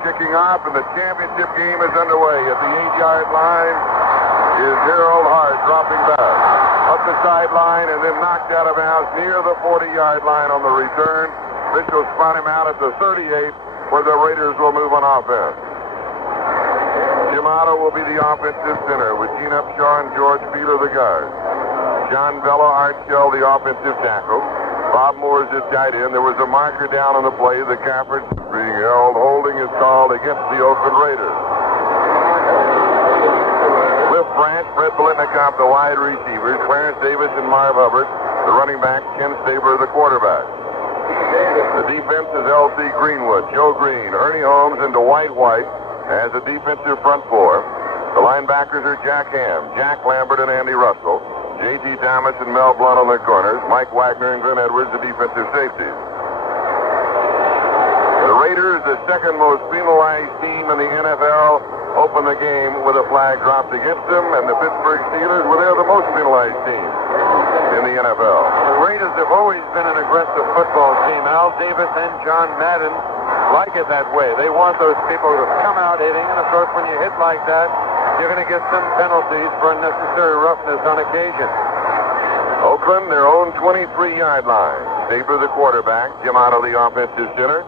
kicking off, and the championship game is underway. At the 8-yard line is Harold Hart dropping back. Up the sideline and then knocked out of bounds near the 40-yard line on the return. Officials spot him out at the 38, where the Raiders will move on offense. Jim Otto will be the offensive center, with Gene Upshaw and George Beeler the guards. John Bello, Art Shell, the offensive tackle. Bob Moore's his tight end. There was a marker down on the play. The Cafford being held. Holding is called against the Oakland Raiders. Cliff Branch, Fred Biletnikoff, the wide receivers. Clarence Davis and Marv Hubbard, the running back. Ken Stabler, the quarterback. The defense is L.C. Greenwood, Joe Green, Ernie Holmes, and Dwight White as a defensive front four. The linebackers are Jack Ham, Jack Lambert, and Andy Russell. J.T. Thomas and Mel Blunt on the corners. Mike Wagner and Glenn Edwards, the defensive safeties. The Raiders, the second most penalized team in the NFL, open the game with a flag dropped against them, and the Pittsburgh Steelers, well, they're the most penalized team in the NFL. The Raiders have always been an aggressive football team. Al Davis and John Madden like it that way. They want those people to come out hitting, and of course, when you hit like that, you're going to get some penalties for unnecessary roughness on occasion. Oakland, their own 23-yard line. Stabler, the quarterback. Jim Otto, the offensive center.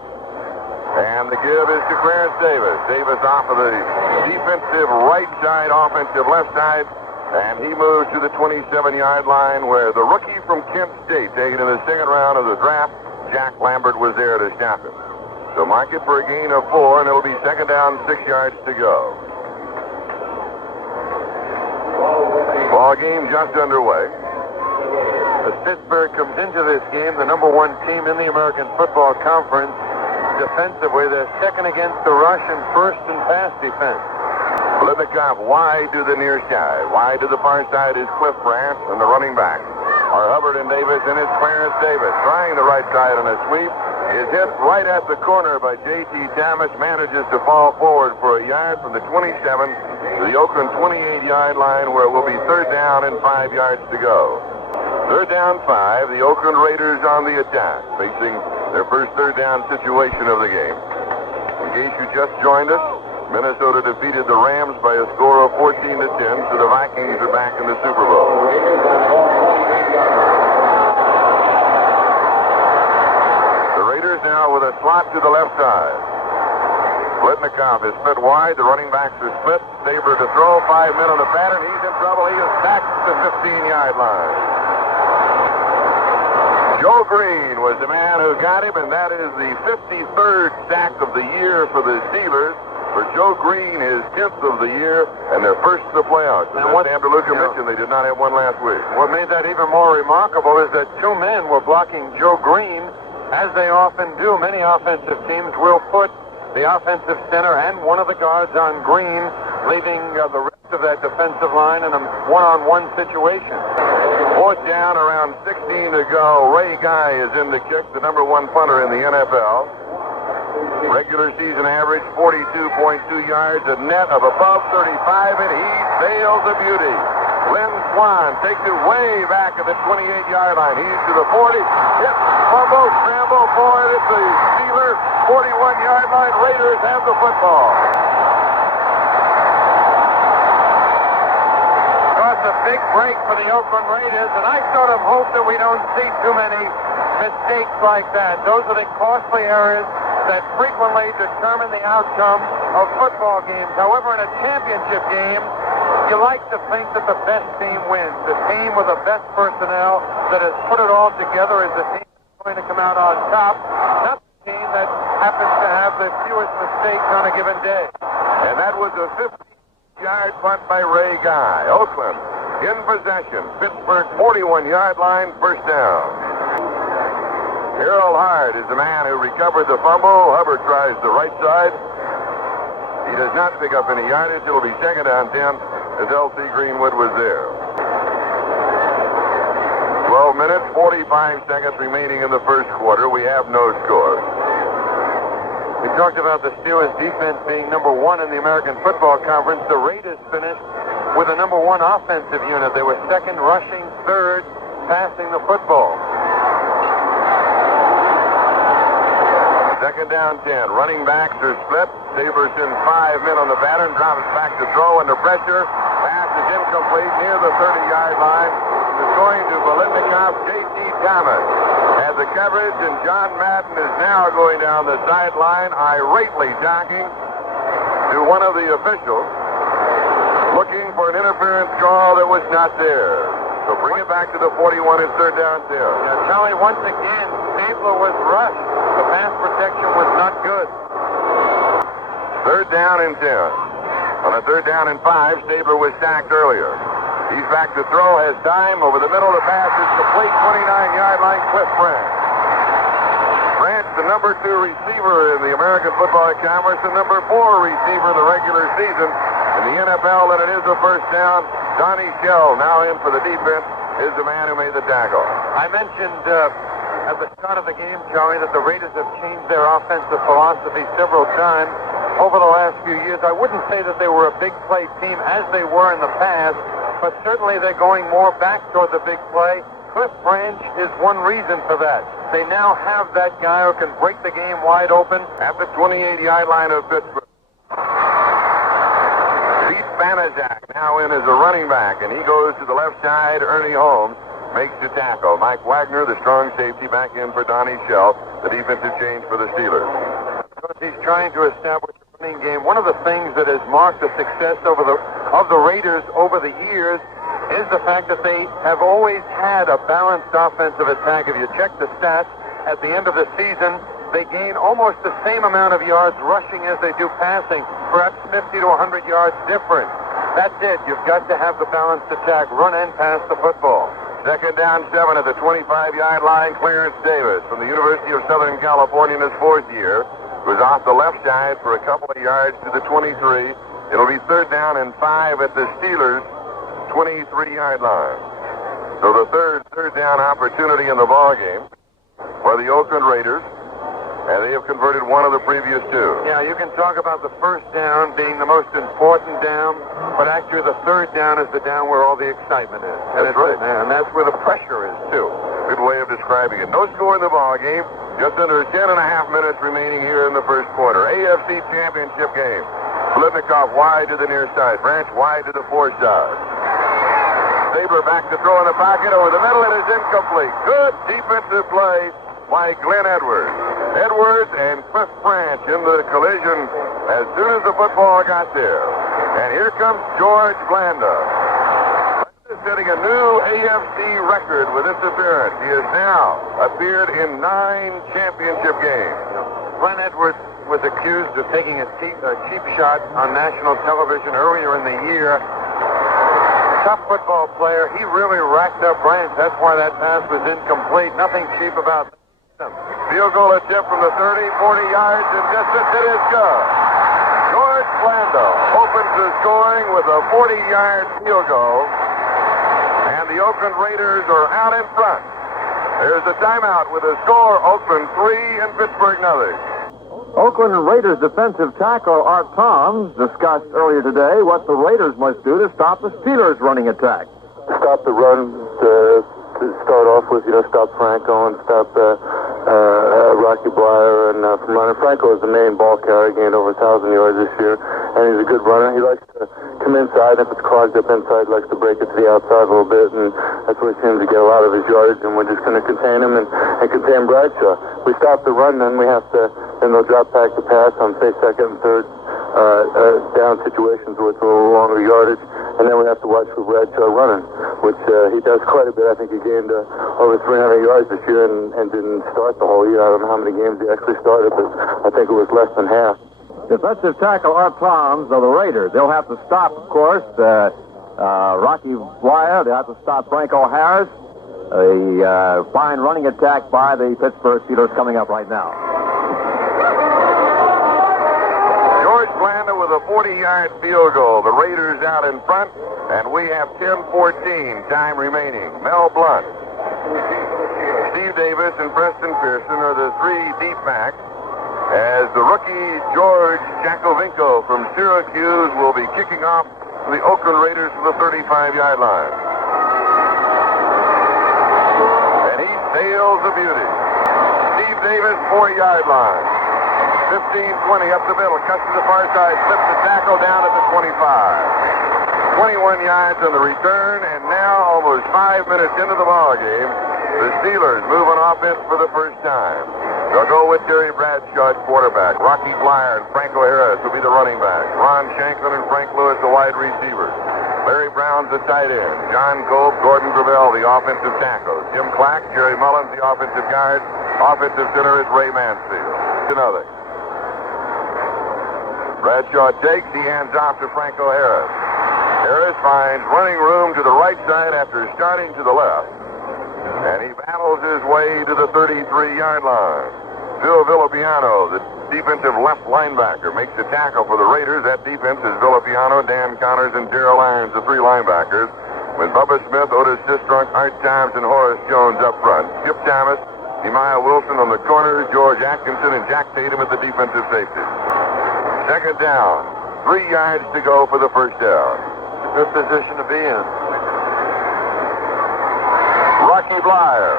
And the give is to Clarence Davis. Davis off of the defensive right side, offensive left side. And he moves to the 27-yard line, where the rookie from Kent State, taken in the second round of the draft, Jack Lambert, was there to stop him. So mark it for a gain of 4, and it'll be second down, 6 yards to go. Ball game just underway. As Pittsburgh comes into this game, the number 1 team in the American Football Conference, defensively, they're second against the rush and first in pass defense. Biletnikoff wide to the near side. Wide to the far side is Cliff Branch, and the running back are Hubbard and Davis, and it's Clarence Davis trying the right side on a sweep. Is hit right at the corner by J.T. Thomas, manages to fall forward for a yard from the 27 to the Oakland 28-yard line, where it will be third down and 5 yards to go. Third down 5, the Oakland Raiders on the attack, facing their first third down situation of the game. In case you just joined us, Minnesota defeated the Rams by a score of 14-10, so the Vikings are back in the Super Bowl. Now with a slot to the left side. Biletnikoff is split wide. The running backs are split. Stabler to throw. 5 men on the pattern. He's in trouble. He is back to the 15-yard line. Joe Green was the man who got him, and that is the 53rd sack of the year for the Steelers. For Joe Green, his 10th of the year, and their first to the playoffs. And what DeLuca mentioned, they did not have one last week. What made that even more remarkable is that 2 men were blocking Joe Green. As they often do, many offensive teams will put the offensive center and one of the guards on Green, leaving the rest of that defensive line in a one-on-one situation. Fourth down, around 16 to go. Ray Guy is in the kick, the number 1 punter in the NFL. Regular season average, 42.2 yards, a net of above 35, and he bails a beauty. Lynn Swan takes it way back at the 28-yard line. He's to the 40. Hit, fumble, scramble for it at the Steelers' 41-yard line. Raiders have the football. It's a big break for the Oakland Raiders, and I sort of hope that we don't see too many mistakes like that. Those are the costly errors that frequently determine the outcome of football games. However, in a championship game, you like to think that the best team wins. The team with the best personnel that has put it all together is the team that's going to come out on top, not the team that happens to have the fewest mistakes on a given day. And that was a 50-yard punt by Ray Guy. Oakland in possession. Pittsburgh 41-yard line, first down. Harold Hart is the man who recovered the fumble. Hubbard tries the right side. He does not pick up any yardage. It will be second down 10. As L.C. Greenwood was there. 12 minutes, 45 seconds remaining in the first quarter. We have no score. We talked about the Steelers' defense being number 1 in the American Football Conference. The Raiders finished with a number 1 offensive unit. They were second rushing, third passing the football. Second down 10. Running backs are split. Sabres in 5 men on the pattern. Drops back to throw under pressure. Pass is incomplete near the 30-yard line. It's going to Bolitnikov. J.T. Thomas has the coverage, and John Madden is now going down the sideline, irately talking to one of the officials, looking for an interference call that was not there. So bring it back to the 41. It's third down 10. Yeah, Charlie, once again, Stabler was rushed. The pass protection was not good. Third down and 10. On a third down and 5, Stabler was sacked earlier. He's back to throw, has time. Over the middle, the pass is complete. 29-yard line, Cliff Branch. Branch, the number 2 receiver in the American Football Conference, the number 4 receiver in the regular season. In the NFL, and it is a first down. Donnie Shell, now in for the defense, is the man who made the tackle. I mentioned at the start of the game, Joey, that the Raiders have changed their offensive philosophy several times over the last few years. I wouldn't say that they were a big play team as they were in the past, but certainly they're going more back toward the big play. Cliff Branch is one reason for that. They now have that guy who can break the game wide open. At the 28-yard line of Pittsburgh. Pete Banaszak now in as a running back, and he goes to the left side. Ernie Holmes makes the tackle. Mike Wagner, the strong safety, back in for Donnie Shell, the defensive change for the Steelers. Because he's trying to establish a running game. One of the things that has marked the success of the Raiders over the years is the fact that they have always had a balanced offensive attack. If you check the stats at the end of the season, they gain almost the same amount of yards rushing as they do passing, perhaps 50 to 100 yards different. That's it. You've got to have the balanced attack, run and pass the football. Second down 7 at the 25-yard line. Clarence Davis from the University of Southern California in his 4th year was off the left side for a couple of yards to the 23. It'll be third down and 5 at the Steelers' 23-yard line. So the third down opportunity in the ball game for the Oakland Raiders, and they have converted one of the previous 2. Yeah, you can talk about the first down being the most important down, but actually the third down is the down where all the excitement is. That's right. And that's where the pressure is, too. Good way of describing it. No score in the ball game. Just under 10 and a half minutes remaining here in the first quarter. AFC Championship game. Bolitnikov wide to the near side. Branch wide to the 4 side. Stabler back to throw in the pocket. Over the middle, it is incomplete. Good defensive play by Glenn Edwards. Edwards and Cliff Branch in the collision as soon as the football got there. And here comes George Blanda. Blanda is setting a new AFC record with this appearance. He has now appeared in 9 championship games. Glenn Edwards was accused of taking a cheap shot on national television earlier in the year. Tough football player. He really racked up Branch. That's why that pass was incomplete. Nothing cheap about that. Field goal attempt from the 30, 40 yards in distance. It is good. George Blanda opens the scoring with a 40-yard field goal, and the Oakland Raiders are out in front. There's a timeout with a score: Oakland 3 and Pittsburgh 0. Oakland Raiders defensive tackle Art Toms discussed earlier today what the Raiders must do to stop the Steelers' running attack. Stop the run to start off with, stop Franco and stop Rocky Blyer and from running. Franco is the main ball carrier, gained over 1,000 yards this year, and he's a good runner. He likes to come inside. If it's clogged up inside, he likes to break it to the outside a little bit, and that's where he seems to get a lot of his yards, and we're just going to contain him and contain Bradshaw. We stop the run, then then they'll drop back the pass on, say, second and third down situations where it's a little longer yardage, and then we have to watch for Bradshaw running, which he does quite a bit. I think he gained over 300 yards this year and didn't start the whole year. I don't know how many games he actually started, but I think it was less than half. Defensive tackle Art Toms of the Raiders. They'll have to stop, of course, Rocky Blyer. They'll have to stop Franco Harris. A fine running attack by the Pittsburgh Steelers coming up right now. George Blanda with a 40-yard field goal. The Raiders out in front, and we have 10-14 time remaining. Mel Blunt, Steve Davis, and Preston Pearson are the 3 deep backs, as the rookie George Jakovinko from Syracuse will be kicking off the Oakland Raiders from the 35-yard line. And he sails a beauty. Steve Davis, 4-yard line. 15-20 up the middle, cuts to the far side, slips the tackle down at the 25. 21 yards on the return, and now almost 5 minutes into the ball game, the Steelers move on offense for the first time. They'll go with Terry Bradshaw at quarterback. Rocky Blyer and Franco Harris will be the running backs. Ron Shanklin and Frank Lewis the wide receivers. Larry Brown's the tight end. John Gold, Gordon Gravel, the offensive tackles. Jim Clack, Jerry Mullins, the offensive guard. Offensive center is Ray Mansfield. Another. Bradshaw takes, he hands off to Franco Harris. Harris finds running room to the right side after starting to the left. And he battles his way to the 33-yard line. Phil Villapiano, the defensive left linebacker, makes the tackle for the Raiders. That defense is Villapiano, Dan Connors, and Darrell Irons, the three linebackers, with Bubba Smith, Otis Sistrunk, Art Times, and Horace Jones up front. Skip Thomas, Nehemiah Wilson on the corners, George Atkinson, and Jack Tatum at the defensive safety. Second down, 3 yards to go for the first down. Good position to be in. Rocky Blyer.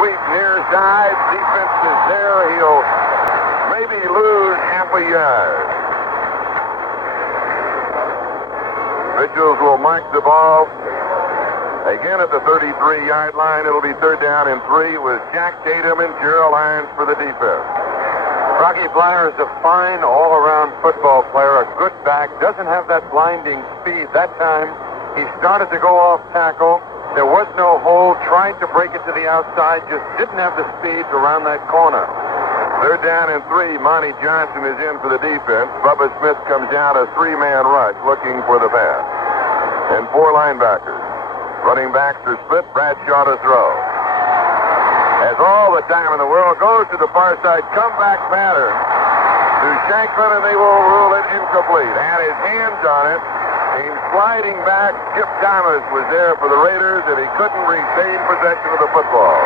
Sweep near side. Defense is there. He'll maybe lose half a yard. Officials will mark the ball. Again at the 33-yard line. It'll be third down and 3 with Jack Tatum and Gerald Irons for the defense. Rocky Blyer is a fine all-around football player, a good back, doesn't have that blinding speed. That time, he started to go off tackle. There was no hole, tried to break it to the outside, just didn't have the speed around that corner. Third down and 3, Monty Johnson is in for the defense. Bubba Smith comes down a 3-man rush looking for the pass. And 4 linebackers. Running backs are split, Bradshaw to throw. Has all the time in the world, goes to the far side, comeback pattern to Shanklin, and they will rule it incomplete. Had his hands on it, came sliding back. Skip Thomas was there for the Raiders, and he couldn't retain possession of the football.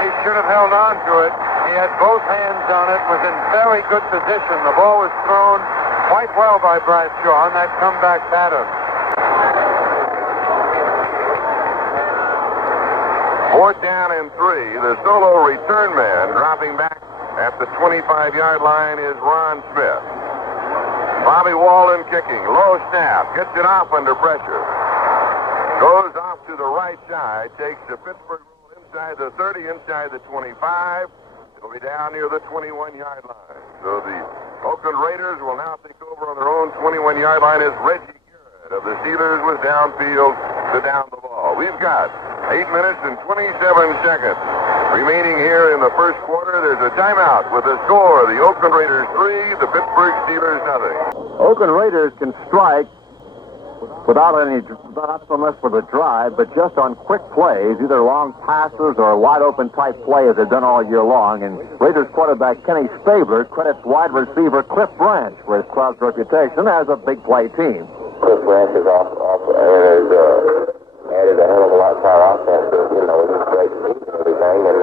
He should have held on to it. He had both hands on it, was in very good position. The ball was thrown quite well by Bradshaw on that comeback pattern. Fourth down and 3. The solo return man dropping back at the 25-yard line is Ron Smith. Bobby Walden kicking. Low snap. Gets it off under pressure. Goes off to the right side. Takes the Pittsburgh rule inside the 30, inside the 25. It'll be down near the 21-yard line. So the Oakland Raiders will now take over on their own 21-yard line as Reggie Garrett of the Steelers was downfield to down the ball. We've got 8 minutes and 27 seconds remaining here in the first quarter. There's a timeout with a score. The Oakland Raiders 3, the Pittsburgh Steelers nothing. Oakland Raiders can strike without any, not so much for the drive, but just on quick plays, either long passes or wide open type play as they've done all year long. And Raiders quarterback Kenny Stabler credits wide receiver Cliff Branch for his club's reputation as a big play team. Cliff Branch is off and has added a hell of a lot to our offense. You know, he's a great team and everything, and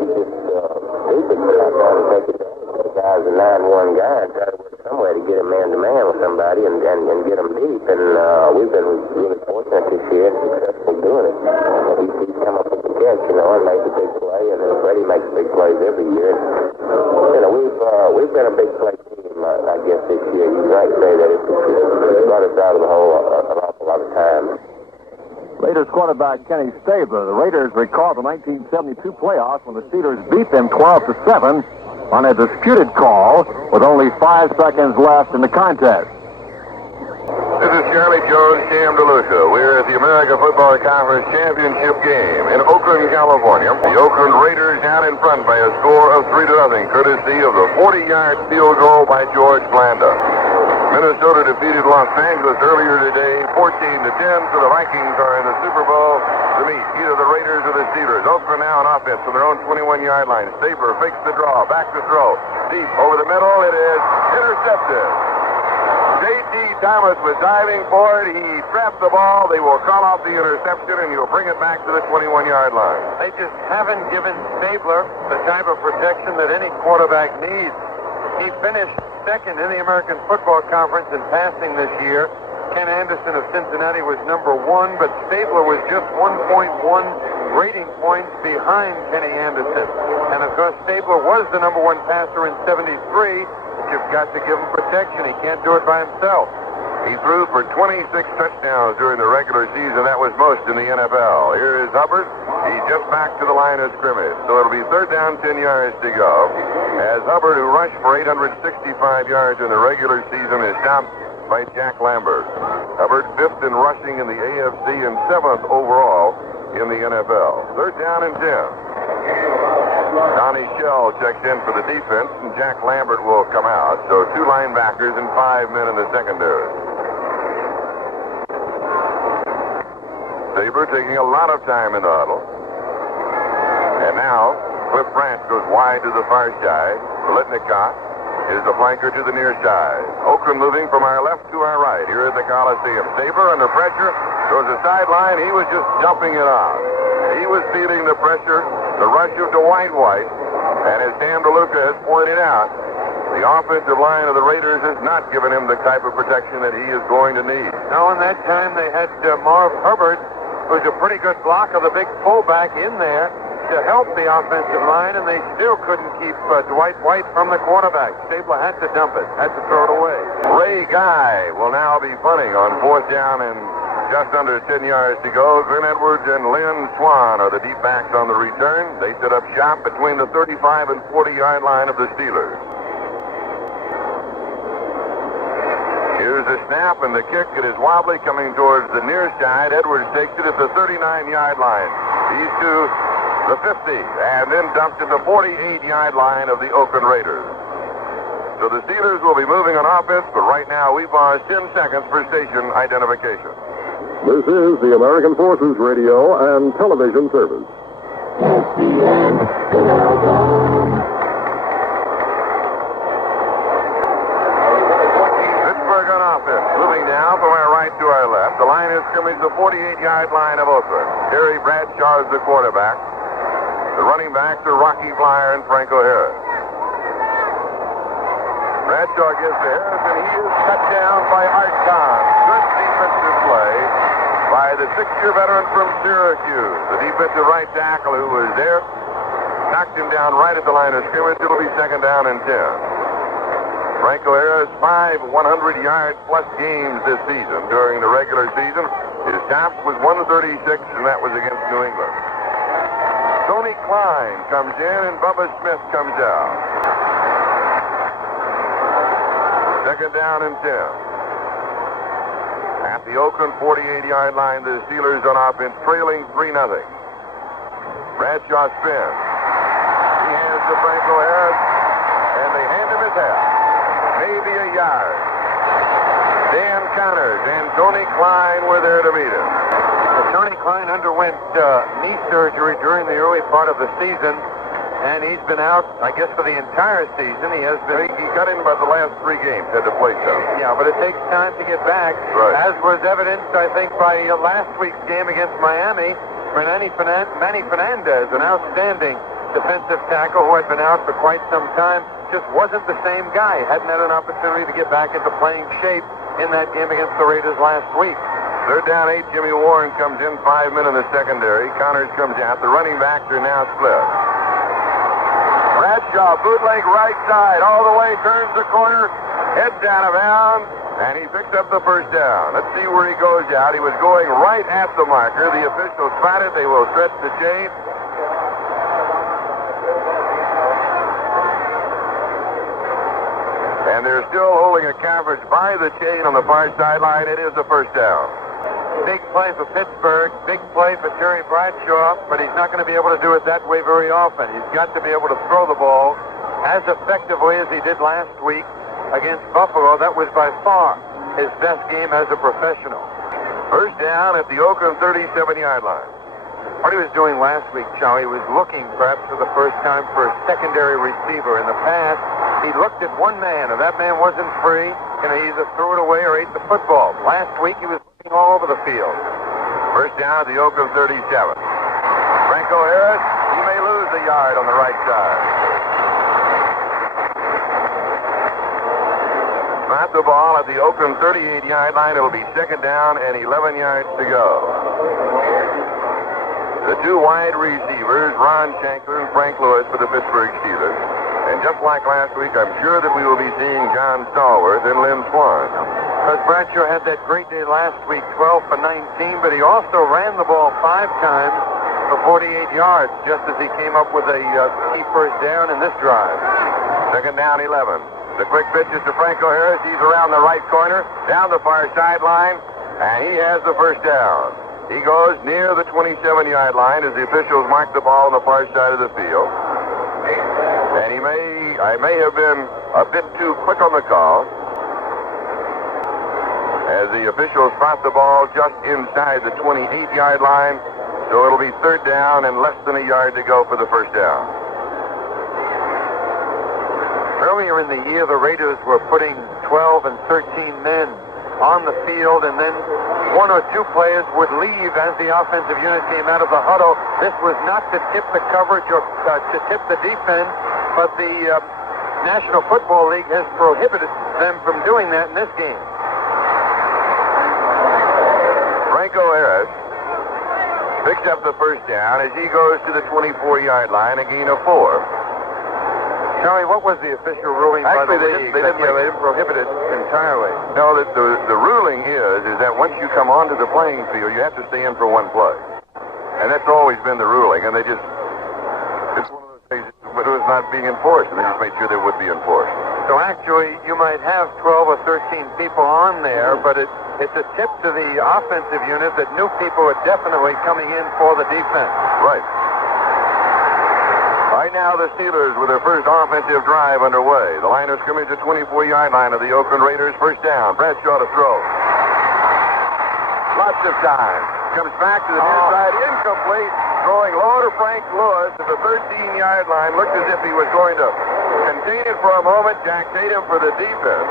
he just basically got down to take advantage of the guy's a 9-1 guy and try to work some way to get him man-to-man with somebody and get him deep. And we've been really fortunate this year and successful doing it. And he's come up with the catch, you know, and made the big play. And then Freddie makes big plays every year. You know, we've been a big play team, I guess, this year. You might say that it's brought us out of the hole an awful lot of times. Raiders quarterback Kenny Stabler. The Raiders recall the 1972 playoffs when the Steelers beat them 12-7 on a disputed call with only 5 seconds left in the contest. This is Charlie Jones, Cam DeLuca. We're at the American Football Conference Championship game in Oakland, California. The Oakland Raiders out in front by a score of 3-0, courtesy of the 40-yard field goal by George Blanda. Minnesota defeated Los Angeles earlier today, 14-10, so the Vikings are in the Super Bowl to meet either the Raiders or the Steelers. Oakland now on offense from their own 21-yard line. Stabler fakes the draw, back to throw, deep over the middle. It is intercepted. J.T. Thomas was diving for it. He trapped the ball. They will call off the interception, and he'll bring it back to the 21-yard line. They just haven't given Stabler the type of protection that any quarterback needs. He finished second in the American Football Conference in passing this year. Ken Anderson of Cincinnati was number 1, but Stabler was just 1.1 grading points behind Kenny Anderson. And, of course, Stabler was the number one passer in 73, but you've got to give him protection. He can't do it by himself. He threw for 26 touchdowns during the regular season. That was most in the NFL. Here is Hubbard. He's just back to the line of scrimmage. So it'll be third down, 10 yards to go. As Hubbard, who rushed for 865 yards in the regular season, is stopped by Jack Lambert. Hubbard, fifth in rushing in the AFC and seventh overall in the NFL. Third down and 10. Donnie Shell checks in for the defense, and Jack Lambert will come out. So 2 linebackers and 5 men in the secondary. Saber taking a lot of time in the huddle. And now, Cliff Branch goes wide to the far side. Litnicott is the flanker to the near side. Oakland moving from our left to our right here at the Coliseum. Saber under pressure, goes the sideline. He was just dumping it on. He was feeling the pressure, the rush of Dwight White, and as Dan DeLuca has pointed out, the offensive line of the Raiders has not given him the type of protection that he is going to need. Now, in that time, they had Marv Hubbard, who's a pretty good block of the big fullback in there to help the offensive line, and they still couldn't keep Dwight White from the quarterback. Stabler had to dump it, had to throw it away. Ray Guy will now be punting on fourth down and just under 10 yards to go. Glenn Edwards and Lynn Swan are the deep backs on the return. They set up shop between the 35 and 40-yard line of the Steelers. Here's the snap and the kick. It is wobbly coming towards the near side. Edwards takes it at the 39-yard line. He's to the 50 and then dumped at the 48-yard line of the Oakland Raiders. So the Steelers will be moving on offense, but right now we pause 10 seconds for station identification. This is the American Forces Radio and Television Service. Pittsburgh on offense, moving now from our right to our left. The line is scrimmage, the 48-yard line of Oakland. Terry Bradshaw is the quarterback. The running backs are Rocky Flyer and Franco Harris. Bradshaw gives to Harris, and he is cut down by Art Kahn. Good defensive play by the 6-year veteran from Syracuse. The defensive right tackle who was there knocked him down right at the line of scrimmage. It'll be second down and 10. Franco Harris, 5 100-yard-plus games this season during the regular season. His top was 136, and that was against New England. Tony Klein comes in, and Bubba Smith comes out. Second down and 10. At the Oakland 48-yard line, the Steelers on offense trailing 3-0. Bradshaw spins. He hands to Franco Harris, and they hand him his hat. Maybe a yard. Dan Connors and Tony Klein were there to meet him. Tony Klein underwent knee surgery during the early part of the season, and he's been out, I guess, for the entire season. He has been. He got in about the last 3 games, had to play some. Yeah, but it takes time to get back. Right. As was evidenced, I think, by last week's game against Miami. Manny Fernandez, an outstanding defensive tackle who had been out for quite some time, just wasn't the same guy. Hadn't had an opportunity to get back into playing shape in that game against the Raiders last week. Third down 8. Jimmy Warren comes in, 5 men in the secondary. Connors comes out. The running backs are now split. Bradshaw, bootleg right side, all the way, turns the corner, heads out of bounds, and he picks up the first down. Let's see where he goes out. He was going right at the marker. The officials spotted. They will stretch the chain. And they're still holding a coverage by the chain on the far sideline. It is the first down. Big play for Pittsburgh, big play for Terry Bradshaw, but he's not going to be able to do it that way very often. He's got to be able to throw the ball as effectively as he did last week against Buffalo. That was by far his best game as a professional. First down at the Oakland 37-yard line. What he was doing last week, Charlie, was looking perhaps for the first time for a secondary receiver. In the past, he looked at one man. If that man wasn't free, he either threw it away or ate the football. Last week, he was looking all over the field. First down at the Oakland 37. Franco Harris, he may lose a yard on the right side. Not the ball at the Oakland 38-yard line. It'll be second down and 11 yards to go. The two wide receivers, Ron Shankler and Frank Lewis for the Pittsburgh Steelers. And just like last week, I'm sure that we will be seeing John Stallworth and Lynn Swan. Because Bradshaw had that great day last week, 12 for 19, but he also ran the ball 5 times for 48 yards, just as he came up with a key first down in this drive. Second down, 11. The quick pitch is to Franco Harris. He's around the right corner, down the far sideline, and he has the first down. He goes near the 27-yard line as the officials mark the ball on the far side of the field. And I may have been a bit too quick on the call, as the officials spot the ball just inside the 28-yard line, so it'll be third down and less than a yard to go for the first down. Earlier in the year, the Raiders were putting 12 and 13 men on the field, and then 1 or 2 players would leave as the offensive unit came out of the huddle. This was not to tip the coverage or to tip the defense, but the National Football League has prohibited them from doing that in this game. Franco Harris picks up the first down as he goes to the 24-yard line, a gain of 4. Charlie, what was the official ruling? Actually, they didn't prohibit it entirely. No, the ruling is that once you come onto the playing field, you have to stay in for 1 play. And that's always been the ruling, and it's one of those things, but it was not being enforced, and they just made sure they would be enforced. So actually, you might have 12 or 13 people on there, but it's a tip to the offensive unit that new people are definitely coming in for the defense. Right. Right now, the Steelers with their first offensive drive underway. The line of scrimmage at 24-yard line of the Oakland Raiders. First down. Bradshaw to throw. Lots of time. Comes back to the near side. Incomplete. Throwing low to Frank Lewis at the 13-yard line. Looked as if he was going to contain it for a moment. Jack Tatum for the defense.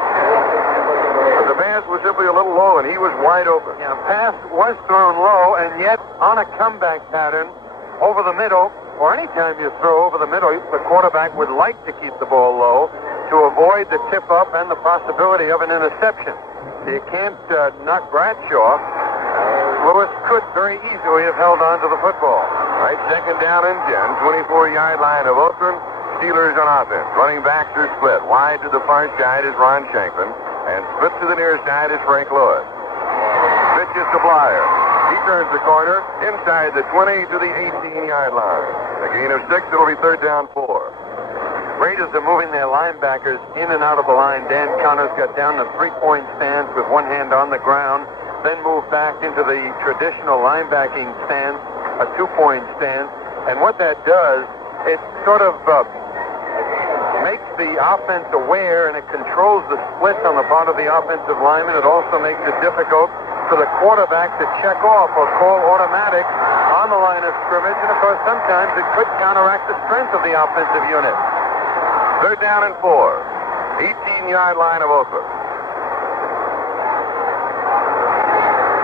But the pass was simply a little low, and he was wide open. Yeah, pass was thrown low, and yet on a comeback pattern over the middle, or any time you throw over the middle, the quarterback would like to keep the ball low to avoid the tip-up and the possibility of an interception. You can't knock Bradshaw. Lewis could very easily have held on to the football. Right, second down and 10, 24-yard line of Oakland. Steelers on offense. Running backs are split. Wide to the far side is Ron Shankman, and split to the near side is Frank Lewis. Pitches to Blyer. He turns the corner inside the 20 to the 18-yard line. A gain of 6, it'll be third down 4. Raiders are moving their linebackers in and out of the line. Dan Connors got down the 3-point stance with one hand on the ground, then moved back into the traditional linebacking stance, a 2-point stance. And what that does, it sort of makes the offense aware, and it controls the splits on the part of the offensive lineman. It also makes it difficult for the quarterback to check off or call automatic on the line of scrimmage. And, of course, sometimes it could counteract the strength of the offensive unit. Third down and 4. 18-yard line of Oakland.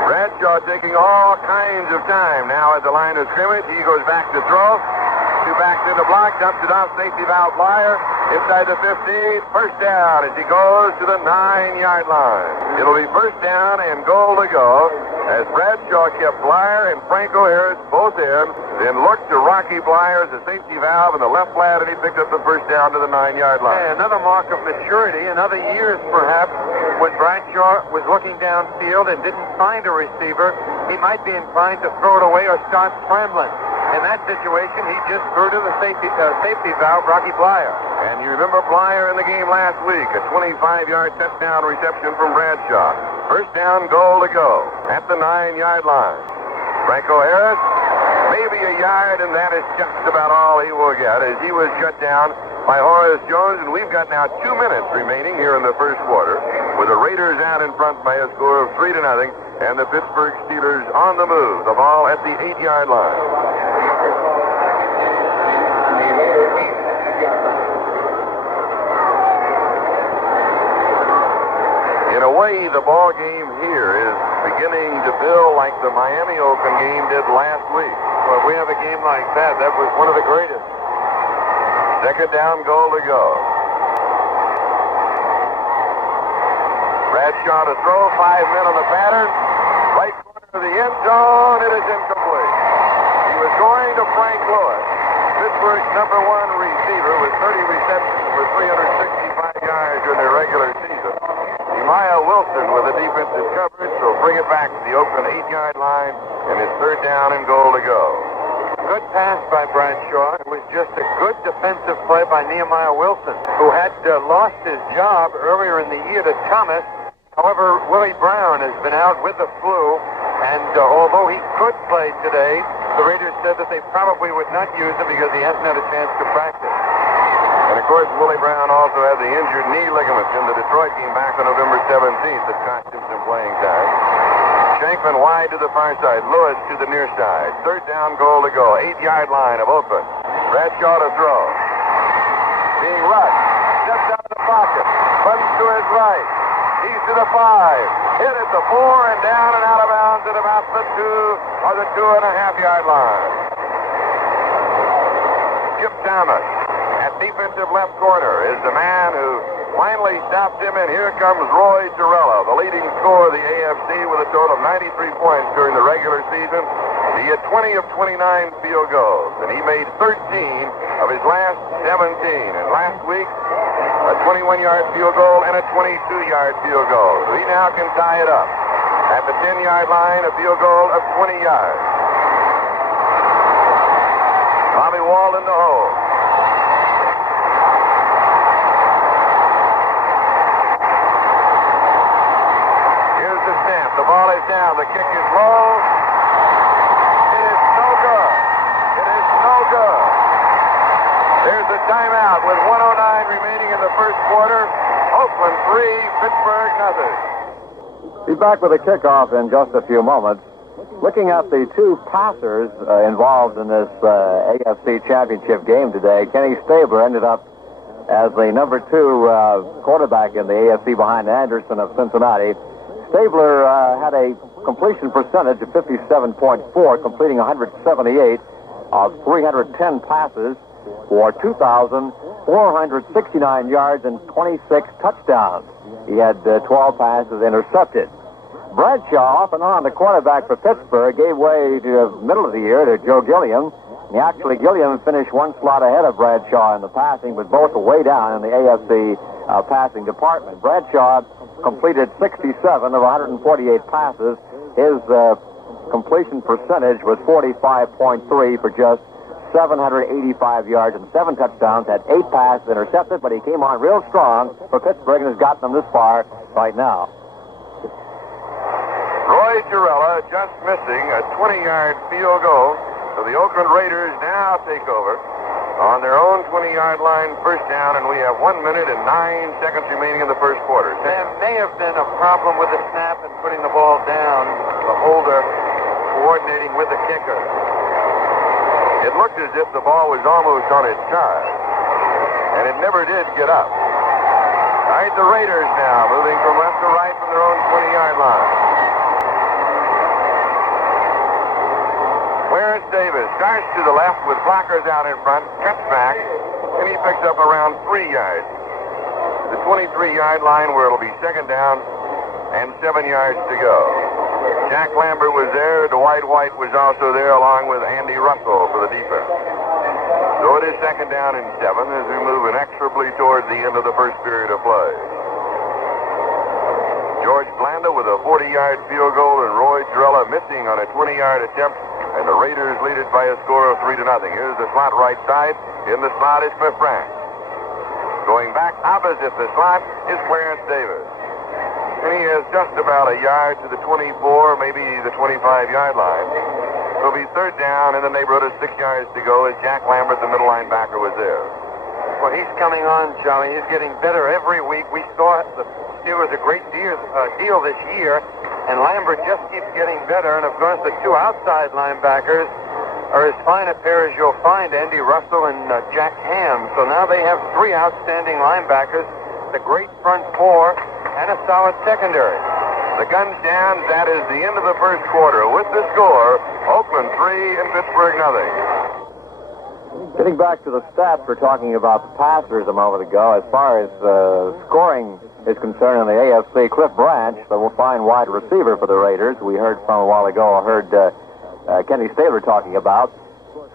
Bradshaw taking all kinds of time now at the line of scrimmage. He goes back to throw. 2 backs in the block, dumps it off safety valve Blyer. Inside the 15, first down as he goes to the 9-yard line. It'll be first down and goal to go as Bradshaw kept Blyer and Franco Harris both in, then looked to Rocky Blyer as the safety valve in the left flat, and he picked up the first down to the 9-yard line. Yeah, another mark of maturity, another years perhaps, when Bradshaw was looking downfield and didn't find a receiver, he might be inclined to throw it away or start scrambling. In that situation, he just threw to the safety valve, Rocky Blyer. And you remember Blyer in the game last week, a 25-yard touchdown reception from Bradshaw. First down, goal to go at the 9-yard line. Franco Harris, maybe a yard, and that is just about all he will get as he was shut down by Horace Jones. And we've got now 2 minutes remaining here in the first quarter, with the Raiders out in front by a score of 3-0, and the Pittsburgh Steelers on the move. The ball at the 8-yard line. In a way, the ball game here is beginning to build like the Miami-Oakland game did last week. Well, if we have a game like that, that was one of the greatest. Second down, goal to go. Bradshaw to throw, 5 men on the pattern. Right corner of the end zone, it is incomplete. He was going to Frank Lewis, Pittsburgh's number one receiver with 30 receptions for 365 yards during the regular season. Emiah Wilson with the defensive coverage will bring it back to the Oakland 8-yard line, and it's third down and goal to go. Good pass by Bradshaw. It was just a good defensive play by Nehemiah Wilson, who had lost his job earlier in the year to Thomas. However, Willie Brown has been out with the flu, and although he could play today, the Raiders said that they probably would not use him because he hasn't had a chance to practice. And, of course, Willie Brown also had the injured knee ligaments in the Detroit game back on November 17th that cost him some playing time. Shankman wide to the far side. Lewis to the near side. Third down, goal to go. 8-yard line of Oakland. Bradshaw to throw. Being rushed. Steps out of the pocket. Buttons to his right. He's to the 5. Hit at the 4 and down and out of bounds at about the 2 or the 2.5-yard line. Skip Thomas at defensive left corner is the man who finally stopped him, and here comes Roy Girella, the leading scorer of the AFC with a total of 93 points during the regular season. He had 20 of 29 field goals, and he made 13 of his last 17. And last week, a 21-yard field goal and a 22-yard field goal. So he now can tie it up. At the 10-yard line, a field goal of 20 yards. Bobby Walden to hold. The ball is down. The kick is low. It is no good. It is no good. There's a timeout with 1:09 remaining in the first quarter. Oakland 3, Pittsburgh nothing. Be back with a kickoff in just a few moments. Looking at the two passers involved in this AFC championship game today, Kenny Stabler ended up as the number 2 quarterback in the AFC behind Anderson of Cincinnati. Stabler had a completion percentage of 57.4, completing 178 of 310 passes for 2,469 yards and 26 touchdowns. He had 12 passes intercepted. Bradshaw, off and on, the quarterback for Pittsburgh, gave way to the middle of the year to Joe Gilliam. And actually, Gilliam finished one slot ahead of Bradshaw in the passing, but both were way down in the AFC passing department. Bradshaw completed 67 of 148 passes. His completion percentage was 45.3 for just 785 yards and 7 touchdowns. Had 8 passes intercepted, but he came on real strong for Pittsburgh and has gotten them this far right now. Roy Girella just missing a 20-yard field goal. So the Oakland Raiders now take over on their own 20-yard line, first down, and we have 1 minute and 9 seconds remaining in the first quarter. There may have been a problem with the snap and putting the ball down, the holder coordinating with the kicker. It looked as if the ball was almost on its side, and it never did get up. All right, the Raiders now moving from left to right from their own 20-yard line. Clarence Davis starts to the left with blockers out in front, cuts back, and he picks up around 3 yards. The 23-yard line where it'll be second down and 7 yards to go. Jack Lambert was there. Dwight White was also there along with Andy Russell for the defense. So it is second down and 7 as we move inexorably towards the end of the first period of play. George Blanda with a 40-yard field goal and Roy Girella missing on a 20-yard attempt. And the Raiders lead it by a score of 3-0. Here's the slot right side. In the slot is Cliff Branch. Going back opposite the slot is Clarence Davis. And he has just about a yard to the 24, maybe the 25-yard line. So it'll be third down in the neighborhood of 6 yards to go as Jack Lambert, the middle linebacker, was there. Well, he's coming on, Charlie. He's getting better every week. We saw the Steelers a great deal this year. And Lambert just keeps getting better. And, of course, the 2 outside linebackers are as fine a pair as you'll find, Andy Russell and Jack Ham. So now they have 3 outstanding linebackers, the great front 4, and a solid secondary. The gun's down. That is the end of the first quarter. With the score, Oakland 3 and Pittsburgh nothing. Getting back to the stats, we're talking about the passers a moment ago. As far as scoring is concerned in the AFC, Cliff Branch, the fine wide receiver for the Raiders, we heard from a while ago, Kenny Stabler talking about.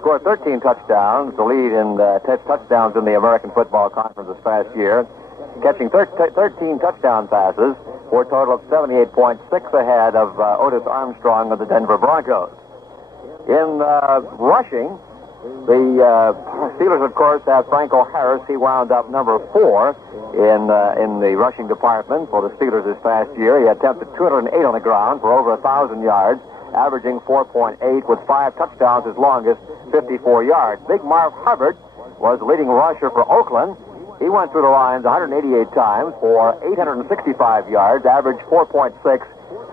scored 13 touchdowns, the lead in touchdowns in the American Football Conference this past year, catching 13 touchdown passes for a total of 78.6 ahead of Otis Armstrong of the Denver Broncos. In rushing, the Steelers, of course, have Franco Harris. He wound up number 4 in the rushing department for the Steelers this past year. He attempted 208 on the ground for over 1,000 yards, averaging 4.8 with 5 touchdowns, his longest 54 yards. Big Marv Hubbard was the leading rusher for Oakland. He went through the lines 188 times for 865 yards, averaged 4.6,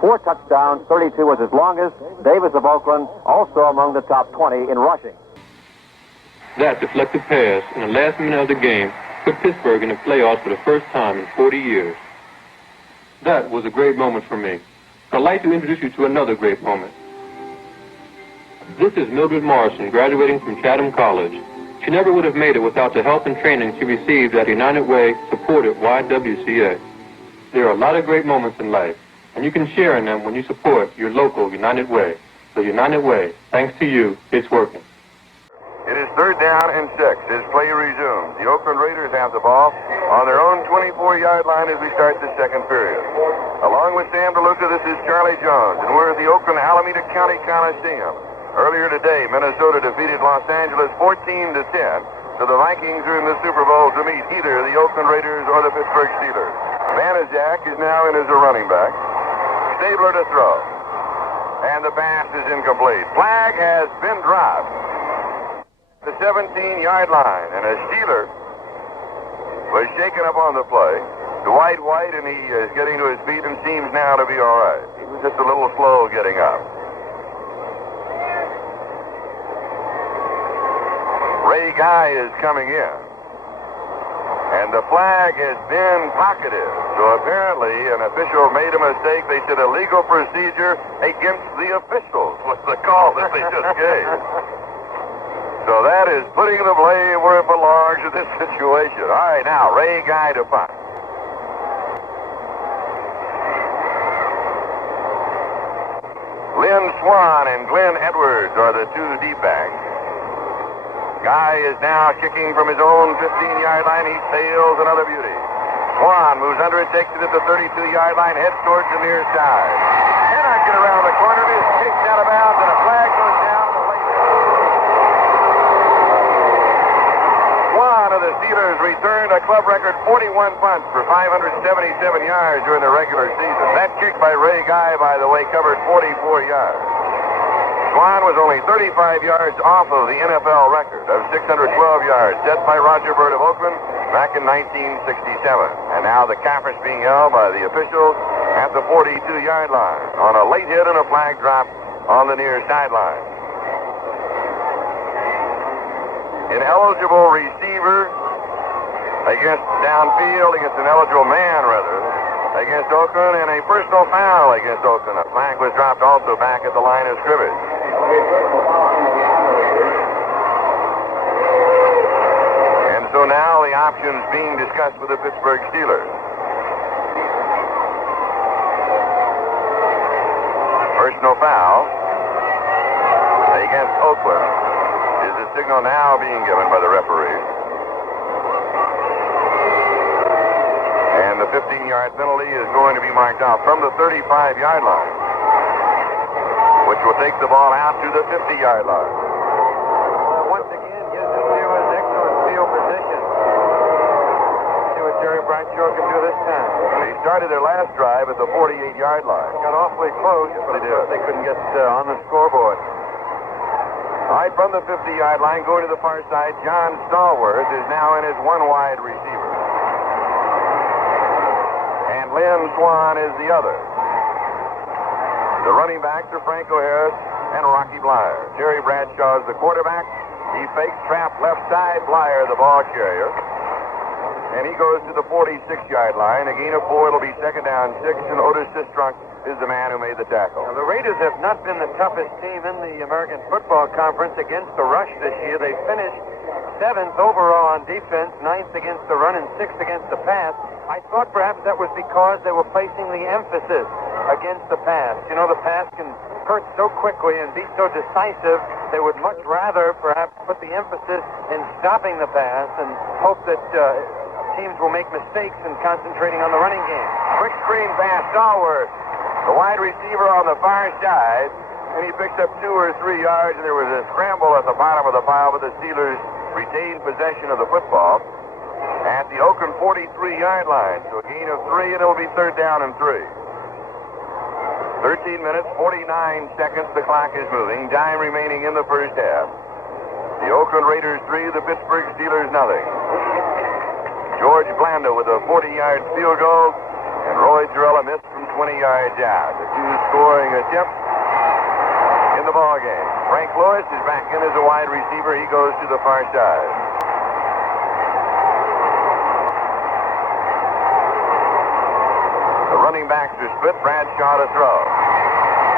4 touchdowns, 32 was his longest. Davis of Oakland also among the top 20 in rushing. That deflected pass in the last minute of the game put Pittsburgh in the playoffs for the first time in 40 years. That was a great moment for me. I'd like to introduce you to another great moment. This is Mildred Morrison, graduating from Chatham College. She never would have made it without the help and training she received at United Way, supported YWCA. There are a lot of great moments in life, and you can share in them when you support your local United Way. The United Way, thanks to you, it's working. It is 3rd down and 6 as play resumes. The Oakland Raiders have the ball on their own 24-yard line as we start the second period. Along with Sam DeLuca, this is Charlie Jones, and we're at the Oakland Alameda County Coliseum. Earlier today, Minnesota defeated Los Angeles 14-10, so the Vikings are in the Super Bowl to meet either the Oakland Raiders or the Pittsburgh Steelers. Banaszak is now in as a running back. Stabler to throw. And the pass is incomplete. Flag has been dropped. The 17-yard line, and a Steeler was shaken up on the play. Dwight White, and he is getting to his feet and seems now to be all right. He was just a little slow getting up. Ray Guy is coming in, and the flag has been pocketed. So apparently an official made a mistake. They said illegal procedure against the officials was the call that they just gave. So that is putting the blame where it belongs in this situation. All right, now, Ray Guy to punt. Lynn Swan and Glenn Edwards are the 2 deep backs. Guy is now kicking from his own 15-yard line. He sails another beauty. Swan moves under it, takes it at the 32-yard line, heads towards the near side. Cannot get around the corner. It is kicked out of bounds, and a flag goes down. The Steelers returned a club record 41 punts for 577 yards during the regular season. That kick by Ray Guy, by the way, covered 44 yards. Swan was only 35 yards off of the NFL record of 612 yards set by Roger Byrd of Oakland back in 1967. And now the cap is being held by the officials at the 42-yard line on a late hit and a flag drop on the near sideline. An eligible receiver against downfield, against an eligible man, rather, against Oakland, and a personal foul against Oakland. A flag was dropped also back at the line of scrimmage. And so now the options being discussed with the Pittsburgh Steelers. Personal foul against Oakland is the signal now being given by the referee. And the 15-yard penalty is going to be marked out from the 35-yard line, which will take the ball out to the 50-yard line. Well, once again, gives the Steelers excellent field position. See what Jerry Bradshaw can do this time. They started their last drive at the 48-yard line. Got awfully close, but they couldn't get on the scoreboard. All right, from the 50-yard line, going to the far side, John Stallworth is now in his one-wide receiver. And Lynn Swan is the other. The running backs are Franco Harris and Rocky Blyer. Jerry Bradshaw is the quarterback. He fakes trap left side, Blyer the ball carrier. And he goes to the 46-yard line. A gain of 4, it'll be 2nd down 6, and Otis Sistrunk is the man who made the tackle. Now, the Raiders have not been the toughest team in the American Football Conference against the rush this year. They finished 7th overall on defense, 9th against the run, and 6th against the pass. I thought perhaps that was because they were placing the emphasis against the pass. You know, the pass can hurt so quickly and be so decisive, they would much rather perhaps put the emphasis in stopping the pass and hope that teams will make mistakes in concentrating on the running game. Quick screen pass, Stallworth, the wide receiver on the far side, and he picked up 2 or 3 yards, and there was a scramble at the bottom of the pile, but the Steelers retained possession of the football at the Oakland 43-yard line. So a gain of 3, and it'll be 3rd down and 3. 13 minutes, 49 seconds, the clock is moving. Time remaining in the first half. The Oakland Raiders 3, the Pittsburgh Steelers nothing. George Blanda with a 40-yard field goal, and Roy Jarrella missed from 20 yards out. The 2 scoring attempts in the ball game. Frank Lewis is back in as a wide receiver. He goes to the far side. The running backs are split. Bradshaw to throw.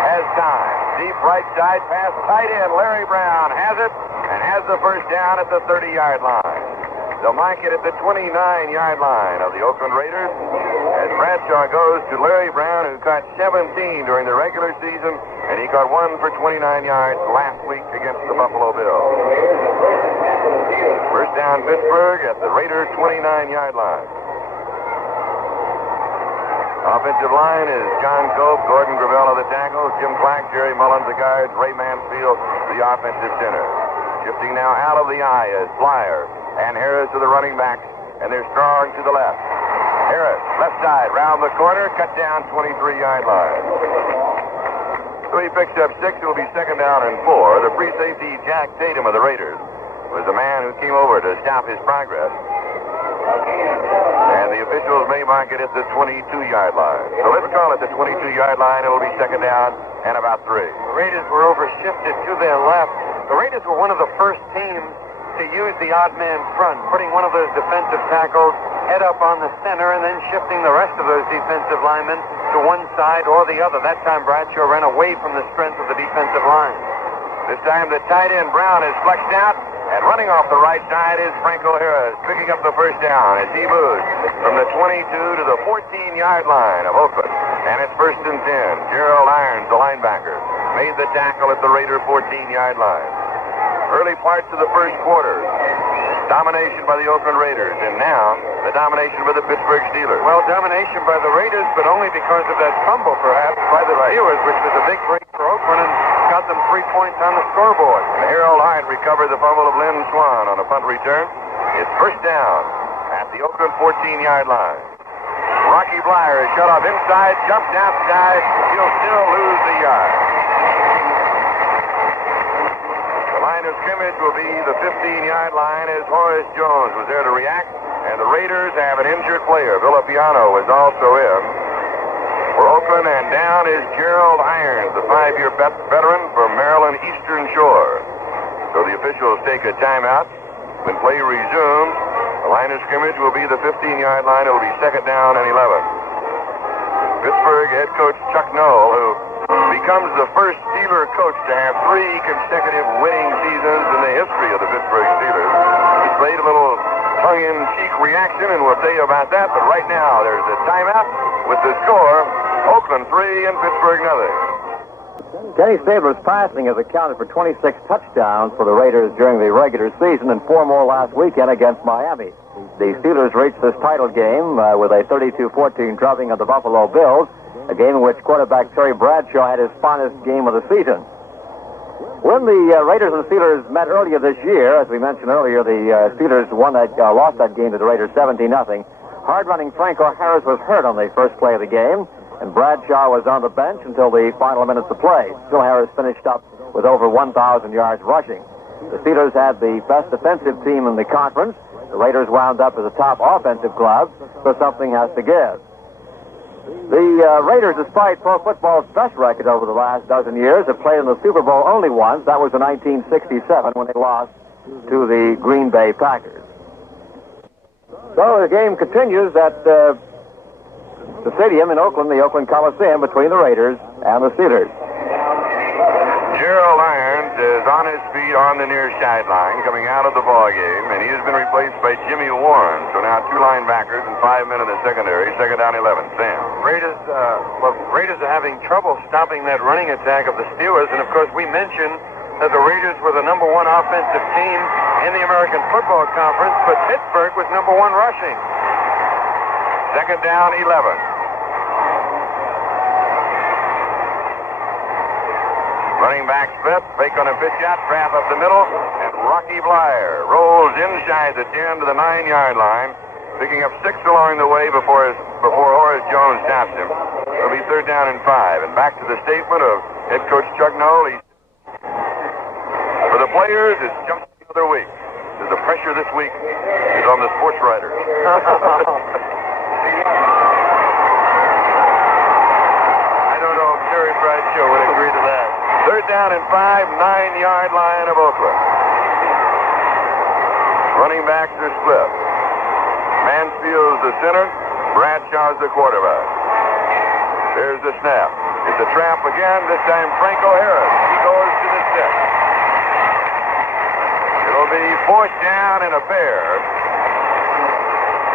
Has time. Deep right side pass. Tight end Larry Brown has it and has the first down at the 30-yard line. They'll mark it at the 29-yard line of the Oakland Raiders as Bradshaw goes to Larry Brown, who caught 17 during the regular season, and he caught 1 for 29 yards last week against the Buffalo Bills. First down Pittsburgh at the Raiders' 29-yard line. Offensive line is John Cope, Gordon Gravel of the tackles, Jim Clark, Jerry Mullins the guards, Ray Mansfield the offensive center. Shifting now out of the eye is Flyer and Harris to the running backs, and they're strong to the left. Harris, left side, round the corner, cut down 23-yard line. So he picks up 6. It'll be 2nd down and 4. The free safety Jack Tatum of the Raiders was the man who came over to stop his progress. And the officials may mark it at the 22-yard line. So let's call it the 22-yard line. It'll be 2nd down and about 3. The Raiders were overshifted to their left. The Raiders were one of the first teams to use the odd man front, putting one of those defensive tackles head up on the center and then shifting the rest of those defensive linemen to one side or the other. That time Bradshaw ran away from the strength of the defensive line. This time the tight end Brown is flexed out, and running off the right side is Franco Harris, picking up the first down as he moves from the 22 to the 14-yard line of Oakland. And it's 1st and 10. Gerald Irons, the linebacker, made the tackle at the Raider 14-yard line. Early parts of the first quarter, domination by the Oakland Raiders, and now the domination by the Pittsburgh Steelers. Well, domination by the Raiders, but only because of that fumble, perhaps, by the Steelers, which was a big break for Oakland and got them 3 points on the scoreboard. And Harold Hart recovered the fumble of Lynn Swan on a punt return. It's 1st down at the Oakland 14-yard line. Rocky Blyer is shut off inside, jumped outside. He'll still lose the yard. The line of scrimmage will be the 15-yard line as Horace Jones was there to react. And the Raiders have an injured player. Villapiano is also in for Oakland, and down is Gerald Irons, the 5-year veteran from Maryland Eastern Shore. So the officials take a timeout. When play resumes, the line of scrimmage will be the 15-yard line. It will be 2nd down and 11. Pittsburgh head coach Chuck Noll, who becomes the first Steeler coach to have 3 consecutive winning seasons in the history of the Pittsburgh Steelers, displayed a little tongue-in-cheek reaction, and we'll tell you about that. But right now, there's a timeout with the score, Oakland 3 and Pittsburgh nothing. Kenny Stabler's passing has accounted for 26 touchdowns for the Raiders during the regular season and 4 more last weekend against Miami. The Steelers reached this title game with a 32-14 drubbing of the Buffalo Bills, a game in which quarterback Terry Bradshaw had his finest game of the season. When the Raiders and Steelers met earlier this year, as we mentioned earlier, the Steelers lost that game to the Raiders 17-0. Hard-running Franco Harris was hurt on the first play of the game, and Bradshaw was on the bench until the final minutes of play. Still, Harris finished up with over 1,000 yards rushing. The Steelers had the best defensive team in the conference. The Raiders wound up as a top offensive club, so something has to give. The Raiders, despite pro football's best record over the last dozen years, have played in the Super Bowl only once. That was in 1967 when they lost to the Green Bay Packers. So the game continues at the stadium in Oakland, the Oakland Coliseum, between the Raiders and the Steelers. Gerald Irons is is on his feet on the near sideline coming out of the ball game, and he has been replaced by Jimmy Warren. So now 2 linebackers and 5 men in the secondary. Second down 11. Sam. Raiders are having trouble stopping that running attack of the Steelers, and of course we mentioned that the Raiders were the number 1 offensive team in the American Football Conference, but Pittsburgh was number 1 rushing. Second down 11. Running back split, fake on a pitch out, trap up the middle, and Rocky Blyer rolls inside the 10 to the 9-yard line, picking up 6 along the way before Horace Jones stops him. It'll be third down and 5. And back to the statement of head coach Chuck Noll. For the players, it's just another week. The pressure this week is on the sports writers. I don't know if Terry Bradshaw would agree to that. Third down and 5, 9-yard line of Oakland. Running backs are split. Mansfield's the center. Bradshaw's the quarterback. There's the snap. It's a trap again. This time Franco Harris. He goes to the stick. It'll be fourth down and a pair.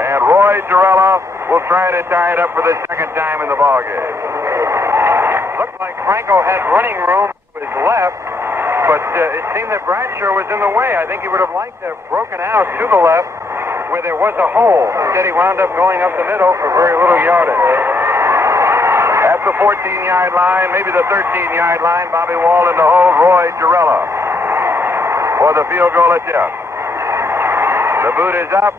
And Roy Girella will try to tie it up for the second time in the ballgame. Looked like Franco had running room to his left, but it seemed that Bradshaw was in the way. I think he would have liked to have broken out to the left where there was a hole. Instead, he wound up going up the middle for very little yardage. At the 14-yard line, maybe the 13-yard line, Bobby Walden to hold Roy Girella for the field goal attempt. The boot is up,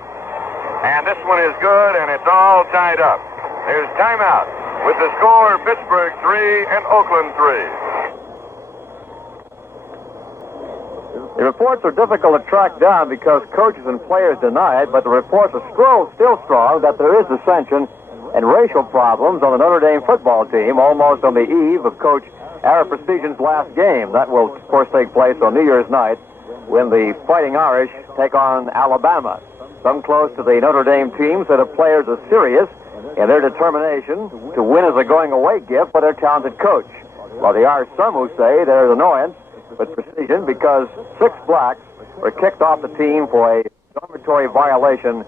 and this one is good, and it's all tied up. There's timeout with the score Pittsburgh 3 and Oakland 3. The reports are difficult to track down because coaches and players deny it, but the reports are still strong that there is dissension and racial problems on the Notre Dame football team almost on the eve of Coach Ara Prestigian's last game. That will, of course, take place on New Year's night when the Fighting Irish take on Alabama. Some close to the Notre Dame team said the players are serious in their determination to win as a going-away gift for their talented coach, while there are some who say there's annoyance with Prestigian because 6 blacks were kicked off the team for a dormitory violation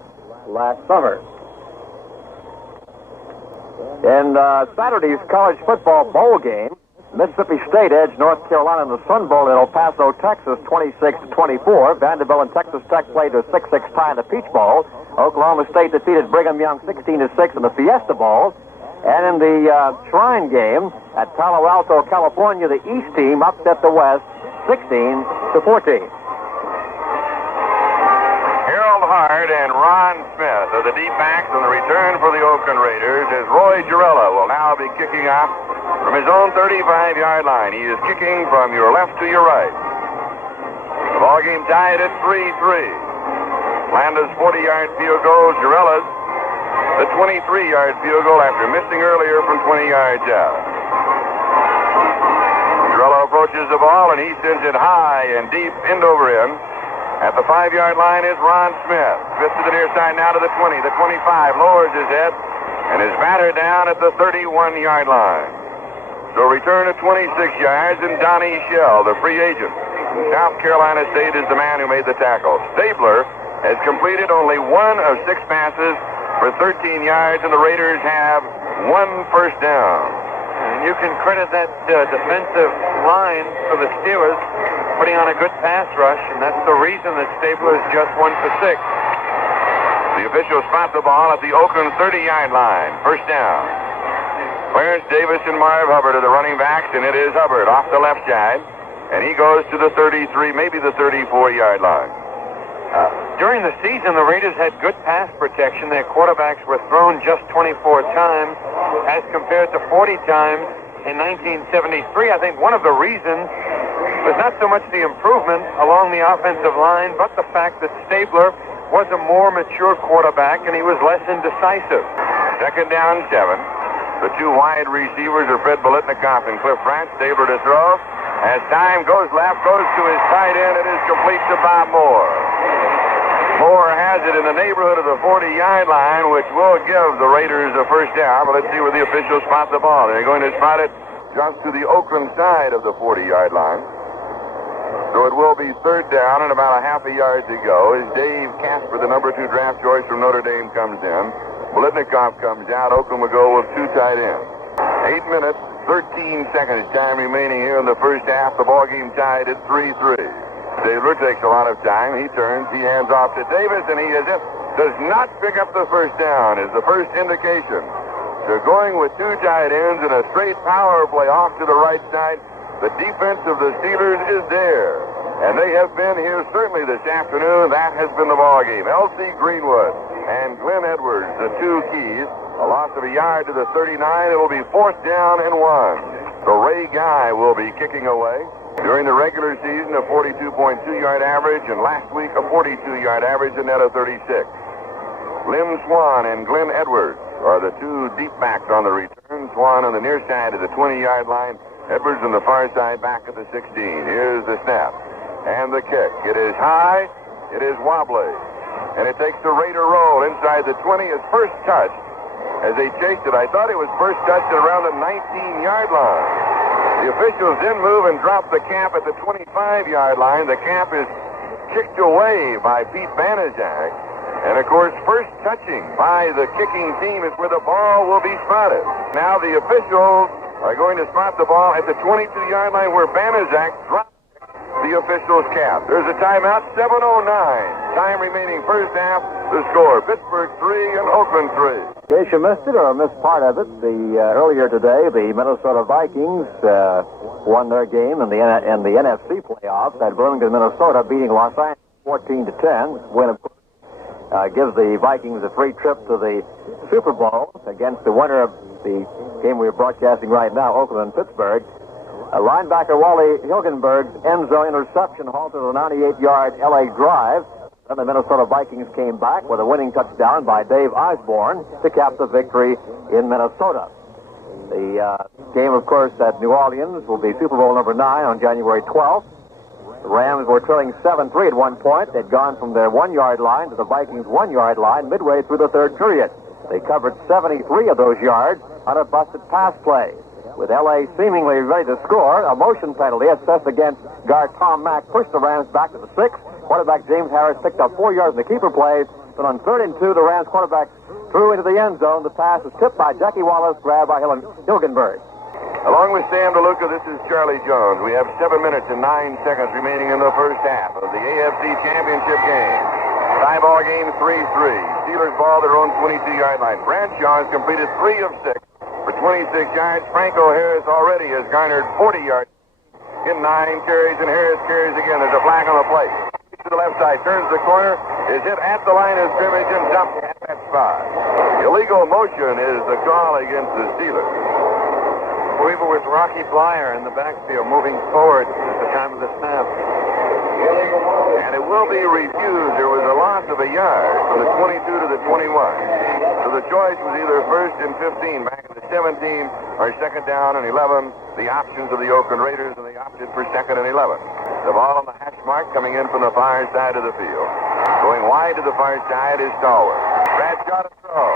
last summer. In Saturday's college football bowl game, Mississippi State edged North Carolina in the Sun Bowl in El Paso, Texas, 26-24. Vanderbilt and Texas Tech played a 6-6 tie in the Peach Bowl. Oklahoma State defeated Brigham Young 16-6 in the Fiesta Bowl. And in the Shrine game at Palo Alto, California, the East team upset the West 16-14. Harold Hart and Ron Smith are the deep backs on the return for the Oakland Raiders as Roy Girella will now be kicking off from his own 35-yard line. He is kicking from your left to your right. The ball game tied at 3-3. Landa's 40-yard field goal, Girella's the 23-yard field goal after missing earlier from 20 yards out. Girella approaches the ball, and he sends it high and deep, end over end. At the 5-yard line is Ron Smith. Smith to the near side now to the 20, the 25, lowers his head, and is battered down at the 31-yard line. So return to 26 yards, and Donnie Shell, the free agent from South Carolina State, is the man who made the tackle. Stabler has completed only 1 of 6 passes for 13 yards, and the Raiders have 1 first down. And you can credit that defensive line for the Steelers putting on a good pass rush, and that's the reason that Stabler is just 1 for 6. The officials spot the ball at the Oakland 30-yard line. First down. Clarence Davis and Marv Hubbard are the running backs, and it is Hubbard off the left side, and he goes to the 33, maybe the 34-yard line. During the season, the Raiders had good pass protection. Their quarterbacks were thrown just 24 times as compared to 40 times in 1973. I think one of the reasons was not so much the improvement along the offensive line, but the fact that Stabler was a more mature quarterback and he was less indecisive. Second down, 7. The 2 wide receivers are Fred Biletnikoff and Cliff France. Stabler to throw. As time goes left, goes to his tight end. It is complete to Bob Moore. Moore has it in the neighborhood of the 40-yard line, which will give the Raiders a first down. But let's see where the officials spot the ball. They're going to spot it just to the Oakland side of the 40-yard line. So it will be third down and about a half a yard to go as Dave Casper, the number 2 draft choice from Notre Dame, comes in. Bolitnikoff comes out. Oakland will go with 2 tight ends. 8 minutes, 13 seconds time remaining here in the first half. The ball game tied at 3-3. Taylor takes a lot of time. He turns. He hands off to Davis, and he does not pick up the first down is the first indication. So going with 2 tight ends and a straight power play off to the right side, the defense of the Steelers is there. And they have been here certainly this afternoon. That has been the ball game. L.C. Greenwood and Glenn Edwards, the 2 keys. A loss of a yard to the 39. It will be 4th down and 1. So Ray Guy will be kicking away. During the regular season, a 42.2-yard average, and last week a 42-yard average, a net of 36. Lim Swan and Glenn Edwards are the 2 deep backs on the return. Swan on the near side of the 20-yard line. Edwards on the far side back at the 16. Here's the snap. And the kick. It is high. It is wobbly. And it takes the Raider roll inside the 20. His first touch as they chased it. I thought it was first touched at around the 19-yard line. The officials then move and drop the cap at the 25-yard line. The cap is kicked away by Pete Banaszak. And, of course, first touching by the kicking team is where the ball will be spotted. Now the officials are going to spot the ball at the 22-yard line where Banaszak dropped the official's cap. There's a timeout, 7:09. Time remaining first half. The score, Pittsburgh 3 and Oakland 3. In case you missed it or missed part of it, earlier today, the Minnesota Vikings won their game in the NFC playoffs at Bloomington, Minnesota, beating Los Angeles 14-10. Win, of course, gives the Vikings a free trip to the Super Bowl against the winner of the game we are broadcasting right now, Oakland and Pittsburgh. Linebacker Wally Hilgenberg's end zone interception halted a 98-yard L.A. drive. Then the Minnesota Vikings came back with a winning touchdown by Dave Osborne to cap the victory in Minnesota. The game, of course, at New Orleans will be Super Bowl number 9 on January 12th. The Rams were trailing 7-3 at one point. They'd gone from their 1-yard line to the Vikings' 1-yard line midway through the third period. They covered 73 of those yards on a busted pass play. With L.A. seemingly ready to score, a motion penalty assessed against guard Tom Mack pushed the Rams back to the 6. Quarterback James Harris picked up 4 yards in the keeper play. But on 3rd and 2, the Rams quarterback threw into the end zone. The pass was tipped by Jackie Wallace, grabbed by Hilgenberg. Along with Sam DeLuca, this is Charlie Jones. We have 7 minutes and 9 seconds remaining in the first half of the AFC Championship game. Tie ball game 3-3. Steelers ball their own 22-yard line. Bradshaw has completed 3 of 6 for 26 yards. Franco Harris already has garnered 40 yards in 9 carries, and Harris carries again. There's a flag on the play. To the left side, turns the corner, is hit at the line of scrimmage and dumped at that spot. Illegal motion is the call against the Steelers. I believe it was Rocky Blyer in the backfield moving forward at the time of the snap. And it will be refused. There was a loss of a yard from the 22 to the 21. So the choice was either 1st and 15 back in the 17 or 2nd down and 11. The options of the Oakland Raiders, and they opted for 2nd and 11. The ball on the hash mark coming in from the far side of the field. Going wide to the far side is Stallworth. Bradshaw to throw.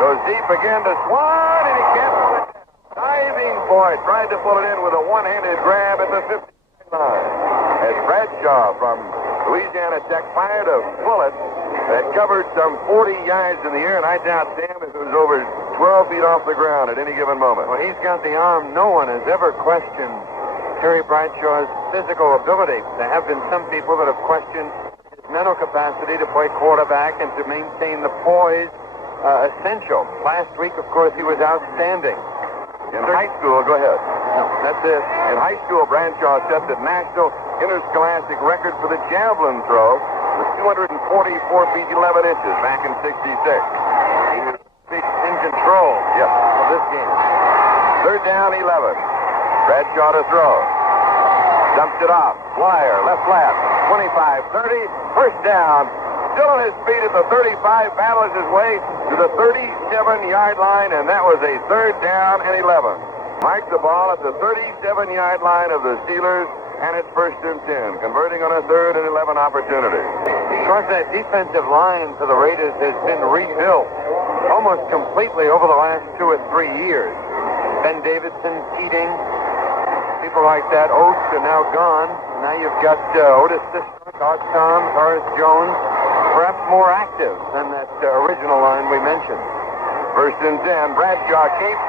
Goes deep again to Swan, and he can't pull it down. Diving for it. Tried to pull it in with a one-handed grab at the 50 line. As Bradshaw from Louisiana Tech fired a bullet that covered some 40 yards in the air, and I doubt, Sam, if it was over 12 feet off the ground at any given moment. Well, he's got the arm. No one has ever questioned Terry Bradshaw's physical ability. There have been some people that have questioned his mental capacity to play quarterback and to maintain the poise essential. Last week, of course, he was outstanding. In high school, go ahead. No, that's it. In high school, Bradshaw set the national interscholastic record for the javelin throw with 244 feet 11 inches back in '66. He's in control of this game. 3rd down, 11. Bradshaw to throw. Dumps it off. Flyer, left flat. 25, 30. First down. Still on his feet at the 35. Battles his way to the 37-yard line, and that was a 3rd down and 11. Mark the ball at the 37-yard line of the Steelers, and it's 1st and 10, converting on a 3rd and 11 opportunity. Of course, that defensive line for the Raiders has been rebuilt almost completely over the last 2 or 3 years. Ben Davidson, Keating, people like that. Oates are now gone. Now you've got Otis Sistrunk, Art Toms, Horace Jones, perhaps more active than that original line we mentioned. First and 10, Bradshaw keeps.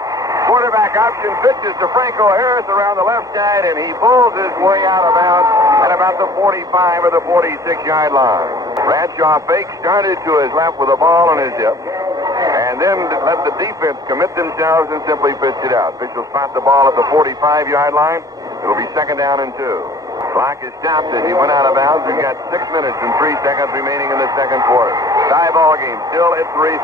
Quarterback option pitches to Franco Harris around the left side, and he pulls his way out of bounds at about the 45 or the 46-yard line. Bradshaw fake, started to his left with a ball on his hip, and then let the defense commit themselves and simply pitched it out. Officials spot the ball at the 45-yard line. It'll be second down and 2. Clock is stopped as he went out of bounds. We've got 6 minutes and 3 seconds remaining in the second quarter. Tie ball game, still at 3-3.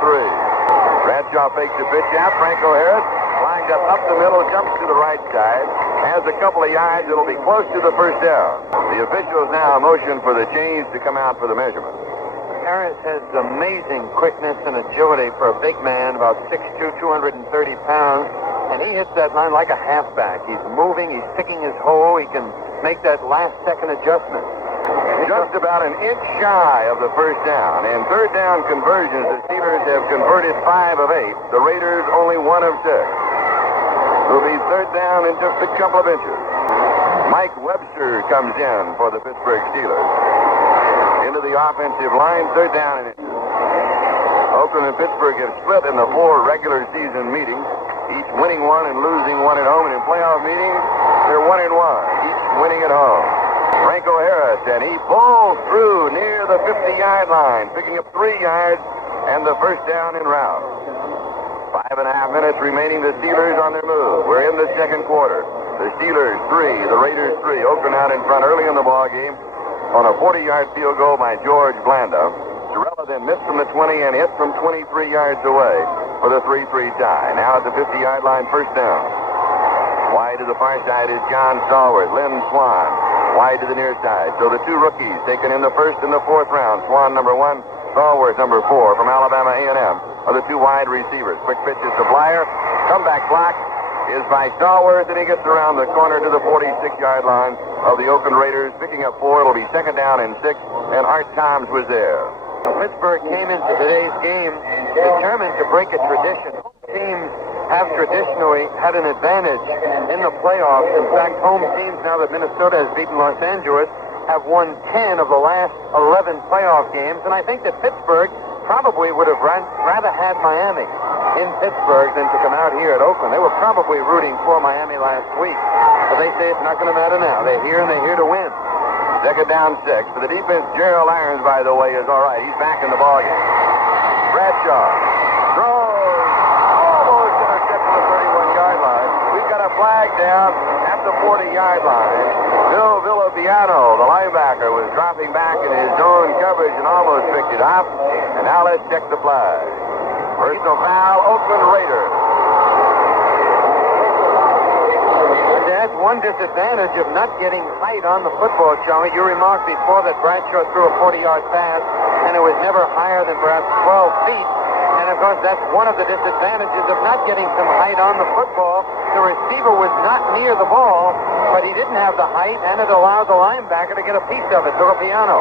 Bradshaw fakes the pitch out. Franco Harris lines up the middle, jumps to the right side, has a couple of yards. It'll be close to the first down. The officials now motion for the chains to come out for the measurement. Harris has amazing quickness and agility for a big man, about 6'2", 230 pounds, and he hits that line like a halfback. He's moving, he's picking his hole, he can make that last-second adjustment. Just about an inch shy of the first down. In third down conversions, the Steelers have converted 5 of 8. The Raiders only 1 of 6. It'll be third down in just a couple of inches. Mike Webster comes in for the Pittsburgh Steelers. Into the offensive line, third down and inches. Oakland and Pittsburgh have split in the 4 regular season meetings, each winning 1 and losing 1 at home. And in playoff meetings, they're 1-1, each winning at home. Franco Harris, and he pulls through near the 50-yard line, picking up 3 yards and the first down en route. 5.5 minutes remaining. The Steelers on their move. We're in the second quarter. The Steelers 3, the Raiders 3. Oakland out in front early in the ball game on a 40-yard field goal by George Blanda. Sorella then missed from the 20 and hit from 23 yards away for the 3-3 tie. Now at the 50-yard line, first down. Wide to the far side is John Stallworth. Lynn Swan wide to the near side. So the 2 rookies taken in the first and the 4th round. Swan number 1, Stallworth number 4 from Alabama A&M are the 2 wide receivers. Quick pitches to Blyer. Comeback block is by Stallworth, and he gets around the corner to the 46-yard line of the Oakland Raiders. Picking up 4. It'll be second down and 6, and Art Toms was there. Pittsburgh came into today's game determined to break a tradition. Teams have traditionally had an advantage in the playoffs. In fact, home teams, now that Minnesota has beaten Los Angeles, have won 10 of the last 11 playoff games. And I think that Pittsburgh probably would have rather had Miami in Pittsburgh than to come out here at Oakland. They were probably rooting for Miami last week. But they say it's not going to matter now. They're here and they're here to win. Second down 6. For the defense, Gerald Irons, by the way, is all right. He's back in the ballgame. Bradshaw throws almost intercepted the 31-yard line. We've got a flag down at the 40-yard line. Bill Villapiano, the linebacker, was dropping back in his zone coverage and almost picked it off. And now let's check the flag. Personal foul, Oakland Raiders. That's one disadvantage of not getting height on the football, Charlie. You remarked before that Bradshaw threw a 40-yard pass, and it was never higher than perhaps 12 feet. And, of course, that's one of the disadvantages of not getting some height on the football. The receiver was not near the ball, but he didn't have the height, and it allowed the linebacker to get a piece of it, Villapiano.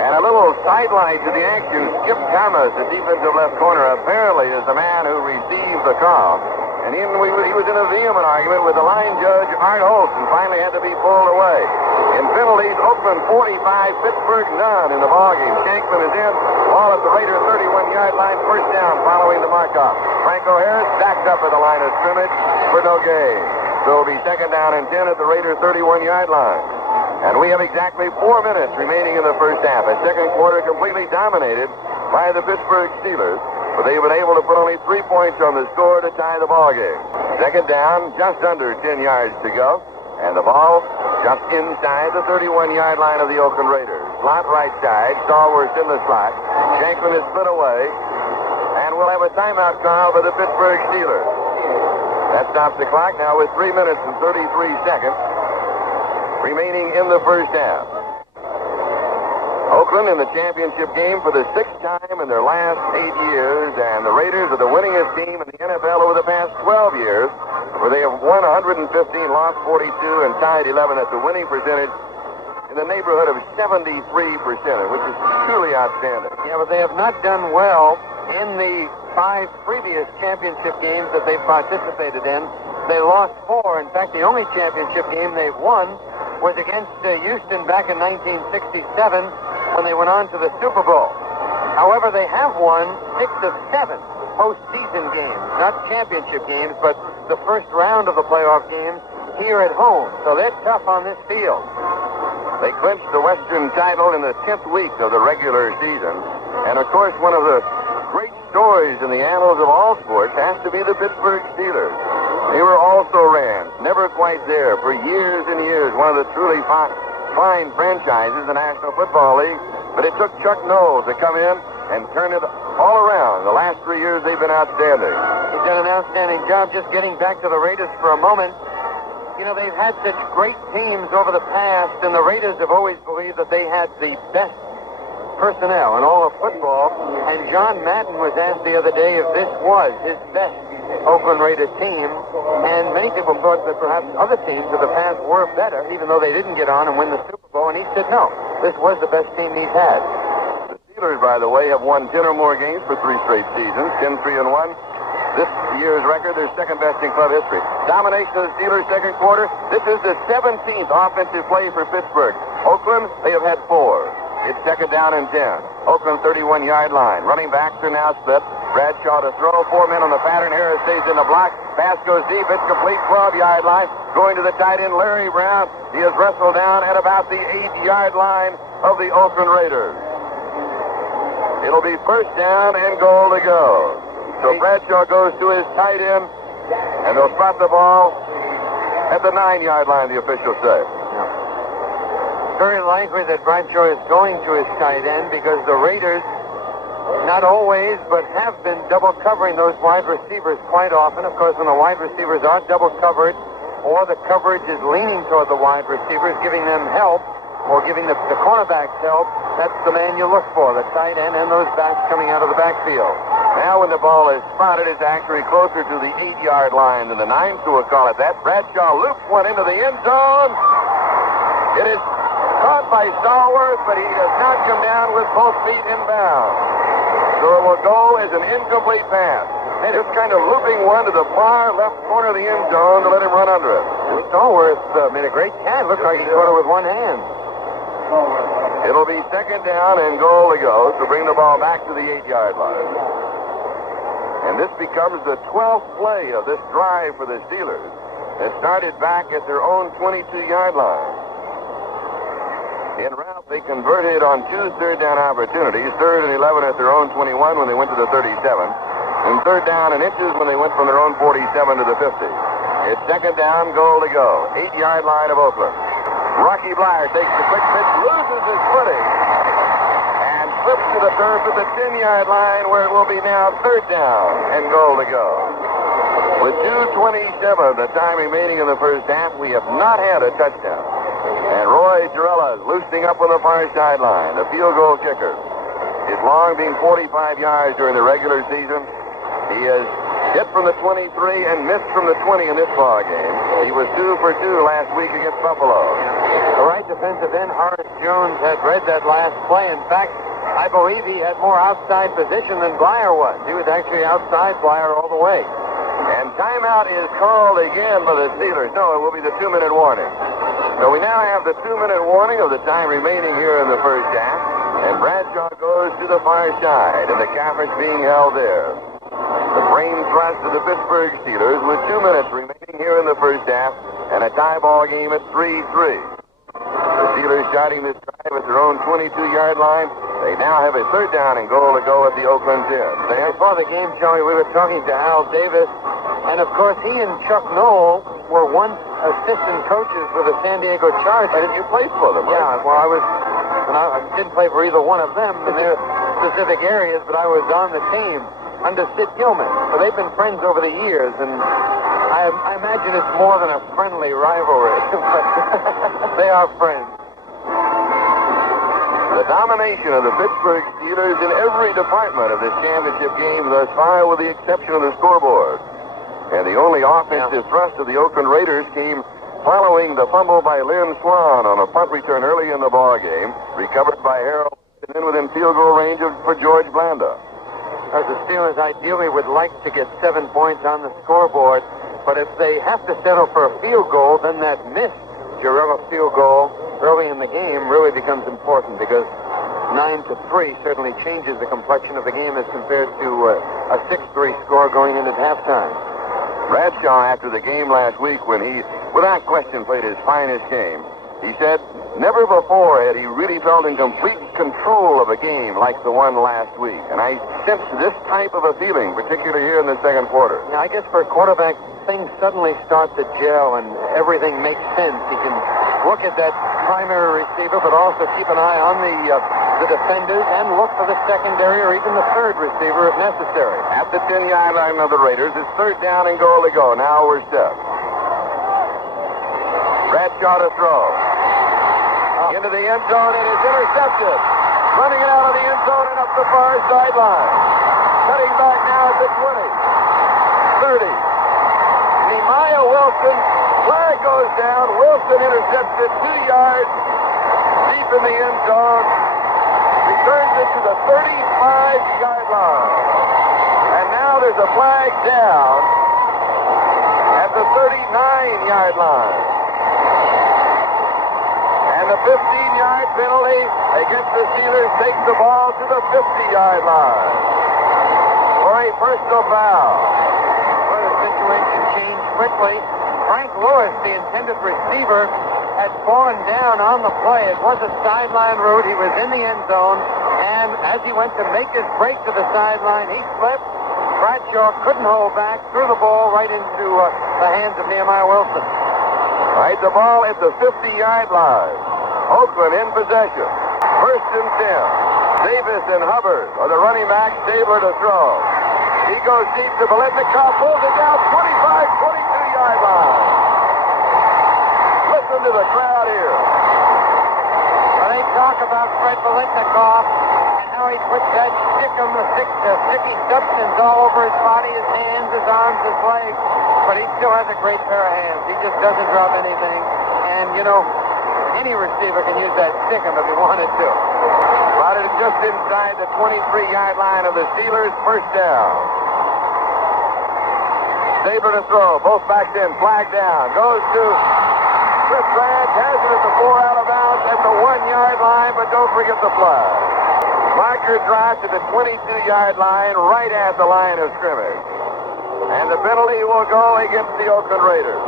And a little sideline to the action. Skip Thomas, the defensive left corner, apparently is the man who received the call. And he was in a vehement argument with the line judge, Art Holtz, and finally had to be pulled away. In penalties, Oakland 45, Pittsburgh none in the ballgame. Shankman is in. Ball at the Raider 31-yard line. First down following the mark-off. Franco Harris backed up at the line of scrimmage for no gain. So it'll be second down and 10 at the Raider 31-yard line. And we have exactly 4 minutes remaining in the first half. A second quarter completely dominated by the Pittsburgh Steelers. But they've been able to put only 3 points on the score to tie the ball game. Second down, just under 10 yards to go. And the ball just inside the 31-yard line of the Oakland Raiders. Slot right side, Stallworth in the slot. Shankman is split away. And we'll have a timeout call for the Pittsburgh Steelers. That stops the clock now with 3 minutes and 33 seconds remaining in the first half. Oakland in the championship game for the 6th time in their last 8 years, and the Raiders are the winningest team in the NFL over the past 12 years, where they have won 115, lost 42, and tied 11. That's a winning percentage in the neighborhood of 73%, which is truly outstanding. Yeah, but they have not done well in the 5 previous championship games that they've participated in. They lost 4. In fact, the only championship game they've won was against Houston back in 1967 when they went on to the Super Bowl. However, they have won 6 of 7 postseason games, not championship games, but the first round of the playoff games here at home. So they're tough on this field. They clinched the Western title in the 10th week of the regular season. And, of course, one of the great stories in the annals of all sports has to be the Pittsburgh Steelers. They were also Rams, never quite there for years and years, one of the truly fine franchises in the National Football League. But it took Chuck Knowles to come in and turn it all around. The last 3 years, they've been outstanding. He's done an outstanding job. Just getting back to the Raiders for a moment. You know, they've had such great teams over the past, and the Raiders have always believed that they had the best personnel in all of football. And John Madden was asked the other day if this was his best Oakland Raiders team. And many people thought that perhaps other teams of the past were better, even though they didn't get on and win the Super Bowl. And he said, no, this was the best team he's had. Steelers, by the way, have won 10 or more games for 3 straight seasons, 10-3-1. This year's record, their second best in club history. Domination of the Steelers' second quarter. This is the 17th offensive play for Pittsburgh. Oakland, they have had 4. It's second down and 10. Oakland 31-yard line. Running backs are now split. Bradshaw to throw. 4 men on the pattern. Harris stays in the block. Pass goes deep. It's complete 12-yard line. Going to the tight end, Larry Brown. He is wrestled down at about the 8-yard line of the Oakland Raiders. It'll be first down and goal to go. So Bradshaw goes to his tight end, and they'll spot the ball at the 9-yard line, the officials say. Very likely that Bradshaw is going to his tight end because the Raiders, not always, but have been double covering those wide receivers quite often. Of course, when the wide receivers are double covered, or the coverage is leaning toward the wide receivers, giving them help, or giving the cornerbacks help, that's the man you look for, the tight end and those backs coming out of the backfield. Now when the ball is spotted, it's actually closer to the 8-yard line than the 9, so we'll call it that. Bradshaw loops one into the end zone. It is caught by Stallworth, but he does not come down with both feet inbound. So it will go as an incomplete pass. Just kind of looping one to the far left corner of the end zone to let him run under it. Stallworth made a great catch. Looked like he caught it with one hand. It'll be second down and goal to go to bring the ball back to the 8-yard line. And this becomes the 12th play of this drive for the Steelers. It started back at their own 22-yard line. In route, they converted on 2 third-down opportunities, 3rd and 11 at their own 21 when they went to the 37, and 3rd down and inches when they went from their own 47 to the 50. It's second down, goal to go. 8-yard line of Oakland. Rocky Blyer takes the quick pitch, loses his footing, and slips to the turf at the 10-yard line where it will be now 3rd down and goal to go. With 2:27 the time remaining in the first half, we have not had a touchdown. And Roy Girella is loosening up on the far sideline, the field goal kicker. His long being 45 yards during the regular season. He has hit from the 23 and missed from the 20 in this ball game. He was 2 for 2 last week against Buffalo. The right defensive end, Horace Jones, had read that last play. In fact, I believe he had more outside position than Blyer was. He was actually outside Blyer all the way. And timeout is called again by the Steelers. No, it will be the 2-minute warning. So we now have the 2-minute warning of the time remaining here in the first half. And Bradshaw goes to the far side, and the Catholics being held there. The brain thrust of the Pittsburgh Steelers with 2 minutes remaining here in the first half, and a tie ball game at 3-3. The Steelers starting this drive at their own 22-yard line. They now have a 3rd down and goal to go at the Oakland 10. Before the game, Joey, we were talking to Al Davis, and of course he and Chuck Knoll were once assistant coaches for the San Diego Chargers. And you played for them, right? Yeah, well, I didn't play for either one of them in their specific areas, but I was on the team under Sid Gilman. So they've been friends over the years, and I imagine it's more than a friendly rivalry. But they are friends. The domination of the Pittsburgh Steelers in every department of this championship game thus far, with the exception of the scoreboard. And the only offensive thrust of the Oakland Raiders came following the fumble by Lynn Swan on a punt return early in the ball game, recovered by Harold, and then within field goal range for George Blanda. As the Steelers ideally would like to get 7 points on the scoreboard, But if they have to settle for a field goal, then that missed Jarrella field goal early in the game really becomes important because 9-3 certainly changes the complexion of the game as compared to a 6-3 score going in at halftime. Bradshaw, after the game last week when he, without question, played his finest game, he said never before had he really felt in complete control of a game like the one last week. And I sensed this type of a feeling, particularly here in the second quarter. Yeah, I guess for a quarterback, things suddenly start to gel and everything makes sense. He can look at that primary receiver, but also keep an eye on the defenders and look for the secondary or even the third receiver if necessary. At the 10-yard line of the Raiders, it's third down and goal to go. Now we're set. Bradshaw to throw. Into the end zone, it is intercepted. Running it out of the end zone and up the far sideline. Cutting back now at the 20. 30. Nehemiah Wilson. Flag goes down. Wilson intercepts it 2 yards deep in the end zone. Returns it to the 35-yard line. And now there's a flag down at the 39-yard line. And the 15-yard penalty against the Steelers takes the ball to the 50-yard line for a personal foul. Well, the situation changed quickly. Frank Lewis, the intended receiver, had fallen down on the play. It was a sideline route. He was in the end zone, and as he went to make his break to the sideline, he slipped. Bradshaw couldn't hold back, threw the ball right into the hands of Nehemiah Wilson. Right, the ball at the 50-yard line. Oakland in possession. First and 10. Davis and Hubbard are the running back. Stabler to throw. He goes deep to Biletnikoff, pulls it down 25, 22-yard line. Listen to the crowd here. Well, they talk about Fred Biletnikoff and how he puts that sticky substance all over his body, his hands, his arms, his legs. But he still has a great pair of hands. He just doesn't drop anything. And, you know, any receiver can use that stickum if he wanted to. But it's just inside the 23-yard line of the Steelers. First down. Stabler to throw. Both backs in. Flag down. Goes to Chris Branch. Has it at the 4 out of bounds at the 1-yard line, but don't forget the flag. Marker dropped to the 22-yard line, right at the line of scrimmage. And the penalty will go against the Oakland Raiders.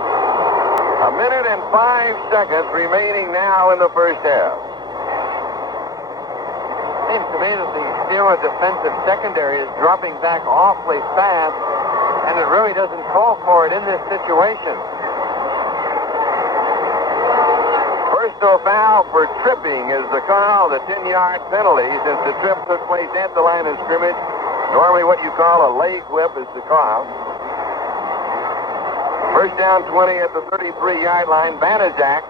1 minute and 5 seconds remaining now in the first half. Seems to me that the Steelers defensive secondary is dropping back awfully fast, and it really doesn't call for it in this situation. Personal foul for tripping is the call, the 10-yard penalty, since the trip took place at the line of scrimmage. Normally what you call a late whip is the call. First down 20 at the 33-yard line. Banaszak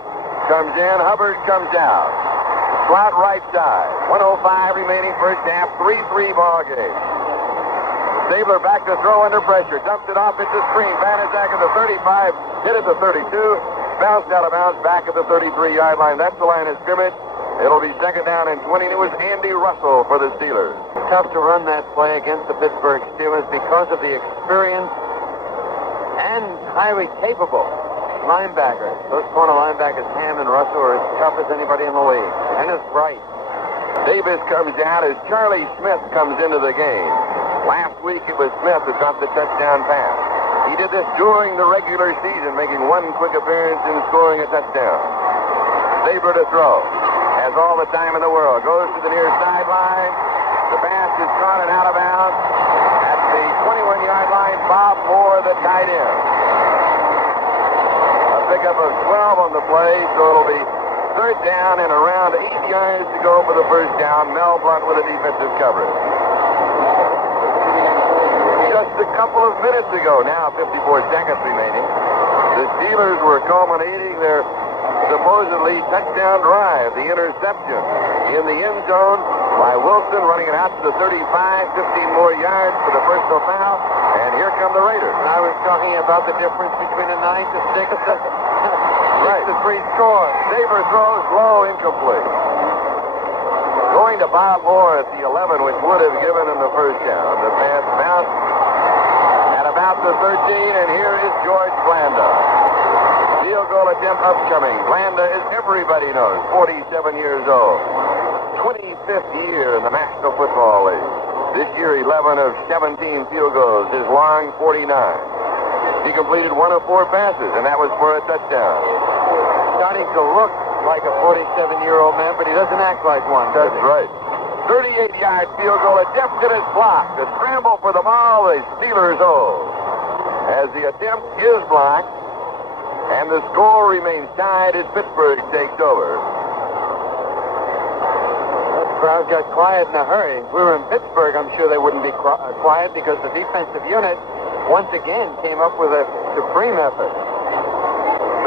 comes in. Hubbard comes out. Slot right side. 1:05 remaining first half. 3-3 ball game. Stabler back to throw under pressure. Dumped it off at the screen. Banaszak at the 35. Hit at the 32. Bounced out of bounds back at the 33-yard line. That's the line of scrimmage. It'll be second down and 20. And it was Andy Russell for the Steelers. Tough to run that play against the Pittsburgh Steelers because of the experience and highly capable linebackers. Those corner linebackers, Ham and Russell, are as tough as anybody in the league. And as bright. Davis comes out as Charlie Smith comes into the game. Last week it was Smith who got the touchdown pass. He did this during the regular season, making one quick appearance and scoring a touchdown. Stabler to throw. Has all the time in the world. Goes to the near sideline. The pass is caught and out of bounds. At the 21-yard line, Bob Moore, the tight end. A pickup of 12 on the play, so it'll be third down and around 8 yards to go for the first down. Mel Blunt with a defensive coverage. Just a couple of minutes ago, now 54 seconds remaining, the Steelers were culminating their supposedly touchdown drive, the interception in the end zone by Wilson, running it out to the 35, 15 more yards for the personal foul, and here come the Raiders. And I was talking about the difference between a 9-6 Right. 6-3 score. Stabler throws low, incomplete. Going to Bob Moore at the 11, which would have given him the first down. The pass bounced at about out to 13, and here is George Blanda. Field goal attempt upcoming. Blanda, as everybody knows, 47 years old. 25th year in the National Football League. This year, 11 of 17 field goals. His long 49. He completed 1 of 4 passes, and that was for a touchdown. Starting to look like a 47-year-old man, but he doesn't act like one. That's right. 38-yard field goal attempt, and it's blocked. A scramble for the ball, the Steelers hold. As the attempt is blocked, and the score remains tied as Pittsburgh takes over. The crowd got quiet in a hurry. If we were in Pittsburgh, I'm sure they wouldn't be quiet because the defensive unit once again came up with a supreme effort.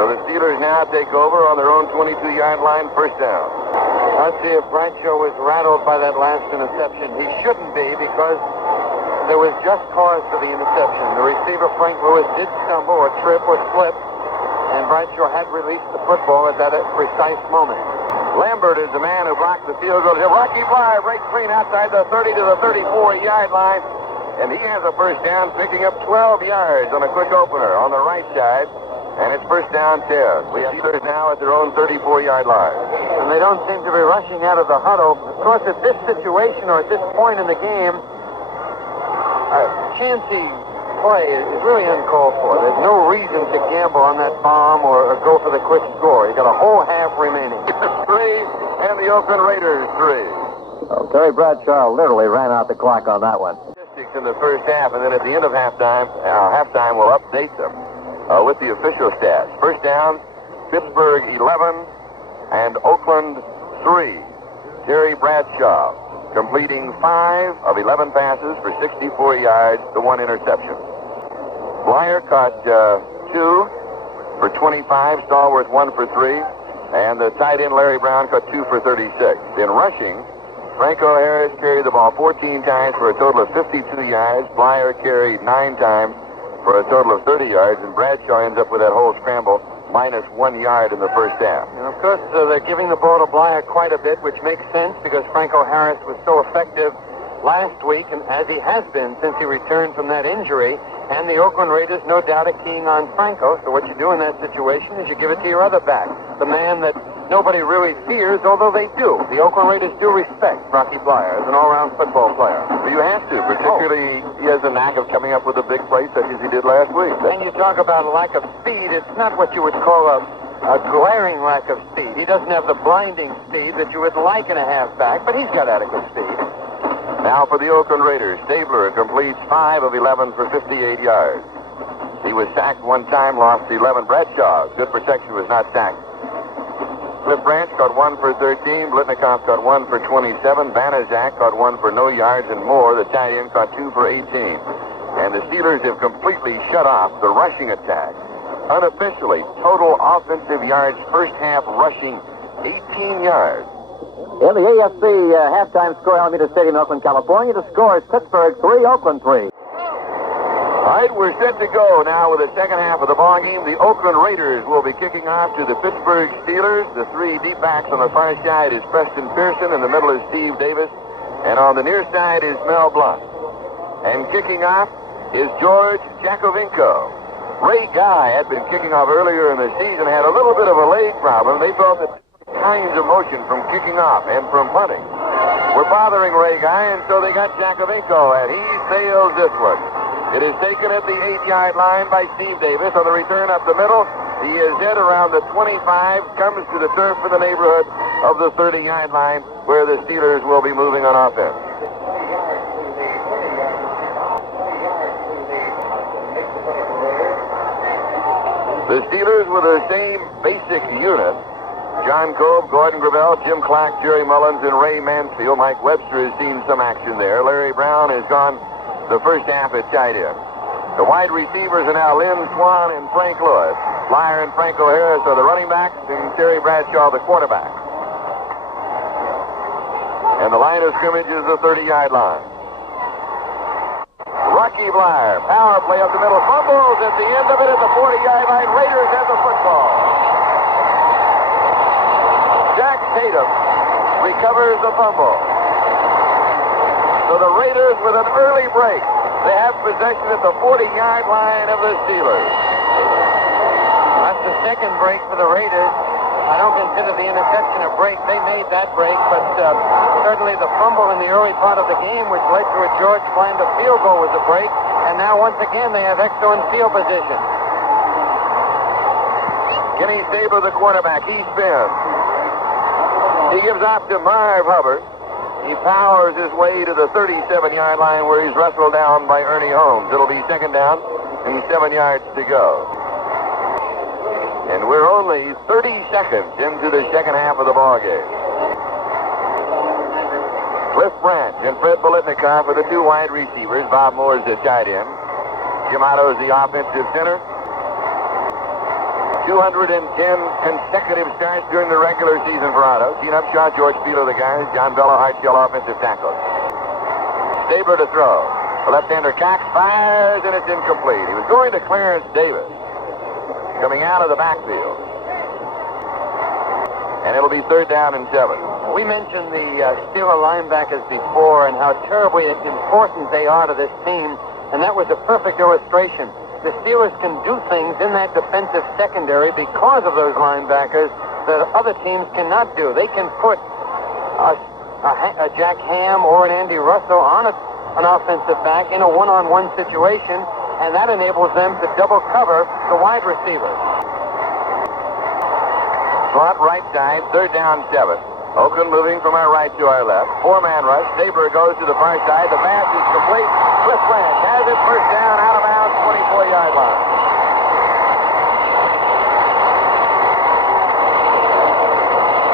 So the Steelers now take over on their own 22-yard line, first down. Let's see if Bradshaw was rattled by that last interception. He shouldn't be because there was just cause for the interception. The receiver, Frank Lewis, did stumble or trip or slip, and Bradshaw had released the football at that precise moment. Lambert is the man who blocked the field goal. Rocky Bly breaks clean outside the 30 to the 34-yard line, and he has a first down, picking up 12 yards on a quick opener on the right side. And it's first down 10. The Steelers now at their own 34-yard line. And they don't seem to be rushing out of the huddle. Of course, at this situation or at this point in the game, chancy play is really uncalled for. There's no reason to gamble on that bomb or go for the quick score. You got a whole half remaining. 3, and the Oakland Raiders 3. Oh, Terry Bradshaw literally ran out the clock on that one. Statistics in the first half, and then at the end of halftime we'll update them. With the official stats. First down, Pittsburgh 11 and Oakland 3. Terry Bradshaw completing 5 of 11 passes for 64 yards to 1 interception. Blyer caught 2 for 25, Stallworth 1 for 3, and the tight end Larry Brown caught 2 for 36. In rushing, Franco Harris carried the ball 14 times for a total of 52 yards. Blyer carried 9 times for a total of 30 yards, and Bradshaw ends up with that whole scramble, minus 1 yard in the first half. And of course, they're giving the ball to Blyer quite a bit, which makes sense because Franco Harris was so effective last week, and as he has been since he returned from that injury. And the Oakland Raiders, no doubt, are keying on Franco. So what you do in that situation is you give it to your other back, the man that nobody really fears, although they do. The Oakland Raiders do respect Rocky Blyer as an all-around football player. Well, you have to, particularly he has a knack of coming up with a big play such as he did last week. And you talk about a lack of speed. It's not what you would call a glaring lack of speed. He doesn't have the blinding speed that you would like in a halfback, but he's got adequate speed. Now for the Oakland Raiders, Stabler completes 5 of 11 for 58 yards. He was sacked 1 time, lost 11. Bradshaw, good protection, was not sacked. Cliff Branch caught 1 for 13. Blitnikoff caught 1 for 27. Banaszak caught 1 for no yards and more. The tight end caught 2 for 18. And the Steelers have completely shut off the rushing attack. Unofficially, total offensive yards, first half rushing 18 yards. In the AFC halftime score, Alameda Stadium, Oakland, California, the score is Pittsburgh 3, Oakland 3. All right, we're set to go now with the second half of the ball game. The Oakland Raiders will be kicking off to the Pittsburgh Steelers. The 3 deep backs on the far side is Preston Pearson. In the middle is Steve Davis. And on the near side is Mel Blunt. And kicking off is George Jakovinko. Ray Guy had been kicking off earlier in the season, had a little bit of a leg problem. They felt that kinds of motion from kicking off and from punting were bothering Ray Guy, and so they got Jakovinko, and he sails this one. It is taken at the 8-yard line by Steve Davis. On the return up the middle, he is hit around the 25, comes to the turf for the neighborhood of the 30-yard line, where the Steelers will be moving on offense. The Steelers with the same basic unit. John Cove, Gordon Gravel, Jim Clark, Jerry Mullins, and Ray Mansfield. Mike Webster has seen some action there. Larry Brown has gone the first half at tight end. The wide receivers are now Lynn Swan and Frank Lewis. Blyer and Franco Harris are the running backs, and Terry Bradshaw the quarterback. And the line of scrimmage is the 30-yard line. Rocky Blyer, power play up the middle, fumbles at the end of it at the 40-yard line. Raiders have the football. Jack Tatum recovers the fumble. So the Raiders with an early break They have possession at the 40-yard line of the Steelers. That's the second break for the Raiders. I don't consider the interception a break. They made that break, but certainly the fumble in the early part of the game, which led to a George Blanda field goal, was a break. And now, once again, they have excellent field position. Kenny Stabler, the quarterback. He spins. He gives off to Marv Hubbard. He powers his way to the 37-yard line where he's wrestled down by Ernie Holmes. It'll be second down and 7 yards to go. And we're only 30 seconds into the second half of the ballgame. Cliff Branch and Fred Bolitnikoff are the two wide receivers. Bob Moore's the tight end. Jim Otto's the offensive center. 210 consecutive starts during the regular season for Otto. Gene Upshaw, George Fiedler, the guys. John Bello, Art Shell, offensive tackles. Stabler to throw. The left-hander Cox fires, and it's incomplete. He was going to Clarence Davis, coming out of the backfield. And it'll be third down and 7. We mentioned the Steeler linebackers before and how terribly important they are to this team, and that was a perfect illustration. The Steelers can do things in that defensive secondary because of those linebackers that other teams cannot do. They can put a Jack Ham or an Andy Russell on an offensive back in a one-on-one situation, and that enables them to double cover the wide receivers. Slot right side, third down 7. Oakland moving from our right to our left. Four-man rush. Stabler goes to the far side. The pass is complete. Cliff Branch has it, first down, out of bounds, 24-yard line.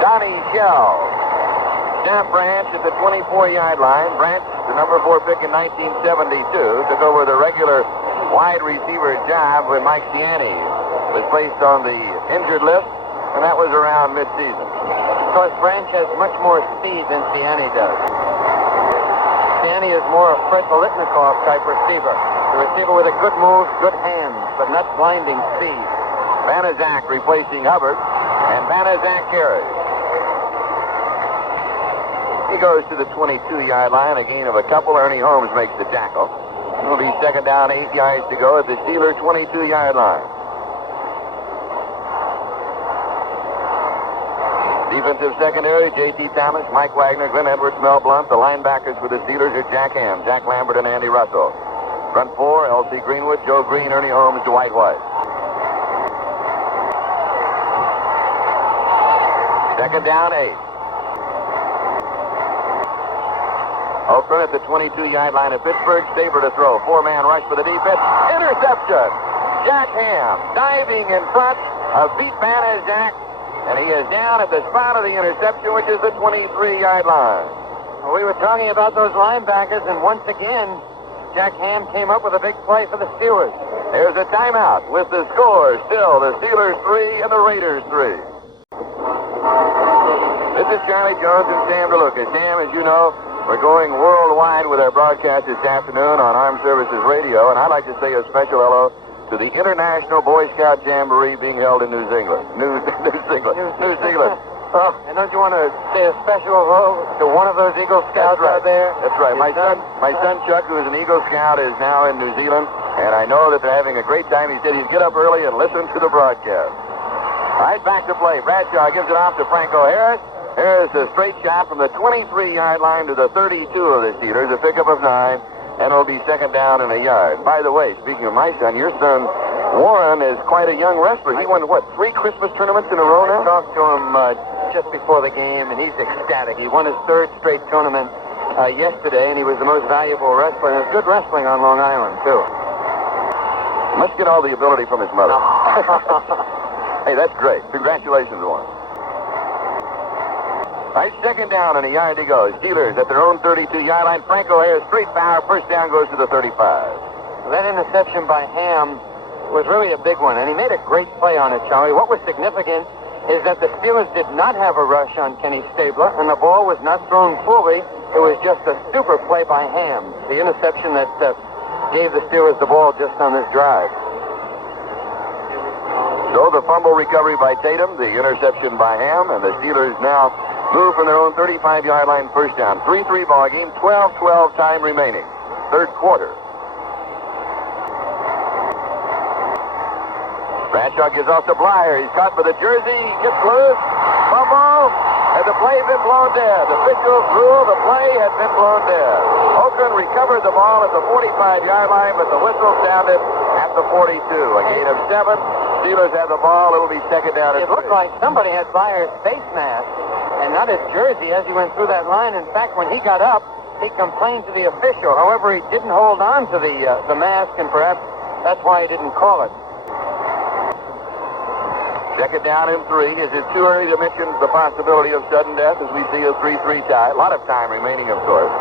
Donnie Shell. Snap Branch at the 24-yard line. Branch, the number 4 pick in 1972, took over the regular wide receiver job when Mike Ciani was placed on the injured list, and that was around midseason. Because Branch has much more speed than Ciani does. Ciani is more a Fred Bolitnikoff type receiver. The receiver with a good move, good hands, but not blinding speed. Banaszak replacing Hubbard, and Banaszak carries. He goes to the 22-yard line, a gain of a couple. Ernie Holmes makes the tackle. It'll be second down, 8 yards to go at the Steeler 22-yard line. Defensive secondary, J.T. Thomas, Mike Wagner, Glenn Edwards, Mel Blunt. The linebackers for the Steelers are Jack Ham, Jack Lambert, and Andy Russell. Front four, L.C. Greenwood, Joe Green, Ernie Holmes, Dwight White. Second down, 8. Oakland at the 22-yard line of Pittsburgh. Stabler to throw. Four-man rush for the defense. Interception. Jack Ham diving in front of beat Banaszak. And he is down at the spot of the interception, which is the 23-yard line. Well, we were talking about those linebackers, and once again, Jack Ham came up with a big play for the Steelers. There's a timeout with the score still the Steelers 3 and the Raiders 3. This is Charlie Jones and Sam DeLuca. Sam, as you know, we're going worldwide with our broadcast this afternoon on Armed Services Radio, and I'd like to say a special hello to the International Boy Scout Jamboree being held in New Zealand. New Zealand. Oh, and don't you want to say a special hello to one of those Eagle Scouts out there? That's right. My son Chuck, who is an Eagle Scout, is now in New Zealand, and I know that they're having a great time. He said he'd get up early and listen to the broadcast. All right, back to play. Bradshaw gives it off to Franco Harris. Here's a straight shot from the 23-yard line to the 32 of the Steelers, a pickup of 9, and it'll be second down and a yard. By the way, speaking of my son, your son Warren is quite a young wrestler. He won, 3 Christmas tournaments in a row now? I talked to him just before the game, and he's ecstatic. He won his 3rd straight tournament yesterday, and he was the most valuable wrestler. And it's good wrestling on Long Island, too. Must get all the ability from his mother. Hey, that's great. Congratulations, Warren. Right, second down and a yard to go. Steelers at their own 32-yard line. Franco Harris, straight power. First down goes to the 35. That interception by Ham was really a big one, and he made a great play on it, Charlie. What was significant is that the Steelers did not have a rush on Kenny Stabler, and the ball was not thrown fully. It was just a super play by Ham, the interception that gave the Steelers the ball just on this drive. So the fumble recovery by Tatum, the interception by Ham, and the Steelers now move from their own 35-yard line, first down. 3-3 ball game, 12-12 time remaining. Third quarter. Bradshaw gives off to Blyer. He's caught for the jersey. Gets loose. Fumble. And the play's been blown dead. Officials rule the play has been blown dead. Oakland recovered the ball at the 45-yard line, but the whistle sounded at the 42. A gain of 7. Steelers have the ball. It will be second down and 3. It looked like somebody had Byers' face mask and not his jersey as he went through that line. In fact, when he got up, he complained to the official. However, he didn't hold on to the mask, and perhaps that's why he didn't call it. Second down and 3. Is it too early to mention the possibility of sudden death as we see a 3-3 tie? A lot of time remaining, of course.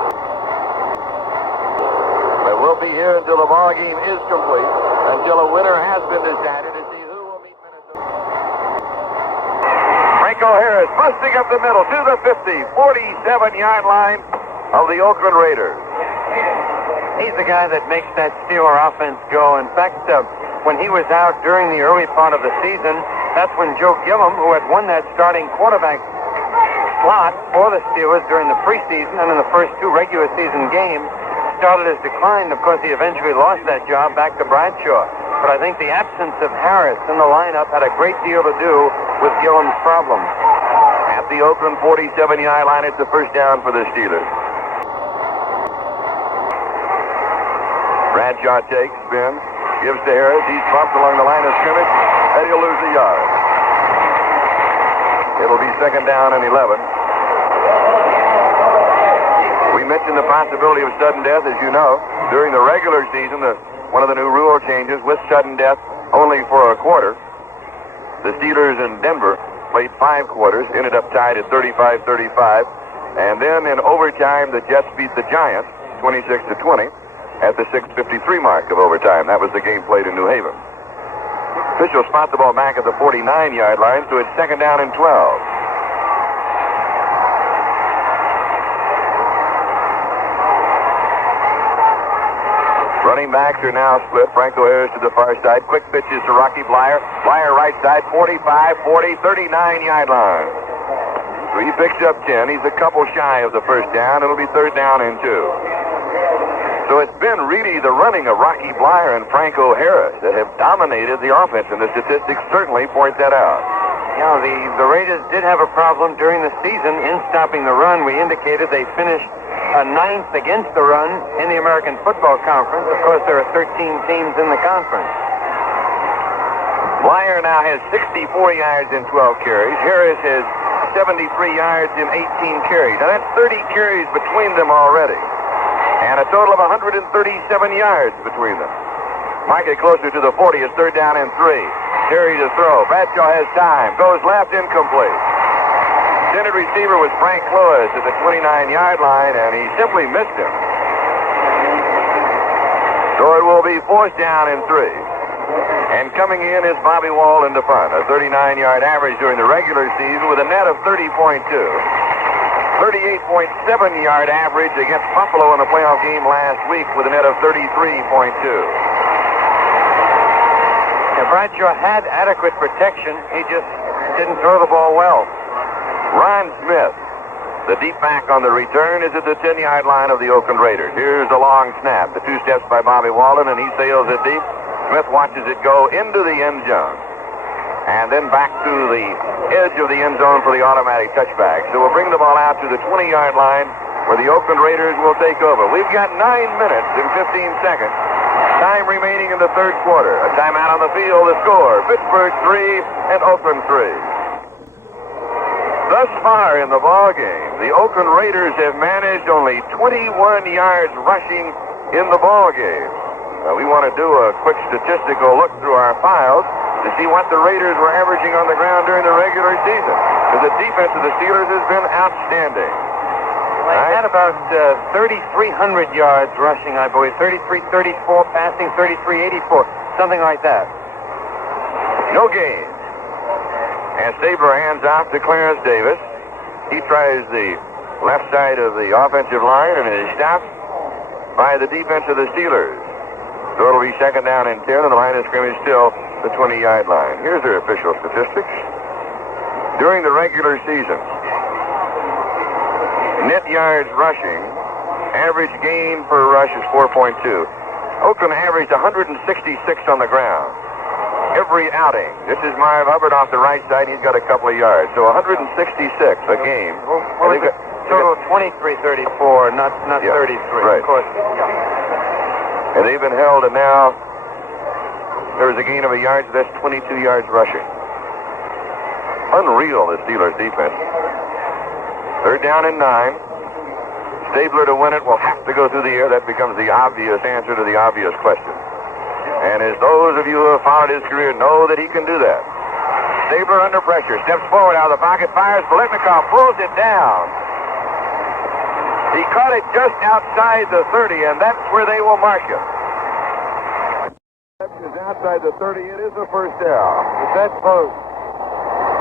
But we'll be here until the ball game is complete, until a winner has been decided to see who will meet Minnesota. Franco Harris busting up the middle to the 50, 47-yard line of the Oakland Raiders. He's the guy that makes that Steeler offense go. In fact, when he was out during the early part of the season, that's when Joe Gillum, who had won that starting quarterback slot for the Steelers during the preseason and in the first 2 regular season games, started his decline. Of course, he eventually lost that job back to Bradshaw. But I think the absence of Harris in the lineup had a great deal to do with Gillum's problem. At the Oakland 47-yard line, it's the first down for the Steelers. Bradshaw takes, spins, gives to Harris. He's bumped along the line of scrimmage, and he'll lose a yard. It'll be second down and 11. We mentioned the possibility of sudden death, as you know. During the regular season, one of the new rule changes with sudden death only for a quarter. The Steelers in Denver played 5 quarters, ended up tied at 35-35. And then in overtime, the Jets beat the Giants 26-20 at the 6:53 mark of overtime. That was the game played in New Haven. Officials spot the ball back at the 49-yard line, so it's second down and 12. Running backs are now split. Franco Harris to the far side. Quick pitches to Rocky Blyer. Blyer right side, 45, 40, 39-yard line. So he picks up 10. He's a couple shy of the first down. It'll be third down and 2. So it's been really the running of Rocky Blyer and Franco Harris that have dominated the offense, and the statistics certainly point that out. Yeah, the Raiders did have a problem during the season in stopping the run. We indicated they finished 9th against the run in the American Football Conference. Of course, there are 13 teams in the conference. Blyer now has 64 yards in 12 carries. Harris has 73 yards in 18 carries. Now, that's 30 carries between them already. And a total of 137 yards between them. Might get closer to the 40. It's third down and 3. Terry to throw. Bradshaw has time. Goes left, incomplete. Intended receiver was Frank Lewis at the 29-yard line, and he simply missed him. So it will be fourth down and 3. And coming in is Bobby Walden to punt. A 39-yard average during the regular season with a net of 30.2. 38.7-yard average against Buffalo in the playoff game last week with a net of 33.2. Now, Bradshaw had adequate protection. He just didn't throw the ball well. Ron Smith, the deep back on the return, is at the 10-yard line of the Oakland Raiders. Here's the long snap. The 2 steps by Bobby Walden, and he sails it deep. Smith watches it go into the end zone. And then back to the edge of the end zone for the automatic touchback. So we'll bring the ball out to the 20-yard line where the Oakland Raiders will take over. We've got 9 minutes and 15 seconds. Time remaining in the third quarter. A timeout on the field. The score, Pittsburgh 3 and Oakland 3. Thus far in the ball game, the Oakland Raiders have managed only 21 yards rushing in the ball game. We want to do a quick statistical look through our files to see what the Raiders were averaging on the ground during the regular season. Because the defense of the Steelers has been outstanding. They had about 3,300 yards rushing, I believe. 33-34 passing, 33-84, something like that. No gain. And Stabler hands off to Clarence Davis. He tries the left side of the offensive line and is stopped by the defense of the Steelers. So it'll be second down and 10, and the line of scrimmage still the 20-yard line. Here's their official statistics. During the regular season, net yards rushing, average gain per rush is 4.2. Oakland averaged 166 on the ground. every outing. This is Marv Hubbard off the right side. He's got a couple of yards. So 166 a game. Well, it's a total of 23-34, not 33. Right. Of course. And they've been held, and now there's a gain of a yard, so that's 22 yards rushing. Unreal, the Steelers' defense. Third down and 9. Stabler to win it will have to go through the air. That becomes the obvious answer to the obvious question. And as those of you who have followed his career know that he can do that. Stabler under pressure, steps forward out of the pocket, fires. Biletnikoff pulls it down. He caught it just outside the 30, and that's where they will mark him. Is outside the 30. It is a first down. Is that close?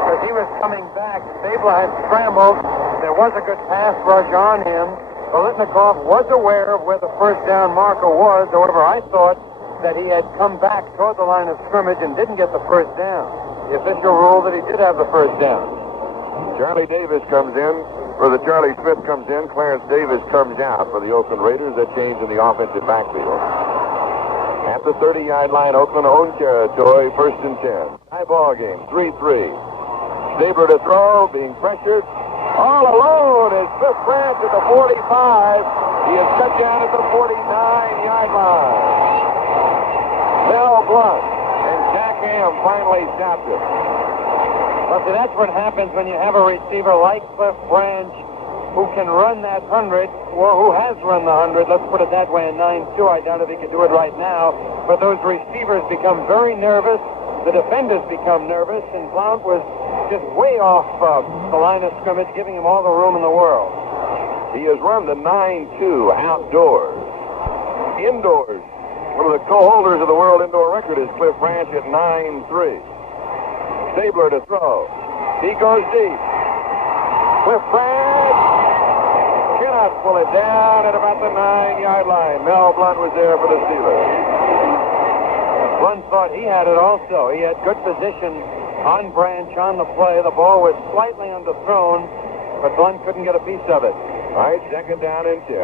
Because he was coming back. Stabler had scrambled. There was a good pass rush on him. Biletnikoff was aware of where the first down marker was. However, I thought that he had come back toward the line of scrimmage and didn't get the first down. The official ruled that he did have the first down. Charlie Davis comes in, or the Charlie Smith comes in. Clarence Davis comes out for the Oakland Raiders. That change in the offensive backfield. At the 30-yard line, Oakland owns territory, first and 10. High ball game, 3-3. Stabler to throw, being pressured. All alone is Cliff Branch at the 45. He is cut down at the 49-yard line. Mel Blunt and Jack Ham finally stopped him. Well, see, that's what happens when you have a receiver like Cliff Branch who can run that 100, or who has run the 100, let's put it that way, in 9-2. I doubt if he could do it right now. But those receivers become very nervous. The defenders become nervous, and Blount was just way off the line of scrimmage, giving him all the room in the world. He has run the 9-2 outdoors. Indoors, one of the co-holders of the world indoor record is Cliff Branch at 9-3. Stabler to throw. He goes deep. Cliff Branch cannot pull it down at about the 9-yard line. Mel Blunt was there for the Steelers. Blunt thought he had it also. He had good position on Branch on the play. The ball was slightly underthrown, but Blunt couldn't get a piece of it. All right, second down and 10.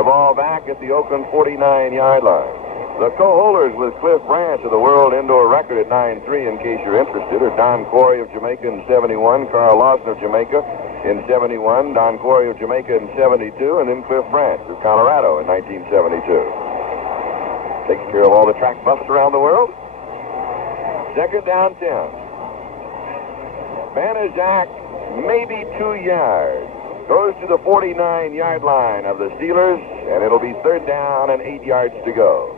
The ball back at the Oakland 49-yard line. The co-holders with Cliff Branch of the world indoor record at 9-3, in case you're interested, are Don Corey of Jamaica in 71, Carl Lawson of Jamaica in 71, Don Corey of Jamaica in 72, and then Cliff Branch of Colorado in 1972. Takes care of all the track buffs around the world. Second down 10. Banaszak, maybe 2 yards. Goes to the 49-yard line of the Steelers, and it'll be third down and 8 yards to go.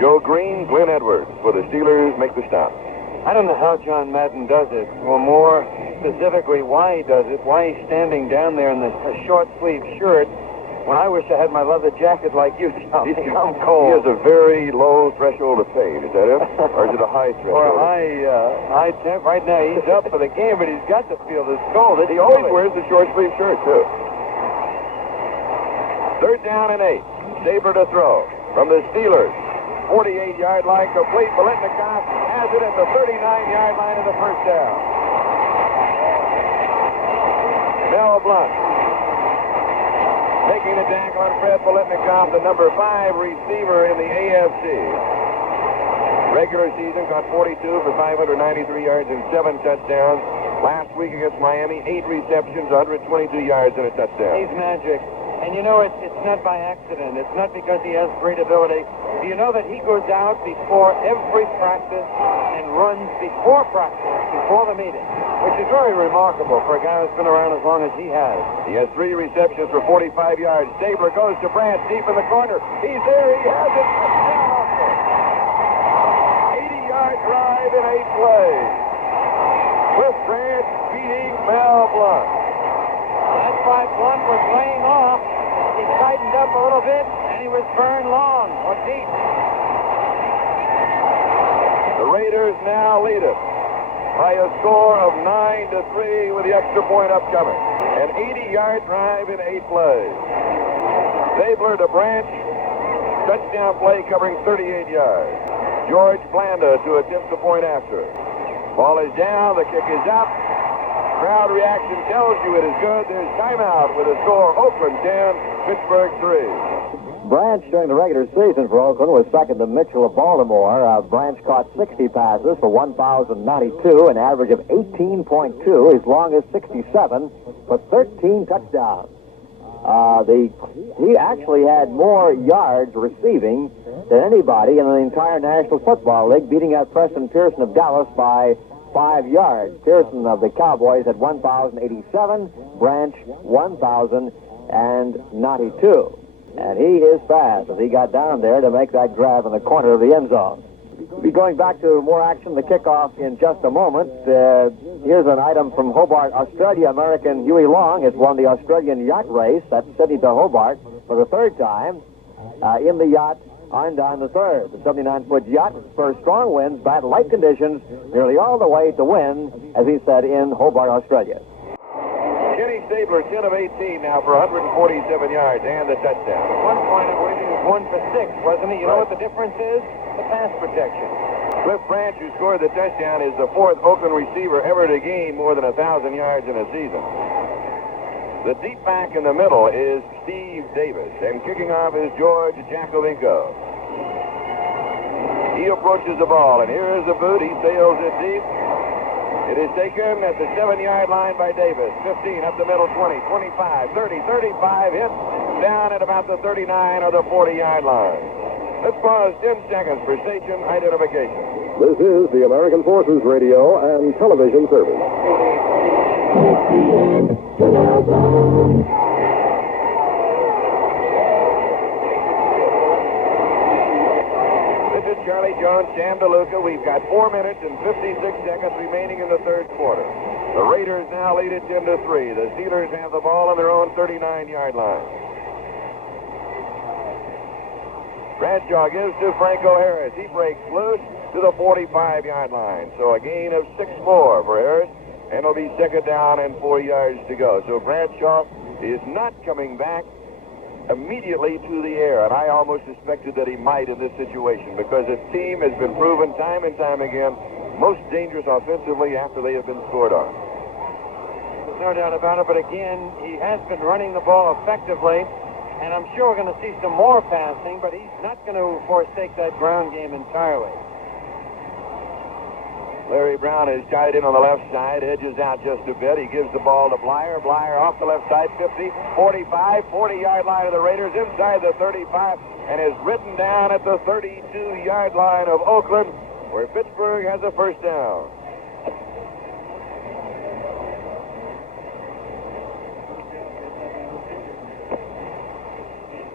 Joe Green, Glenn Edwards for the Steelers make the stop. I don't know how John Madden does it, or more specifically why he does it, why he's standing down there in a short-sleeved shirt when I wish I had my leather jacket like you, John. I'm cold. He has a very low threshold of pain, is that it? Or is it a high threshold? Or a high temp. Right now he's up for the game, but he's got to feel this cold. He always wears the short-sleeved shirt, too. Third down and 8. Stabler to throw from the Steelers. 48-yard line complete. Biletnikoff has it at the 39-yard line of the first down. Mel Blunt making the tackle on Fred Biletnikoff, the number 5 receiver in the AFC. Regular season caught 42 for 593 yards and 7 touchdowns. Last week against Miami, 8 receptions, 122 yards and a touchdown. He's magic. And you know, it's not by accident. It's not because he has great ability. Do you know that he goes out before every practice and runs before practice, before the meeting, which is very remarkable for a guy who's been around as long as he has. He has 3 receptions for 45 yards. Stabler goes to Branch deep in the corner. He's there. He has it. 80-yard drive in 8 plays. Cliff Branch beating Mel Blunt. That's why Blunt was laying off. He tightened up a little bit, and he was burned long or deep. The Raiders now lead it by a score of 9-3 with the extra point upcoming. An 80-yard drive in 8 plays. Stabler to Branch. Touchdown play covering 38 yards. George Blanda to attempt the point after. Ball is down. The kick is up. Crowd reaction tells you it is good. There's timeout with a score Oakland 10, Pittsburgh 3. Branch during the regular season for Oakland was second to Mitchell of Baltimore. Branch caught 60 passes for 1,092, an average of 18.2. His longest 67 for 13 touchdowns. He actually had more yards receiving than anybody in the entire National Football League, beating out Preston Pearson of Dallas by 5 yards. Pearson of the Cowboys had 1,087, Branch 1,092. And he is fast as he got down there to make that grab in the corner of the end zone. We'll be going back to more action, the kickoff, in just a moment. Here's an item from Hobart, Australia. American Huey Long has won the Australian yacht race. That's Sydney to Hobart for the third time in the yacht on Don the third. The 79-foot yacht spurs strong winds, bad light conditions, nearly all the way to win, as he said, in Hobart, Australia. Kenny Stabler, 10 of 18 now for 147 yards and the touchdown. At one point, I believe he was 1 for 6, wasn't he? You know what the difference is? The pass protection. Cliff Branch, who scored the touchdown, is the fourth Oakland receiver ever to gain more than 1,000 yards in a season. The deep back in the middle is Steve Davis, and kicking off is George Jacovinko. He approaches the ball, and here is the boot. He sails it deep. It is taken at the 7-yard line by Davis. 15 up the middle, 20, 25, 30, 35, hit down at about the 39 or the 40-yard line. Let's pause 10 seconds for station identification. This is the American Forces Radio and Television Service. This is Charlie Jones, Sam DeLuca. We've got 4 minutes and 56 seconds remaining in the third quarter. The Raiders now lead it 10-3. The Steelers have the ball on their own 39-yard line. Bradshaw gives to Franco Harris. He breaks loose to the 45-yard line. So a gain of 6 more for Harris, and it'll be second down and 4 yards to go. So Bradshaw is not coming back immediately to the air, and I almost suspected that he might in this situation because his team has been proven time and time again most dangerous offensively after they have been scored on. There's no doubt about it, but again, he has been running the ball effectively, and I'm sure we're going to see some more passing, but he's not going to forsake that ground game entirely. Larry Brown is tied in on the left side, edges out just a bit. He gives the ball to Blyer. Blyer off the left side, 50, 45, 40-yard line of the Raiders, inside the 35, and is ridden down at the 32-yard line of Oakland, where Pittsburgh has a first down.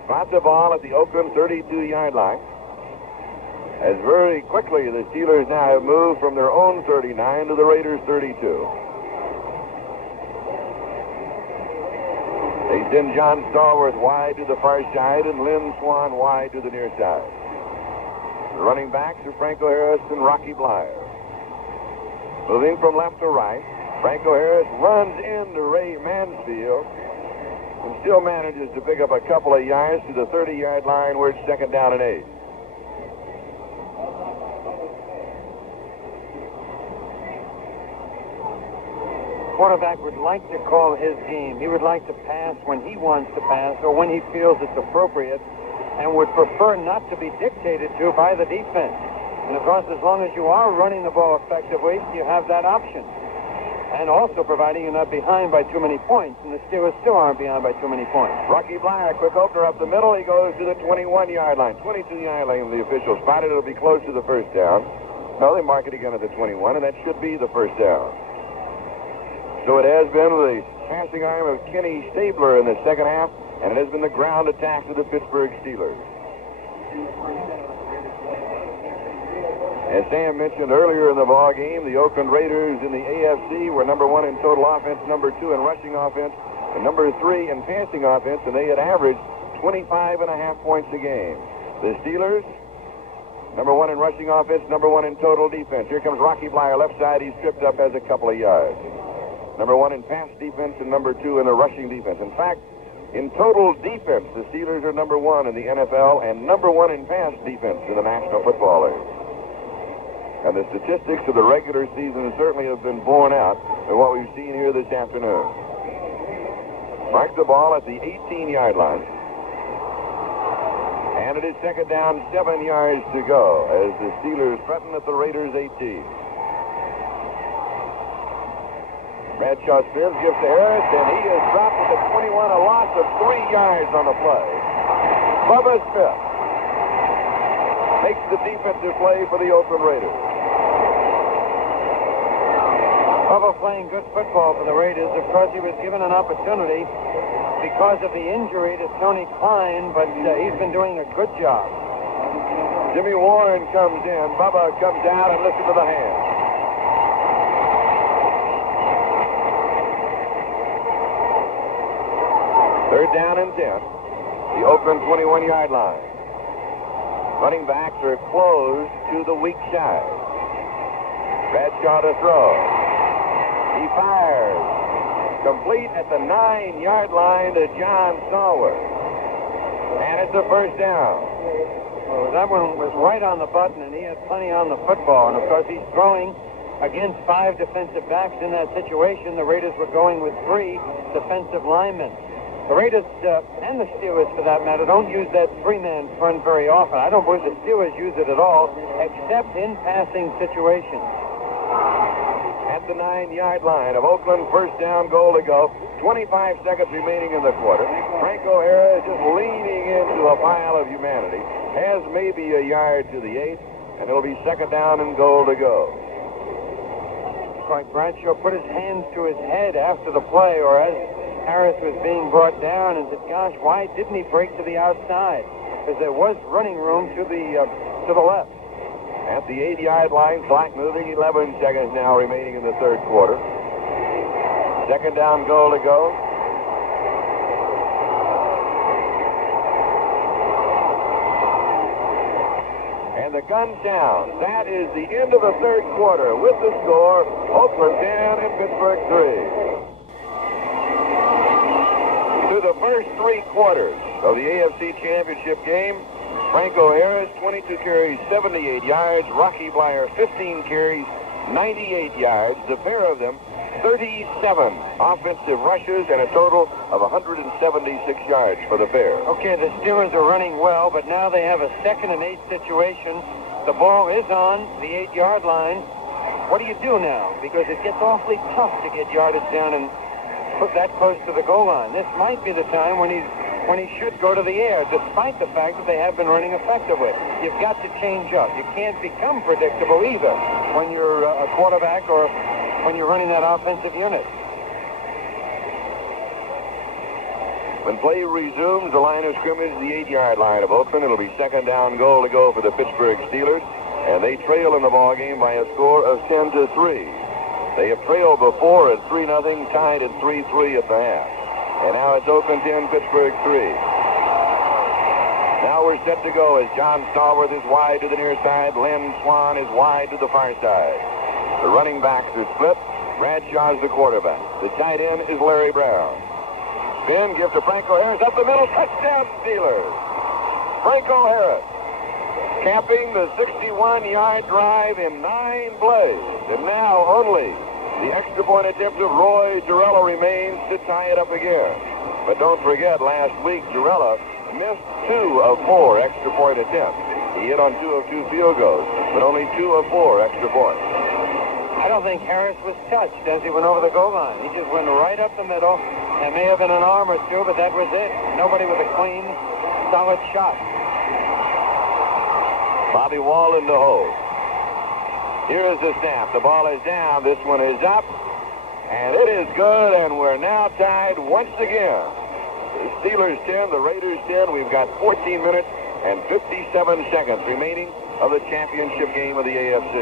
Spot the ball at the Oakland 32-yard line. As very quickly the Steelers now have moved from their own 39 to the Raiders' 32. They send John Stallworth wide to the far side and Lynn Swan wide to the near side. The running backs are Franco Harris and Rocky Blyer. Moving from left to right, Franco Harris runs into Ray Mansfield and still manages to pick up a couple of yards to the 30-yard line where it's second down and 8. Quarterback would like to call his game. He would like to pass when he wants to pass or when he feels it's appropriate, and would prefer not to be dictated to by the defense. And of course, as long as you are running the ball effectively, you have that option. And also providing you're not behind by too many points, and the Steelers still aren't behind by too many points. Rocky Blyer, quick opener up the middle. He goes to the 21-yard line. 22-yard line, the official spotted. It'll be close to the first down. No, they mark it again at the 21, and that should be the first down. So it has been the passing arm of Kenny Stabler in the second half, and it has been the ground attack of the Pittsburgh Steelers. As Sam mentioned earlier in the ball game, the Oakland Raiders in the AFC were number 1 in total offense, number 2 in rushing offense, and number 3 in passing offense, and they had averaged 25.5 points a game. The Steelers, number 1 in rushing offense, number 1 in total defense. Here comes Rocky Blyer, left side. He's tripped up, has a couple of yards. Number 1 in pass defense and number 2 in the rushing defense. In fact, in total defense, the Steelers are number 1 in the NFL and number 1 in pass defense in the National Football League. And the statistics of the regular season certainly have been borne out by what we've seen here this afternoon. Mark the ball at the 18-yard line. And it is second down, 7 yards to go as the Steelers threaten at the Raiders' 18. Bradshaw spins, gives to Harris, and he is dropped at the 21, a loss of 3 yards on the play. Bubba Smith makes the defensive play for the Oakland Raiders. Bubba playing good football for the Raiders. Of course, he was given an opportunity because of the injury to Tony Klein, but he's been doing a good job. Jimmy Warren comes in. Bubba comes out and listen to the hands. Third down and 10. The Oakland 21-yard line. Running backs are closed to the weak side. Bradshaw to throw. He fires. Complete at the 9-yard line to John Stallworth. And it's a first down. Well, that one was right on the button, and he had plenty on the football. And, of course, he's throwing against 5 defensive backs in that situation. The Raiders were going with 3 defensive linemen. The Raiders, and the Steelers, for that matter, don't use that 3-man front very often. I don't believe the Steelers use it at all, except in passing situations. At the 9-yard line of Oakland, first down, goal to go. 25 seconds remaining in the quarter. Frank O'Hara is just leaning into a pile of humanity. Has maybe a yard to the 8, and it'll be second down and goal to go. Like Bradshaw put his hands to his head after the play, or as Harris was being brought down, and said, gosh, why didn't he break to the outside? Because there was running room to the left. At the 8-yard line, clock moving, 11 seconds now remaining in the third quarter. Second down, goal to go. And the gun's down. That is the end of the third quarter with the score, Oakland 10 and Pittsburgh 3. Through the first 3 quarters of the AFC Championship game, Frank O'Hara, 22 carries, 78 yards. Rocky Blyer, 15 carries, 98 yards. The pair of them, 37 offensive rushes and a total of 176 yards for the pair. Okay, the Steelers are running well, but now they have a 2nd and 8 situation. The ball is on the 8-yard line. What do you do now? Because it gets awfully tough to get yardage down and put that close to the goal line. This might be the time when he should go to the air, despite the fact that they have been running effectively. You've got to change up. You can't become predictable either when you're a quarterback or when you're running that offensive unit. When play resumes, the line of scrimmage, the 8-yard line of Oakland, it'll be second down, goal to go for the Pittsburgh Steelers, and they trail in the ball game by a score of 10-3. They have trailed before at 3-0, tied at 3-3 at the half. And now it's Oakland 10, Pittsburgh 3. Now we're set to go as John Stallworth is wide to the near side. Len Swan is wide to the far side. The running backs are split. Bradshaw's the quarterback. The tight end is Larry Brown. Spin, give to Frank O'Hara. Up the middle, touchdown Steelers. Frank O'Hara capping the 61-yard drive in 9 plays. And now only the extra point attempt of Roy Girella remains to tie it up again. But don't forget, last week, Girella missed 2 of 4 extra point attempts. He hit on 2 of 2 field goals, but only 2 of 4 extra points. I don't think Harris was touched as he went over the goal line. He just went right up the middle. There may have been an arm or 2, but that was it. Nobody with a clean, solid shot. Bobby Wall in the hole. Here is the snap. The ball is down. This one is up. And it is good, and we're now tied once again. The Steelers 10, the Raiders 10. We've got 14 minutes and 57 seconds remaining of the championship game of the AFC.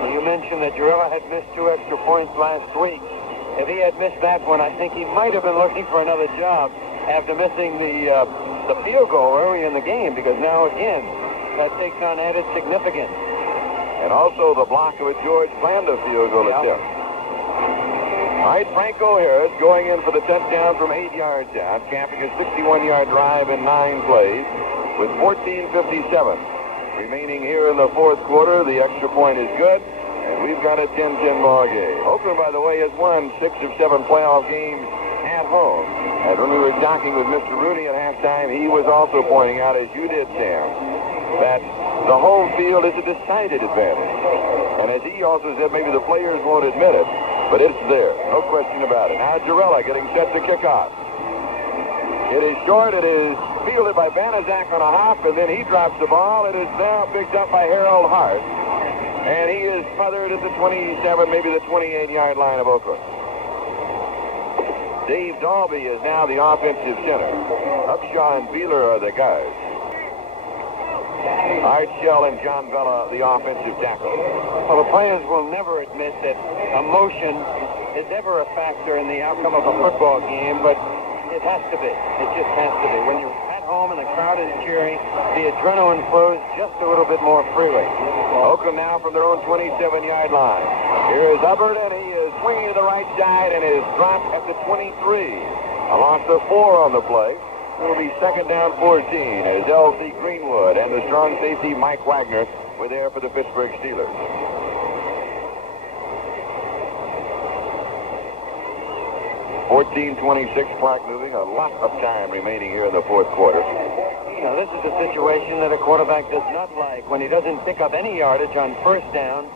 Well, you mentioned that Girella had missed 2 extra points last week. If he had missed that one, I think he might have been looking for another job after missing the field goal early in the game, because now, again, that takes on added significance. And also the block of a George Blanda field goal attempt. All right, Frank O'Hara going in for the touchdown from 8 yards out, capping a 61-yard drive in 9 plays with 14:57 remaining here in the fourth quarter. The extra point is good, and we've got a 10-10 ball game. Oakland, by the way, has won 6 of 7 playoff games at home. And when we were talking with Mr. Rooney at halftime, he was also pointing out, as you did, Sam, that the home field is a decided advantage. And as he also said, maybe the players won't admit it, but it's there. No question about it. Now Jarella getting set to kick off. It is short. It is fielded by Banaszak on a hop, and then he drops the ball. It is now picked up by Harold Hart. And he is smothered at the 27, maybe the 28-yard line of Oakland. Dave Dalby is now the offensive center. Upshaw and Beeler are the guards. Art Shell and John Vella, the offensive tackle. Well, the players will never admit that emotion is ever a factor in the outcome of a football game, but it has to be. It just has to be. When you're at home and the crowd is cheering, the adrenaline flows just a little bit more freely. Oakland now from their own 27-yard line. Here is Hubbard, and he is swinging to the right side and is dropped at the 23. A loss of 4 on the play. It will be second down 14 as L.C. Greenwood and the strong safety Mike Wagner were there for the Pittsburgh Steelers. .26 clock moving. A lot of time remaining here in the fourth quarter. Now, this is a situation that a quarterback does not like when he doesn't pick up any yardage on first down,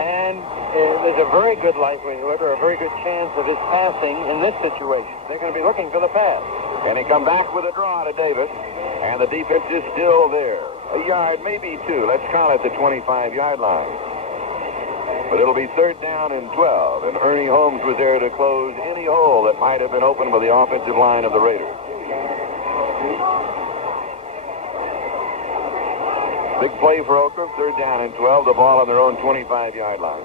and there's a very good likelihood or a very good chance of his passing in this situation. They're going to be looking for the pass. And they come back with a draw to Davis, and the defense is still there. A yard, maybe 2. Let's call it the 25-yard line. But it'll be third down and 12, and Ernie Holmes was there to close any hole that might have been opened by the offensive line of the Raiders. Big play for Oakland, third down and 12, the ball on their own 25-yard line.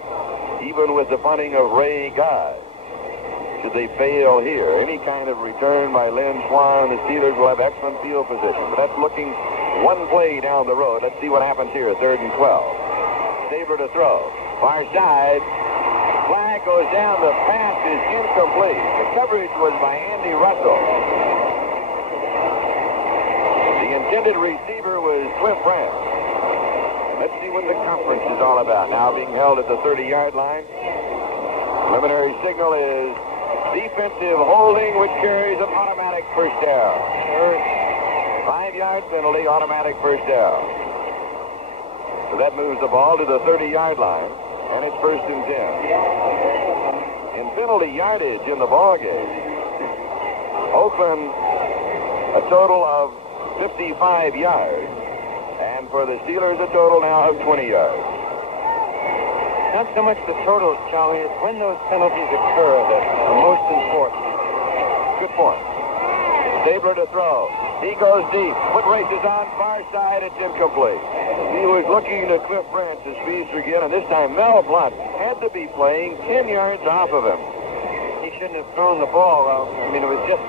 Even with the punting of Ray God, should they fail here, any kind of return by Lynn Swan, the Steelers will have excellent field position. But that's looking one play down the road. Let's see what happens here, third and 12. Saber to throw. Far side. Flag goes down. The pass is incomplete. The coverage was by Andy Russell. The intended receiver was Cliff Brandt. Let's see what the conference is all about. Now being held at the 30-yard line. Preliminary signal is defensive holding, which carries an automatic first down. 5-yard penalty, automatic first down. So that moves the ball to the 30-yard line, and it's first and 10. In penalty yardage in the ball game, Oakland a total of 55 yards, and for the Steelers a total now of 20 yards. Not so much the totals, Charlie, it's when those penalties occur that are most important. Good point. Stabler to throw. He goes deep. Foot races on, far side, it's incomplete. He was looking to Cliff Brandt to speed again, and this time Mel Blunt had to be playing 10 yards off of him. He shouldn't have thrown the ball, though. I mean, it was just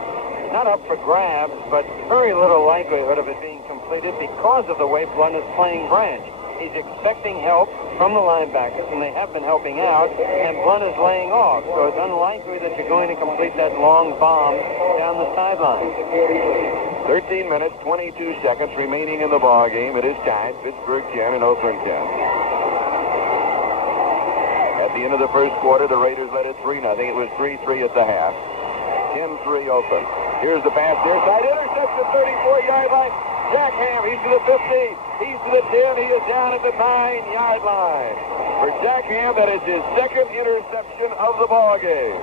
not up for grabs, but very little likelihood of it being completed because of the way Blunt is playing Branch. He's expecting help from the linebackers, and they have been helping out, and Blunt is laying off, so it's unlikely that you're going to complete that long bomb down the sideline. 13 minutes, 22 seconds remaining in the ball game. It is tied, Pittsburgh 10 and Oakland 10. At the end of the first quarter, the Raiders led it 3-0. It was 3-3 at the half. 10-3 Oakland. Here's the pass near side, intercepts the 34-yard line. Jack Ham, he's to the 15, he's to the 10, he is down at the 9-yard line. For Jack Ham, that is his second interception of the ball game.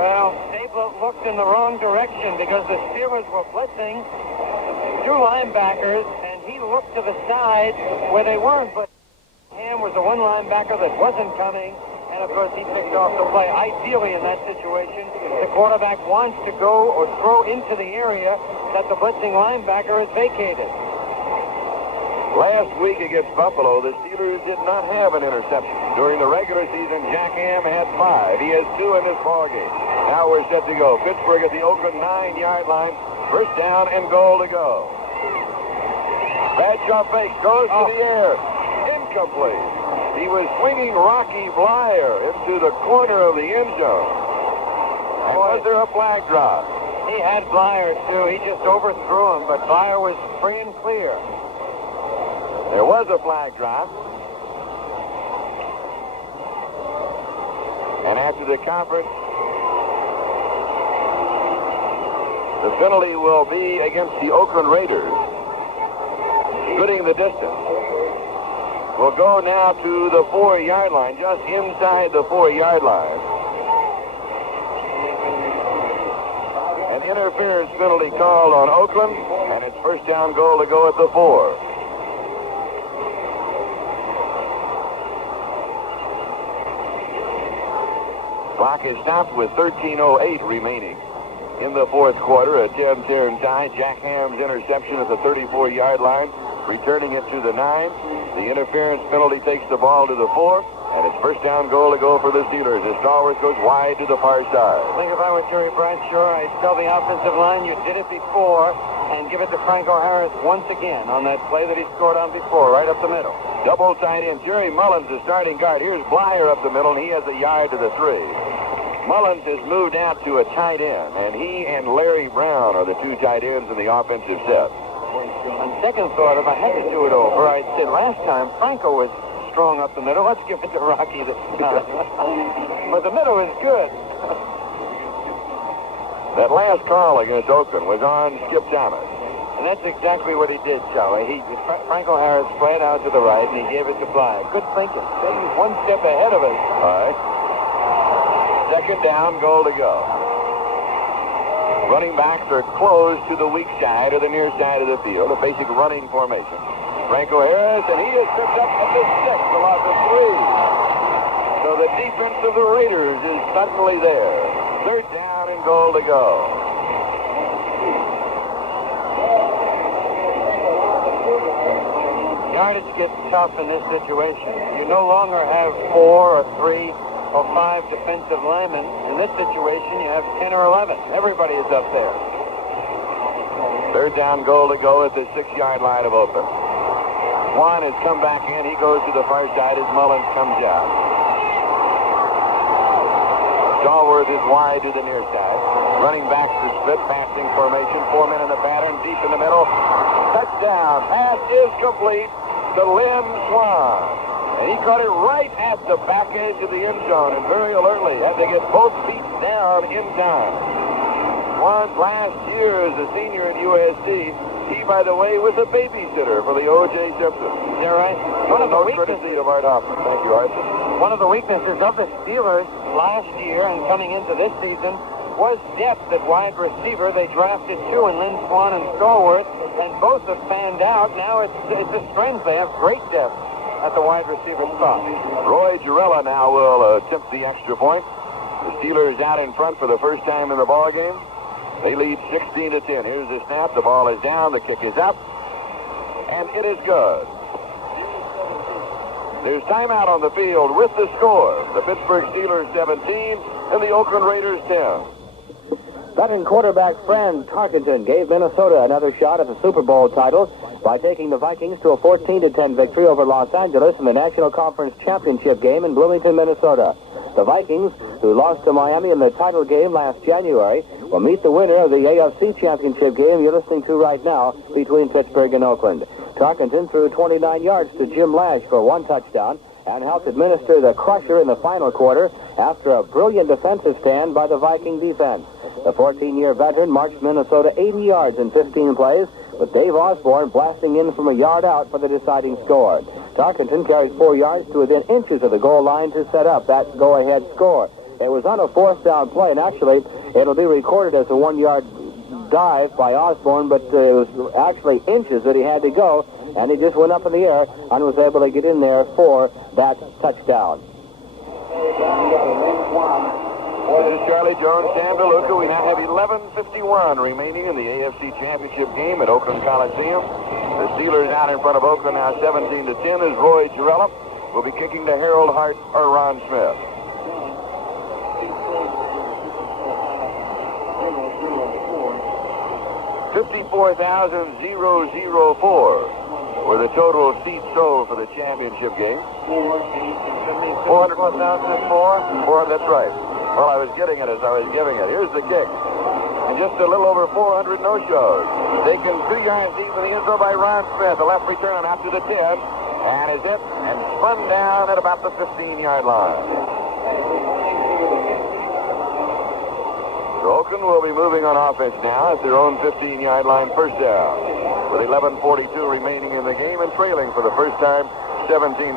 Well, Stabler looked in the wrong direction because the Steelers were blitzing 2 linebackers, and he looked to the side where they weren't, but Ham was the one linebacker that wasn't coming, and of course he picked off the play. Ideally in that situation, the quarterback wants to go or throw into the area that the blitzing linebacker is vacated. Last week against Buffalo, the Steelers did not have an interception. During the regular season, Jack Ham had 5. He has 2 in this ballgame. Now we're set to go. Pittsburgh at the Oakland 9-yard line. First down and goal to go. Bradshaw fake, goes to the air. Incomplete. He was swinging Rocky Blyer into the corner of the end zone. And was there a flag drop? He had Blyer, too. He just overthrew him, but Blyer was free and clear. There was a flag drop. And after the conference, The penalty will be against the Oakland Raiders. Splitting the distance. We'll go now to the 4-yard line, just inside the 4-yard line. An interference penalty called on Oakland, and it's first down goal to go at the 4. Clock is stopped with 13:08 remaining in the fourth quarter. A 10-10 tie. Jack Ham's interception at the 34-yard line, returning it to the 9. The interference penalty takes the ball to the 4, and it's first down goal to go for the Steelers as Stallworth goes wide to the far side. I think if I were Jerry Bradshaw, I'd tell the offensive line you did it before and give it to Franco Harris once again on that play that he scored on before, right up the middle. Double tight end. Jerry Mullins, the starting guard. Here's Blyer up the middle, and he has a yard to the 3. Mullins has moved out to a tight end, and he and Larry Brown are the 2 tight ends in the offensive set. On second thought, if I had to do it over, I'd say last time Franco was strong up the middle. Let's give it to Rocky this time. But the middle is good. That last call against Oakland was on Skip Thomas. And that's exactly what he did, Charlie. Franco Harris played out to the right, and he gave it to Blyer. Good thinking. He's one step ahead of us. All right. Second down, goal to go. Running backs are closed to the weak side or the near side of the field, a basic running formation. Franco Harris, and he is tripped up at the 6, a loss of 3. So the defense of the Raiders is suddenly there. Third down and goal to go. Yardage gets tough in this situation. You no longer have 4 or 3 or 5 defensive linemen. In this situation, you have 10 or 11. Everybody is up there. Third down, goal to go at the 6-yard line of Oakland. Juan has come back in. He goes to the far side as Mullins comes out. Stallworth is wide to the near side. Running backs to split, passing formation. 4 men in the pattern, deep in the middle. Touchdown. Pass is complete to Lynn Swan. And he caught it right at the back edge of the end zone, and very alertly had to get both feet down in time. Swan last year as a senior at USC. He, by the way, was a babysitter for the O.J. Simpson. Is that right? One of the weaknesses of Art Hoffman. Thank you, Art. One of the weaknesses of the Steelers last year and coming into this season was depth at wide receiver. They drafted 2 in Lynn Swan and Stallworth, and both have fanned out. Now it's a strength. They have great depth at the wide receiver spot. Roy Girella now will attempt the extra point. The Steelers out in front for the first time in the ball game. They lead 16-10. Here's the snap. The ball is down. The kick is up. And it is good. There's timeout on the field with the score. The Pittsburgh Steelers 17 and the Oakland Raiders 10. Veteran quarterback Fran Tarkenton gave Minnesota another shot at the Super Bowl title by taking the Vikings to a 14-10 victory over Los Angeles in the National Conference Championship game in Bloomington, Minnesota. The Vikings, who lost to Miami in the title game last January, will meet the winner of the AFC Championship game you're listening to right now between Pittsburgh and Oakland. Tarkenton threw 29 yards to Jim Lash for 1 touchdown and helped administer the crusher in the final quarter after a brilliant defensive stand by the Viking defense. The 14-year veteran marched Minnesota 80 yards in 15 plays, with Dave Osborne blasting in from a yard out for the deciding score. Tarkenton carried 4 yards to within inches of the goal line to set up that go-ahead score. It was on a 4th down play, and actually, it'll be recorded as a 1-yard dive by Osborne, but it was actually inches that he had to go, and he just went up in the air and was able to get in there for that touchdown. This is Charlie Jones, Sam DeLuca. We now have 11:51 remaining in the AFC Championship game at Oakland Coliseum. The Steelers out in front of Oakland now 17-10 as Roy Girella will be kicking to Harold Hart or Ron Smith. $54,004 were the total seats sold for the championship game. 400,004? That's right. Well, I was getting it as I was giving it. Here's the kick. And just a little over 400 no-shows. Taken 3 yards deep in the end zone by Ron Smith. The left return out to the 10. And is hit and spun down at about the 15-yard line. So Oakland will be moving on offense now at their own 15-yard line, first down. With 11:42 remaining in the game and trailing for the first time, 17-10.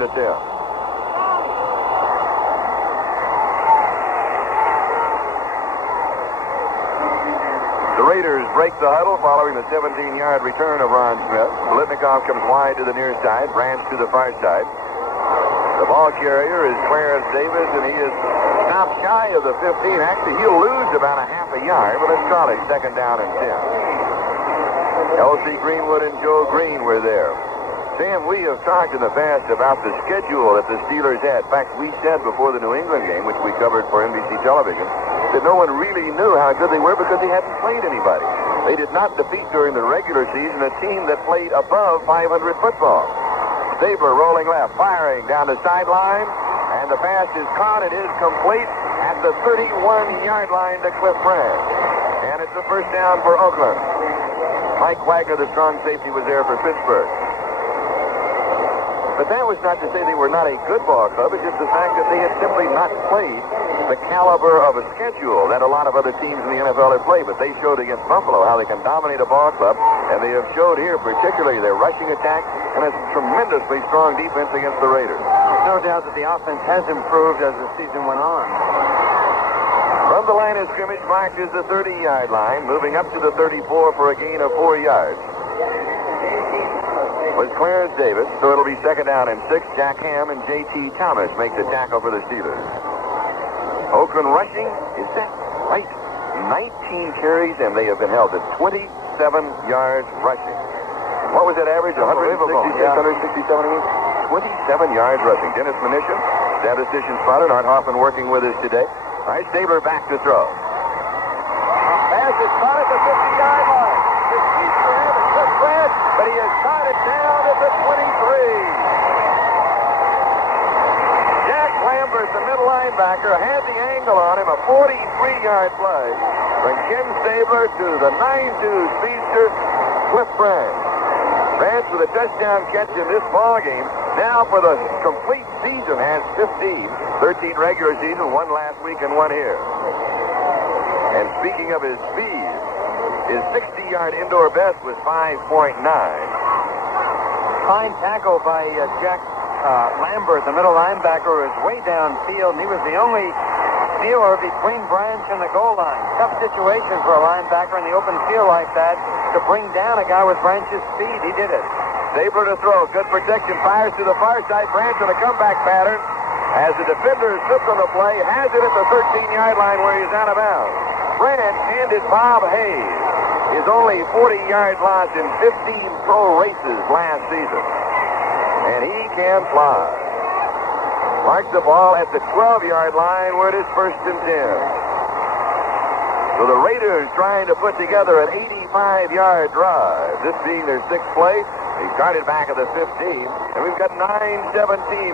The Raiders break the huddle following the 17-yard return of Ron Smith. Blitnikoff comes wide to the near side, Branch to the far side. The ball carrier is Clarence Davis, and he is stopped shy of the 15. Actually, he'll lose about a half a yard, but let's call it second down and 10. L.C. Greenwood and Joe Green were there. Sam, we have talked in the past about the schedule that the Steelers had. In fact, we said before the New England game, which we covered for NBC television, that no one really knew how good they were because they hadn't played anybody. They did not defeat during the regular season a team that played above 500 football. Stabler rolling left, firing down the sideline, and the pass is caught. It is complete at the 31-yard line to Cliff Branch. And it's a first down for Oakland. Mike Wagner, the strong safety, was there for Pittsburgh. But that was not to say they were not a good ball club. It's just the fact that they had simply not played the caliber of a schedule that a lot of other teams in the NFL have played. But they showed against Buffalo how they can dominate a ball club, and they have showed here particularly their rushing attack and a tremendously strong defense against the Raiders. There's no doubt that the offense has improved as the season went on. From the line of scrimmage marches the 30-yard line, moving up to the 34 for a gain of 4 yards. Was Clarence Davis, so it'll be second down and 6. Jack Ham and J.T. Thomas make the tackle for the Steelers. Oakland rushing, is that right? 19 carries, and they have been held at 27 yards rushing. What was that average? 167, 27 yards rushing. Dennis Mnuchin, statistician spotter. Art Hoffman working with us today. All right, Stabler back to throw. Pass is caught at the 50-yard line. The keeper had a good branch, but he has caught it down at the 23. Jack Lambert, the middle linebacker, had the angle on him, a 43-yard play from Ken Stabler to the 9-2 speedster, Cliff Branch. Branch with a touchdown catch in this ball game. Now for the complete season has 15. 13 regular season, one last week and one here. And speaking of his speed, his 60-yard indoor best was 5.9. Fine tackle by Jack Lambert, the middle linebacker, is way downfield, and he was the only dealer between Branch and the goal line. Tough situation for a linebacker in the open field like that to bring down a guy with Branch's speed. He did it. Stabler to throw. Good protection. Fires to the far side. Branch on a comeback pattern. As the defender slips on the play, has it at the 13-yard line where he's out of bounds. Branch handed Bob Hayes his only 40-yard loss in 15 pro races last season. And he can fly. Marks the ball at the 12-yard line where it is first and 10. So the Raiders trying to put together an 85-yard drive. This being their sixth play. They started back at the 15, and we've got 9:17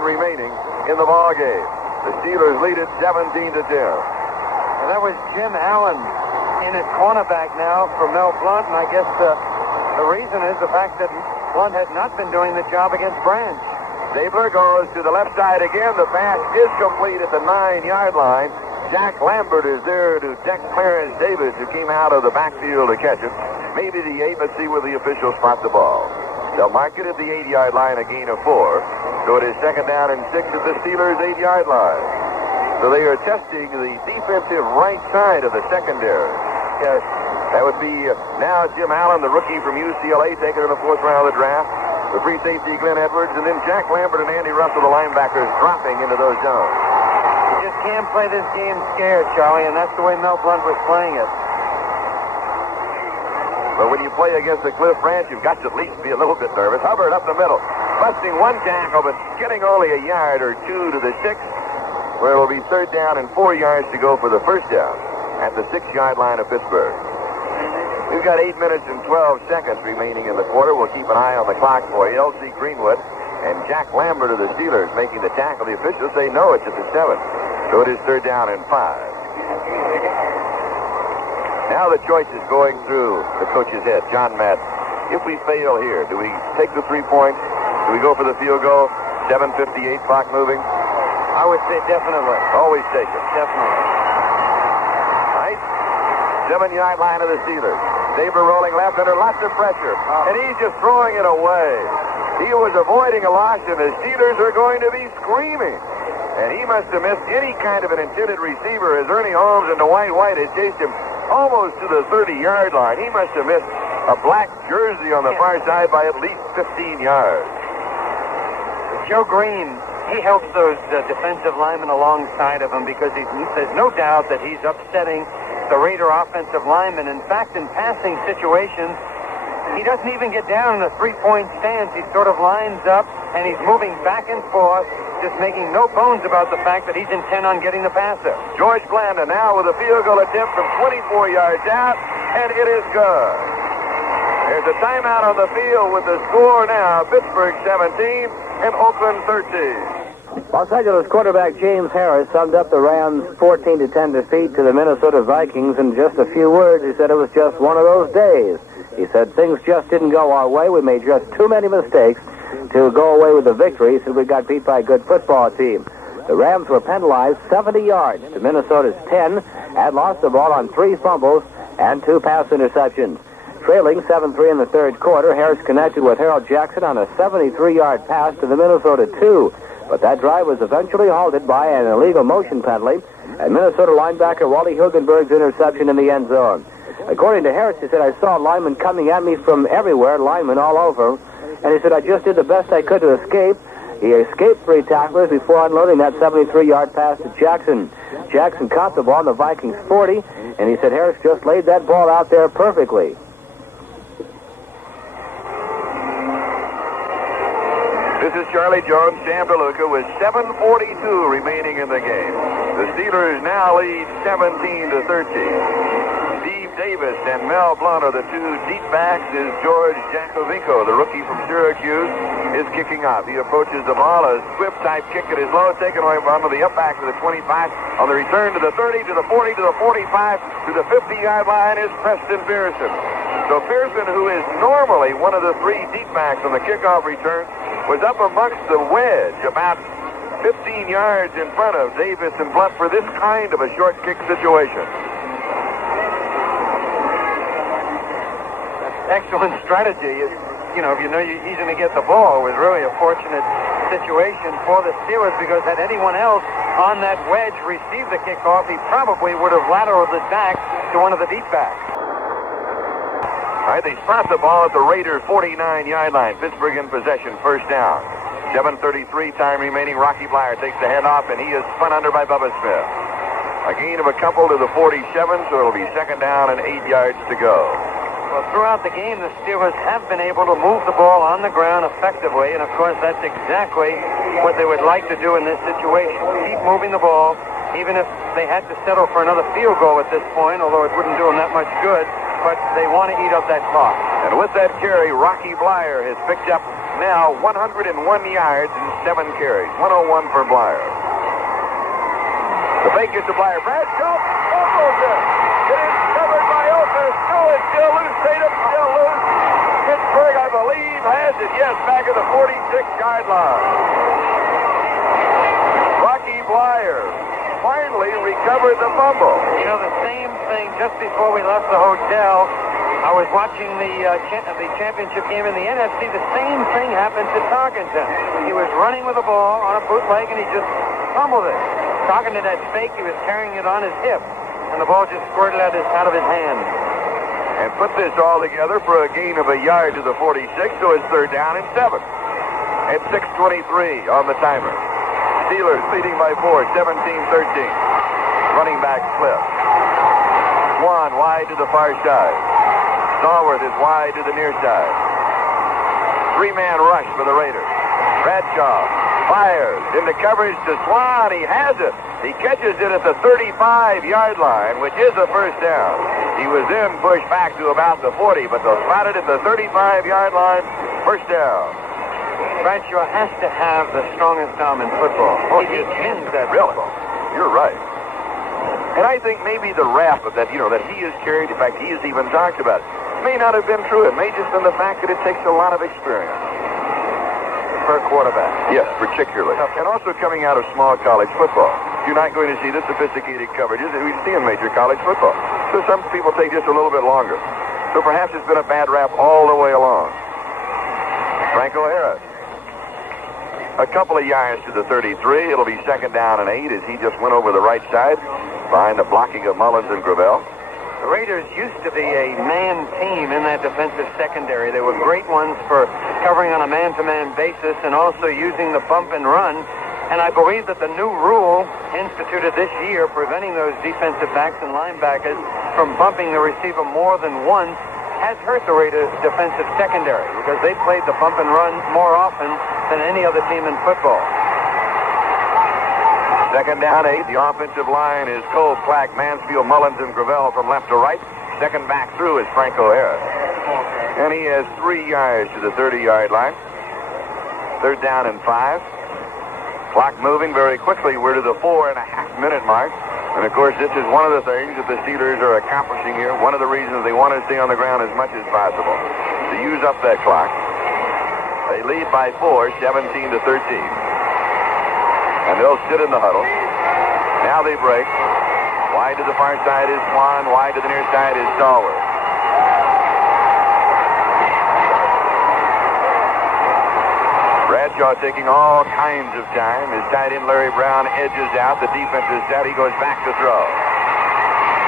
remaining in the ball game. The Steelers lead it 17-10. And that was Jim Allen in at cornerback now for Mel Blount, and I guess the reason is the fact that Blount had not been doing the job against Branch. Stabler goes to the left side again. The pass is complete at the 9-yard line. Jack Lambert is there to deck Clarence Davis, who came out of the backfield to catch it. Maybe the 8, let's see where the officials spot the ball. They'll mark it at the 8-yard line, a gain of 4. So it is second down and 6 at the Steelers' 8-yard line. So they are testing the defensive right side of the secondary. Yes, that would be now Jim Allen, the rookie from UCLA, taken in the 4th round of the draft. The free safety, Glenn Edwards, and then Jack Lambert and Andy Russell, the linebackers, dropping into those zones. You just can't play this game scared, Charlie, and that's the way Mel Blount was playing it. But when you play against the Cliff Branch, you've got to at least be a little bit nervous. Hubbard up the middle, busting one tackle, but getting only a yard or 2 to the 6, where it'll be third down and 4 yards to go for the first down at the 6-yard line of Pittsburgh. We've got 8 minutes and 12 seconds remaining in the quarter. We'll keep an eye on the clock for you. L.C. Greenwood and Jack Lambert of the Steelers making the tackle. The officials say no, it's at the 7. So it is third down and 5. Now the choice is going through the coach's head, John Madden. If we fail here, do we take the 3 points? Do we go for the field goal? 7:58, clock moving? I would say definitely. Always take it. Definitely. All right. 7-yard line of the Steelers. David rolling left under lots of pressure, and he's just throwing it away. He was avoiding a loss, and the Steelers are going to be screaming. And he must have missed any kind of an intended receiver as Ernie Holmes and Dwight White had chased him almost to the 30-yard line. He must have missed a black jersey on the far side by at least 15 yards. Joe Green, he helps those defensive linemen alongside of him because there's no doubt that he's upsetting the Raider offensive linemen. In fact, in passing situations, he doesn't even get down in a three-point stance. He sort of lines up, and he's moving back and forth, just making no bones about the fact that he's intent on getting the passer. George Blanda now with a field goal attempt from 24 yards out, and it is good. There's a timeout on the field with the score now, Pittsburgh 17 and Oakland 13. Los Angeles quarterback James Harris summed up the Rams' 14-10 defeat to the Minnesota Vikings in just a few words. He said it was just one of those days. He said things just didn't go our way. We made just too many mistakes to go away with the victory, so we got beat by a good football team. The Rams were penalized 70 yards to Minnesota's 10 and lost the ball on 3 fumbles and 2 pass interceptions. Trailing 7-3 in the third quarter, Harris connected with Harold Jackson on a 73-yard pass to the Minnesota 2. But that drive was eventually halted by an illegal motion penalty and Minnesota linebacker Wally Hilgenberg's interception in the end zone. According to Harris, he said, I saw linemen coming at me from everywhere, linemen all over. And he said, I just did the best I could to escape. He escaped 3 tacklers before unloading that 73-yard pass to Jackson. Jackson caught the ball on the Vikings 40, and he said Harris just laid that ball out there perfectly. This is Charlie Jones, Sam DeLuca, with 7:42 remaining in the game. The Steelers now lead 17-13. Steve Davis and Mel Blount are the 2 deep backs as George Jakovinko, the rookie from Syracuse, is kicking off. He approaches the ball. A swift-type kick at his low, taken away onto the up back to the 25. On the return to the 30, to the 40, to the 45, to the 50-yard line is Preston Pearson. So Pearson, who is normally one of the 3 deep backs on the kickoff return, was up amongst the wedge about 15 yards in front of Davis and Blount for this kind of a short kick situation. Excellent strategy. If you know he's going to get the ball, it was really a fortunate situation for the Steelers because had anyone else on that wedge received the kickoff, he probably would have lateraled it back to one of the deep backs. All right, they spot the ball at the Raiders' 49-yard line. Pittsburgh in possession, first down. 7:33 time remaining. Rocky Bleier takes the head off, and he is spun under by Bubba Smith. A gain of a couple to the 47, so it'll be second down and 8 yards to go. Well, throughout the game, the Steelers have been able to move the ball on the ground effectively, and of course, that's exactly what they would like to do in this situation. Keep moving the ball, even if they had to settle for another field goal at this point, although it wouldn't do them that much good, but they want to eat up that clock. And with that carry, Rocky Bleier has picked up now 101 yards in 7 carries. 101 for Bleier. The fake is to Bleier. Bradshaw fumbles it. It is covered by Oakland. It's still loose. Tatum still loose. Pittsburgh, I believe, has it. Yes, back at the 46-yard line. Rocky Bleier finally recovered the fumble. You know, the same thing just before we left the hotel, I was watching the championship game in the NFC. The same thing happened to Tarkenton. He was running with the ball on a bootleg, and he just fumbled it. Talking to that fake, he was carrying it on his hip, and the ball just squirted out of his hand. And put this all together for a gain of a yard to the 46, so it's third down and 7. At 6:23 on the timer. Steelers leading by 4, 17-13. Running back slip. Swan wide to the far side. Stallworth is wide to the near side. 3-man rush for the Raiders. Bradshaw fires into coverage to Swan. He has it. He catches it at the 35-yard line, which is a first down. He was then pushed back to about the 40, but they'll spot it at the 35-yard line. First down. Bradshaw has to have the strongest arm in football. Oh, he pins that football. You're right. And I think maybe the rap of that, that he has carried, in fact, he has even talked about it, may not have been true. It may just been the fact that it takes a lot of experience. For a quarterback. Yes, particularly. And also coming out of small college football. you're not going to see the sophisticated coverages that we see in major college football. So some people take just a little bit longer. So perhaps it's been a bad rap all the way along. Franco Harris. A couple of yards to the 33. It'll be 2nd down and 8 as he just went over the right side behind the blocking of Mullins and Gravel. The Raiders used to be a man team in that defensive secondary. They were great ones for covering on a man-to-man basis and also using the bump and run. And I believe that the new rule instituted this year preventing those defensive backs and linebackers from bumping the receiver more than once has hurt the Raiders' defensive secondary because they played the bump and run more often than any other team in football. 2nd down 8. The offensive line is Cole, Clack, Mansfield, Mullins, and Gravel from left to right. Second back through is Franco Harris. And he has 3 yards to the 30-yard line. 3rd down and 5. Clock moving very quickly. We're to the 4.5-minute mark. And, of course, this is one of the things that the Steelers are accomplishing here. One of the reasons they want to stay on the ground as much as possible, to use up that clock. They lead by 4, 17-13. And they'll sit in the huddle. Now they break. Wide to the far side is Swan. Wide to the near side is Stallworth. Bradshaw taking all kinds of time. His tight end Larry Brown edges out. The defense is set. He goes back to throw.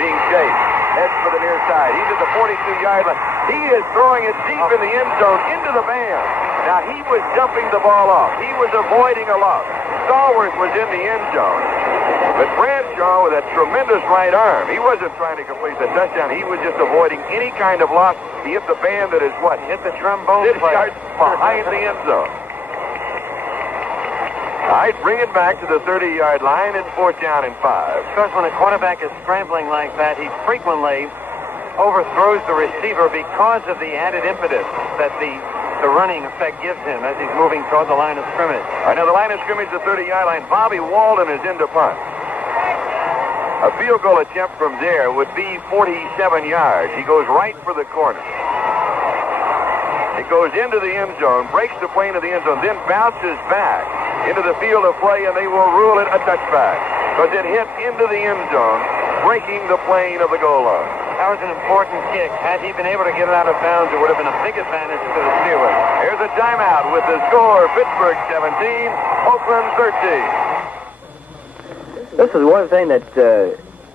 Being chased. Heads for the near side. He's at the 42-yard line. He is throwing it deep in the end zone into the band. Now he was jumping the ball off. He was avoiding a loss. Stallworth was in the end zone. But Bradshaw with a tremendous right arm. He wasn't trying to complete the touchdown. He was just avoiding any kind of loss. He hit the band that is what? Hit the trombone 6 yards behind the end zone. All right, bring it back to the 30-yard line. It's 4th down and 5. Because when a quarterback is scrambling like that, he frequently overthrows the receiver because of the added impetus that the running effect gives him as he's moving toward the line of scrimmage. All right, now the line of scrimmage, the 30-yard line. Bobby Walden is in to punt. A field goal attempt from there would be 47 yards. He goes right for the corner. It goes into the end zone, breaks the plane of the end zone, then bounces back into the field of play, and they will rule it a touchback because it hit into the end zone, breaking the plane of the goal line. That was an important kick. Had he been able to get it out of bounds, it would have been a big advantage to the Steelers. Here's a timeout with the score, Pittsburgh 17, Oakland 13. This is one thing that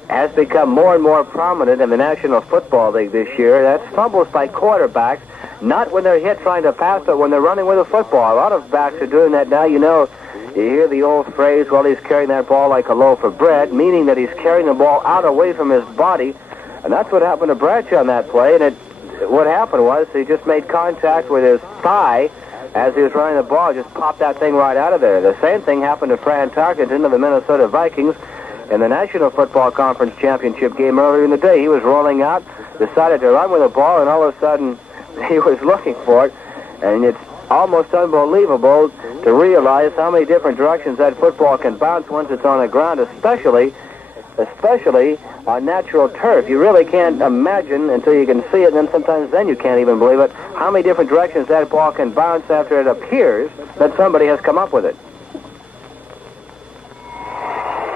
has become more and more prominent in the National Football League this year. That's fumbles by quarterbacks, not when they're hit trying to pass, but when they're running with a football. A lot of backs are doing that now. You know, you hear the old phrase, well, he's carrying that ball like a loaf of bread, meaning that he's carrying the ball out away from his body. And that's what happened to Bradshaw on that play. And what happened was he just made contact with his thigh as he was running the ball, just popped that thing right out of there. The same thing happened to Fran Tarkenton of the Minnesota Vikings in the National Football Conference Championship game earlier in the day. He was rolling out, decided to run with the ball, and all of a sudden he was looking for it. And it's almost unbelievable to realize how many different directions that football can bounce once it's on the ground, especially on natural turf. You really can't imagine until you can see it, and then sometimes then you can't even believe it, how many different directions that ball can bounce after it appears that somebody has come up with it.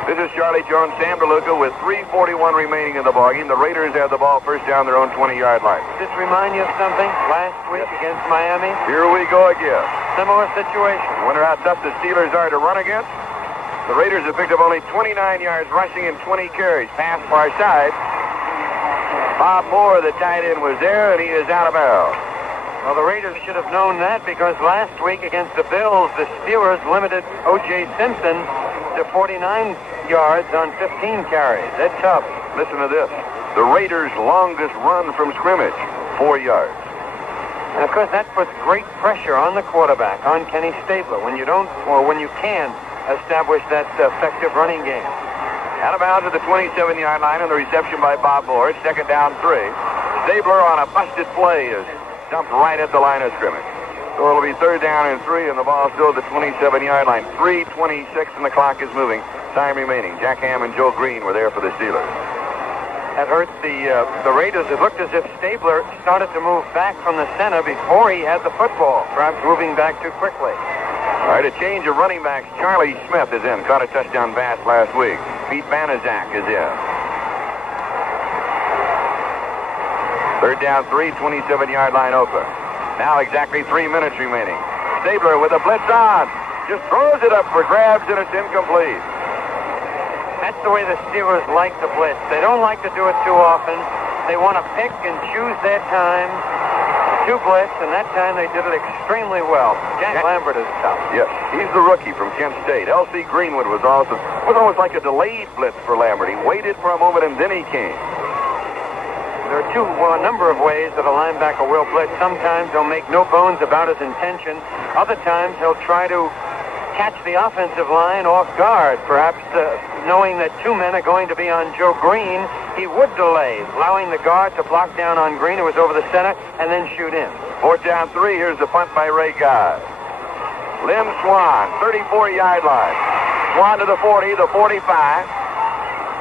This is Charlie Jones, Sam DeLuca with 3:41 remaining in the ballgame. The Raiders have the ball first down their own 20-yard line. Does this remind you of something? Last week against Miami? Here we go again. Similar situation. Wonder how tough the Steelers are to run against? The Raiders have picked up only 29 yards rushing and 20 carries. Pass far side. Bob Moore, the tight end, was there, and he is out of bounds. Well, the Raiders should have known that because last week against the Bills, the Steelers limited O.J. Simpson to 49 yards on 15 carries. That's tough. Listen to this. The Raiders' longest run from scrimmage, 4 yards. And, of course, that puts great pressure on the quarterback, on Kenny Stabler, when you don't, or when you can establish that effective running game. Out of bounds at the 27-yard line on the reception by Bob Moore. 2nd down 3. Stabler on a busted play is dumped right at the line of scrimmage. So it'll be 3rd down and 3, and the ball still at the 27-yard line. 3:26, and the clock is moving. Time remaining. Jack Ham and Joe Green were there for the Steelers. That hurt the Raiders. It looked as if Stabler started to move back from the center before he had the football, perhaps moving back too quickly. All right, a change of running backs. Charlie Smith is in. Caught a touchdown pass last week. Pete Banaszak is in. Third down, 27-yard line open. Now exactly 3 minutes remaining. Stabler with a blitz on. Just throws it up for grabs, and it's incomplete. That's the way the Steelers like to blitz. They don't like to do it too often. They want to pick and choose their time to blitz, and that time they did it extremely well. Jack Lambert is tough. Yes, he's the rookie from Kent State. L.C. Greenwood was almost like a delayed blitz for Lambert. He waited for a moment, and then he came. There are a number of ways that a linebacker will blitz. Sometimes he'll make no bones about his intention. Other times he'll try to catch the offensive line off guard. Perhaps knowing that two men are going to be on Joe Green, he would delay, allowing the guard to block down on Green, who was over the center, and then shoot in. Fourth down, 3. Here's the punt by Ray Guy. Lim Swan, 34-yard line. Swan to the 40, the 45,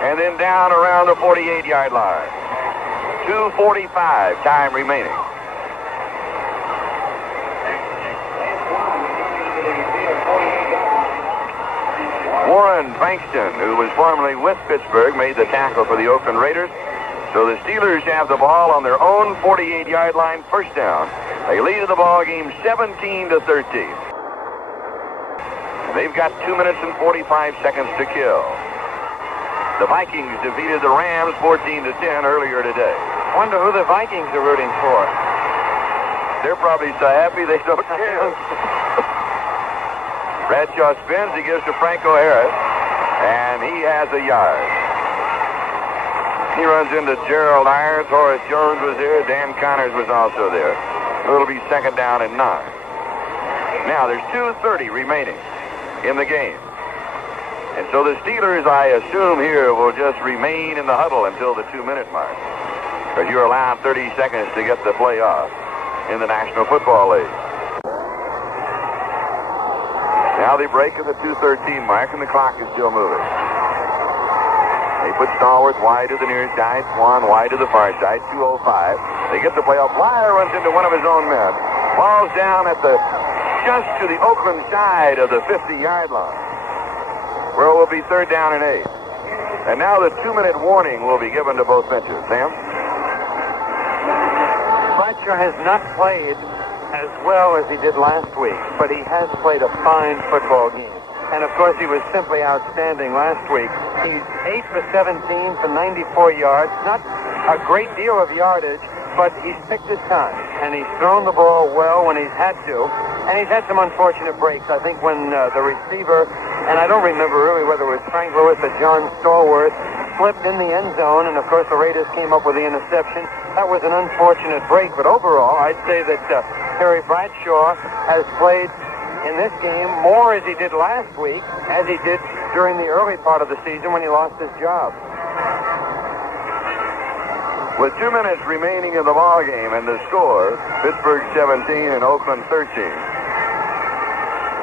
and then down around the 48-yard line. 2:45 time remaining. Warren Bankston, who was formerly with Pittsburgh, made the tackle for the Oakland Raiders. So the Steelers have the ball on their own 48-yard line, first down. They lead the ball game 17-13. They've got 2 minutes and 45 seconds to kill. The Vikings defeated the Rams 14-10 earlier today. Wonder who the Vikings are rooting for. They're probably so happy they don't care. Bradshaw spins. He gives to Franco Harris, and he has a yard. He runs into Gerald Irons. Horace Jones was there. Dan Connors was also there. It'll be second down and 9. Now there's 2:30 remaining in the game. And so the Steelers, I assume here, will just remain in the huddle until the 2-minute mark. Because you're allowed 30 seconds to get the play off in the National Football League. Now they break at the 2:13 mark, and the clock is still moving. They put Stallworth wide to the near side, Swan wide to the far side, 2:05. They get the play off. Blyer runs into one of his own men. Falls down at just to the Oakland side of the 50-yard line, where it will be third down and 8. And now the 2-minute warning will be given to both benches. Sam? Bradshaw has not played as well as he did last week, but he has played a fine football game. And, of course, he was simply outstanding last week. He's 8 for 17 for 94 yards. Not a great deal of yardage, but he's picked his time. And he's thrown the ball well when he's had to. And he's had some unfortunate breaks. I think when the receiver, and I don't remember really whether it was Frank Lewis or John Stallworth, slipped in the end zone, and, of course, the Raiders came up with the interception. That was an unfortunate break. But overall, I'd say that Terry Bradshaw has played in this game more as he did last week, as he did during the early part of the season when he lost his job. With 2 minutes remaining in the ball game and the score, Pittsburgh 17 and Oakland 13.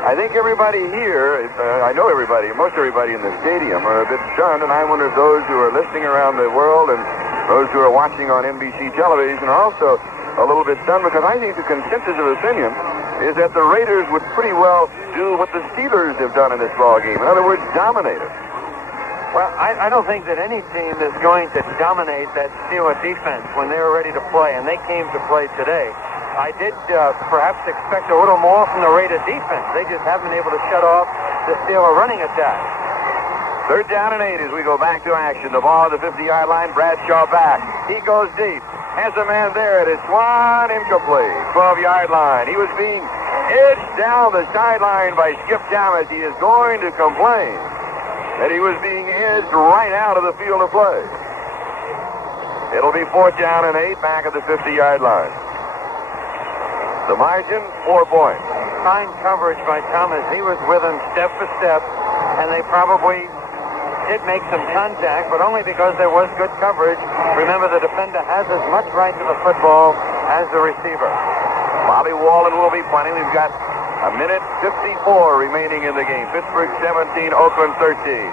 I think everybody here, I know everybody, most everybody in the stadium are a bit stunned, and I wonder if those who are listening around the world and those who are watching on NBC television are also a little bit stunned, because I think the consensus of opinion is that the Raiders would pretty well do what the Steelers have done in this ball game. In other words, dominate it. Well, I don't think that any team is going to dominate that Steeler defense when they were ready to play, and they came to play today. I did perhaps expect a little more from the Raider defense. They just haven't been able to shut off the Steeler running attack. Third down and 8 as we go back to action. The ball at the 50-yard line. Bradshaw back. He goes deep. Has a man there. It is Swan, incomplete. 12-yard line. He was being edged down the sideline by Skip Thomas. He is going to complain that he was being edged right out of the field of play. It'll be fourth down and 8 back at the 50-yard line. The margin, 4 points. Fine coverage by Thomas. He was with him step for step, and they probably did make some contact, but only because there was good coverage. Remember, the defender has as much right to the football as the receiver. Bobby Wallen will be punting. We've got a minute 54 remaining in the game. Pittsburgh 17, Oakland 13.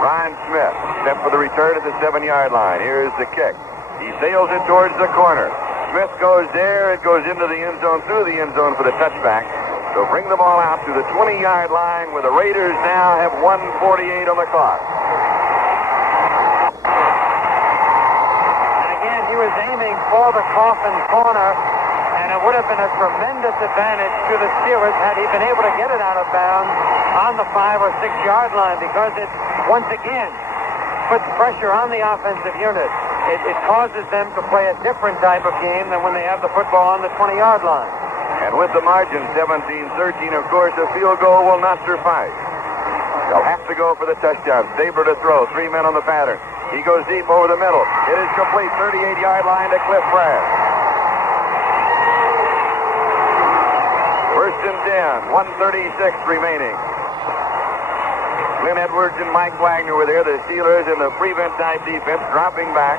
Ron Smith, step for the return at the 7-yard line. Here's the kick. He sails it towards the corner. Smith goes there. It goes into the end zone, through the end zone for the touchback. So bring the ball out to the 20-yard line where the Raiders now have 1:48 on the clock. And again, he was aiming for the coffin corner, and it would have been a tremendous advantage to the Steelers had he been able to get it out of bounds on the 5 or 6 yard line, because it, once again, puts pressure on the offensive unit. It causes them to play a different type of game than when they have the football on the 20-yard line. And with the margin 17-13, of course, a field goal will not suffice. They'll have to go for the touchdown. Stabler to throw. 3 men on the pattern. He goes deep over the middle. It is complete. 38-yard line to Cliff Branch. First and 10. 1:36 remaining. Glenn Edwards and Mike Wagner were there. The Steelers in the prevent type defense dropping back.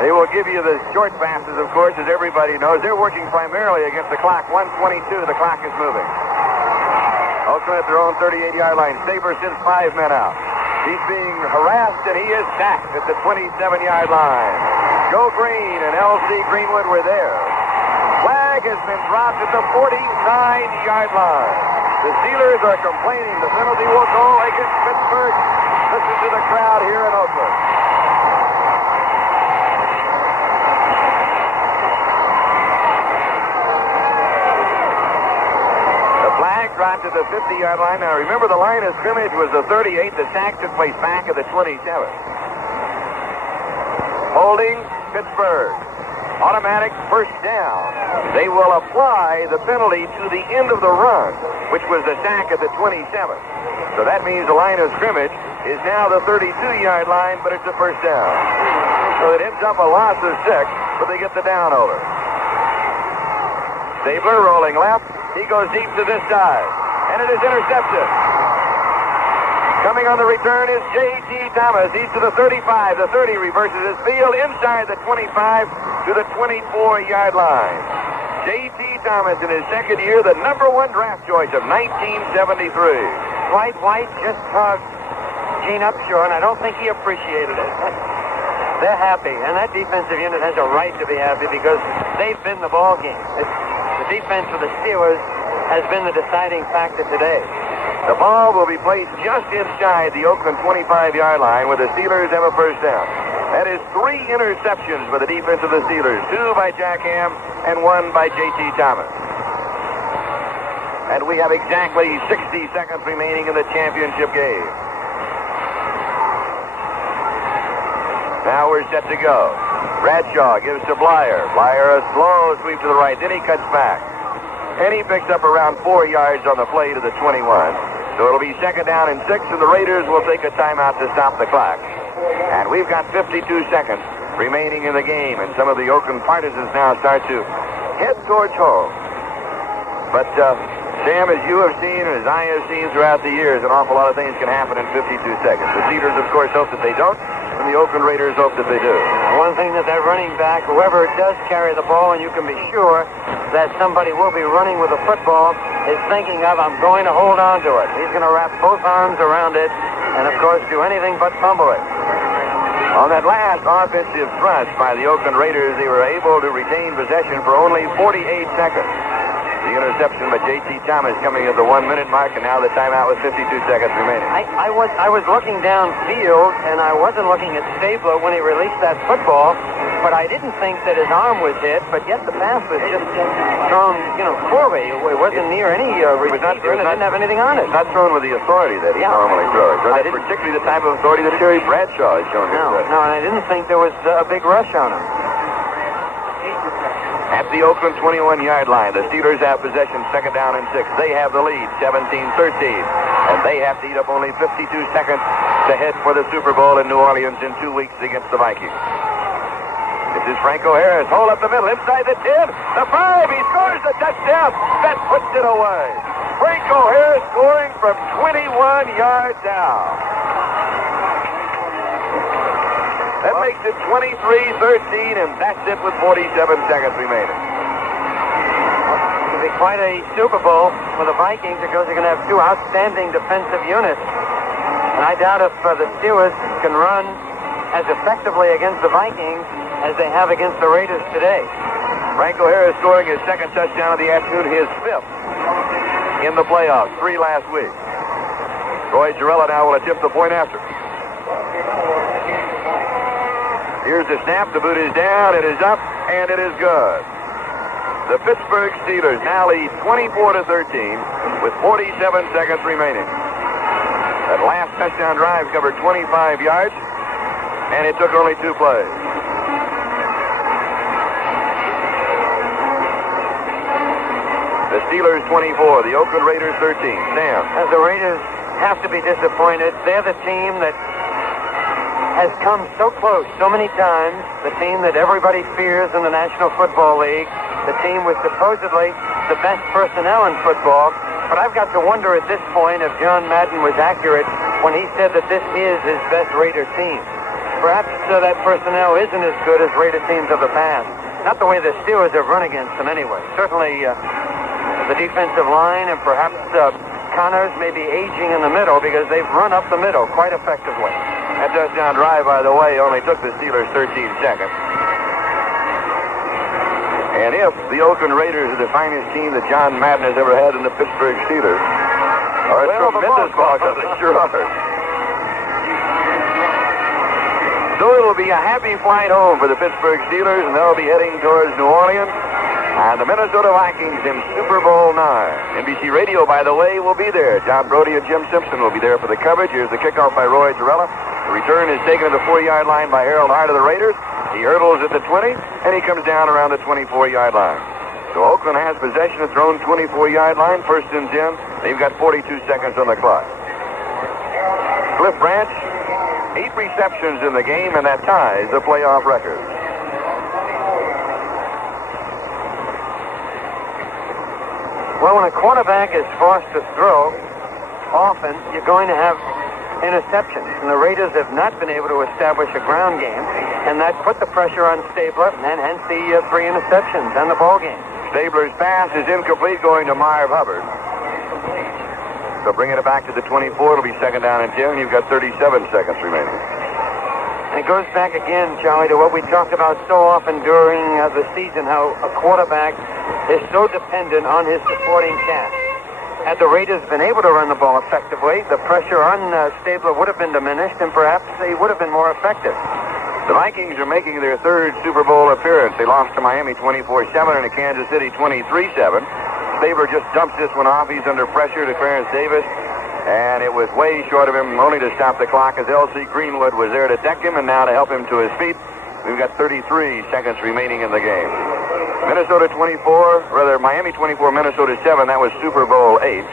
They will give you the short passes, of course, as everybody knows. They're working primarily against the clock. 1:22, the clock is moving. Oakland at their own 38-yard line. Saber sends 5 men out. He's being harassed, and he is sacked at the 27-yard line. Joe Green and L.C. Greenwood were there. Flag has been dropped at the 49-yard line. The Steelers are complaining. The penalty will go against Pittsburgh. Listen to the crowd here in Oakland. Dropped at the 50-yard line. Now, remember, the line of scrimmage was the 38. The sack took place back at the 27. Holding Pittsburgh. Automatic first down. They will apply the penalty to the end of the run, which was the sack at the 27. So that means the line of scrimmage is now the 32-yard line, but it's a first down. So it ends up a loss of 6, but they get the down over. Stabler rolling left. He goes deep to this side, and it is intercepted. Coming on the return is J.T. Thomas. He's to the 35. The 30 reverses his field inside the 25 to the 24-yard line. J.T. Thomas in his second year, the number 1 draft choice of 1973. Dwight White just hugged Gene Upshur, and I don't think he appreciated it. They're happy, and that defensive unit has a right to be happy because they've been the ball game. The defense for the Steelers has been the deciding factor today. The ball will be placed just inside the Oakland 25-yard line where the Steelers have a first down. That is 3 interceptions by the defense of the Steelers. 2 by Jack Ham and 1 by J.T. Thomas. And we have exactly 60 seconds remaining in the championship game. Now we're set to go. Bradshaw gives to Blyer. Blyer a slow sweep to the right. Then he cuts back. And he picks up around 4 yards on the play to the 21. So it'll be second down and 6, and the Raiders will take a timeout to stop the clock. And we've got 52 seconds remaining in the game, and some of the Oakland partisans now start to head towards home. But, Sam, as you have seen and as I have seen throughout the years, an awful lot of things can happen in 52 seconds. The Steelers, of course, hope that they don't. And the Oakland Raiders hope that they do. One thing that running back, whoever does carry the ball, and you can be sure that somebody will be running with a football, is thinking of, I'm going to hold on to it. He's going to wrap both arms around it and, of course, do anything but fumble it. On that last offensive thrust by the Oakland Raiders, they were able to retain possession for only 48 seconds. The interception by J.T. Thomas coming at the 1-minute mark, and now the timeout with 52 seconds remaining. I was looking downfield, and I wasn't looking at Stabler when he released that football, but I didn't think that his arm was hit, but yet the pass was just thrown, poorly. It wasn't near any receiver, and it didn't have anything on it. Not thrown with the authority that he normally throws. That's particularly the type of authority that Terry Bradshaw has shown himself. No, and I didn't think there was a big rush on him. At the Oakland 21-yard line, the Steelers have possession, second down and 6. They have the lead, 17-13. And they have to eat up only 52 seconds to head for the Super Bowl in New Orleans in 2 weeks against the Vikings. This is Franco Harris. Hold up the middle, inside the 10, the 5. He scores the touchdown. That puts it away. Franco Harris scoring from 21 yards out. That makes it 23-13, and that's it with 47 seconds remaining. It'll be quite a Super Bowl for the Vikings because they're going to have 2 outstanding defensive units. And I doubt if the Steelers can run as effectively against the Vikings as they have against the Raiders today. Franco Harris scoring his second touchdown of the afternoon, his 5th. in the playoffs, 3 last week. Roy Girella now will attempt the point after. Here's the snap. The boot is down. It is up, and it is good. The Pittsburgh Steelers now lead 24-13 with 47 seconds remaining. That last touchdown drive covered 25 yards, and it took only 2 plays. The Steelers 24, the Oakland Raiders 13. Sam. As the Raiders have to be disappointed. They're the team that has come so close so many times, the team that everybody fears in the National Football League, the team with supposedly the best personnel in football. But I've got to wonder at this point if John Madden was accurate when he said that this is his best Raider team. Perhaps that personnel isn't as good as Raider teams of the past. Not the way the Steelers have run against them anyway. Certainly the defensive line and perhaps Connors may be aging in the middle because they've run up the middle quite effectively. That touchdown drive, by the way, only took the Steelers 13 seconds. And if the Oakland Raiders are the finest team that John Madden has ever had in the Pittsburgh Steelers, are a tremendous ball club, they sure are. So it'll be a happy flight home for the Pittsburgh Steelers, and they'll be heading towards New Orleans. And the Minnesota Vikings in Super Bowl IX. NBC Radio, by the way, will be there. John Brody and Jim Simpson will be there for the coverage. Here's the kickoff by Roy Girella. The return is taken to the 4-yard line by Harold Hart of the Raiders. He hurdles at the 20, and he comes down around the 24-yard line. So Oakland has possession of their own 24-yard line. First and 10. They've got 42 seconds on the clock. Cliff Branch, 8 receptions in the game, and that ties the playoff record. Well, when a quarterback is forced to throw, often you're going to have interceptions. And the Raiders have not been able to establish a ground game, and that put the pressure on Stabler, and hence the 3 interceptions and the ball game. Stabler's pass is incomplete, going to Marv Hubbard. So bringing it back to the 24, it'll be second down and 10. You've got 37 seconds remaining. And it goes back again, Charlie, to what we talked about so often during the season, how a quarterback is so dependent on his supporting cast. Had the Raiders been able to run the ball effectively, the pressure on Stabler would have been diminished, and perhaps they would have been more effective. The Vikings are making their 3rd Super Bowl appearance. They lost to Miami 24-7 and to Kansas City 23-7. Stabler just dumps this one off. He's under pressure to Clarence Davis, and it was way short of him, only to stop the clock as L.C. Greenwood was there to deck him, and now to help him to his feet. We've got 33 seconds remaining in the game. Miami 24, Minnesota 7. That was Super Bowl 8.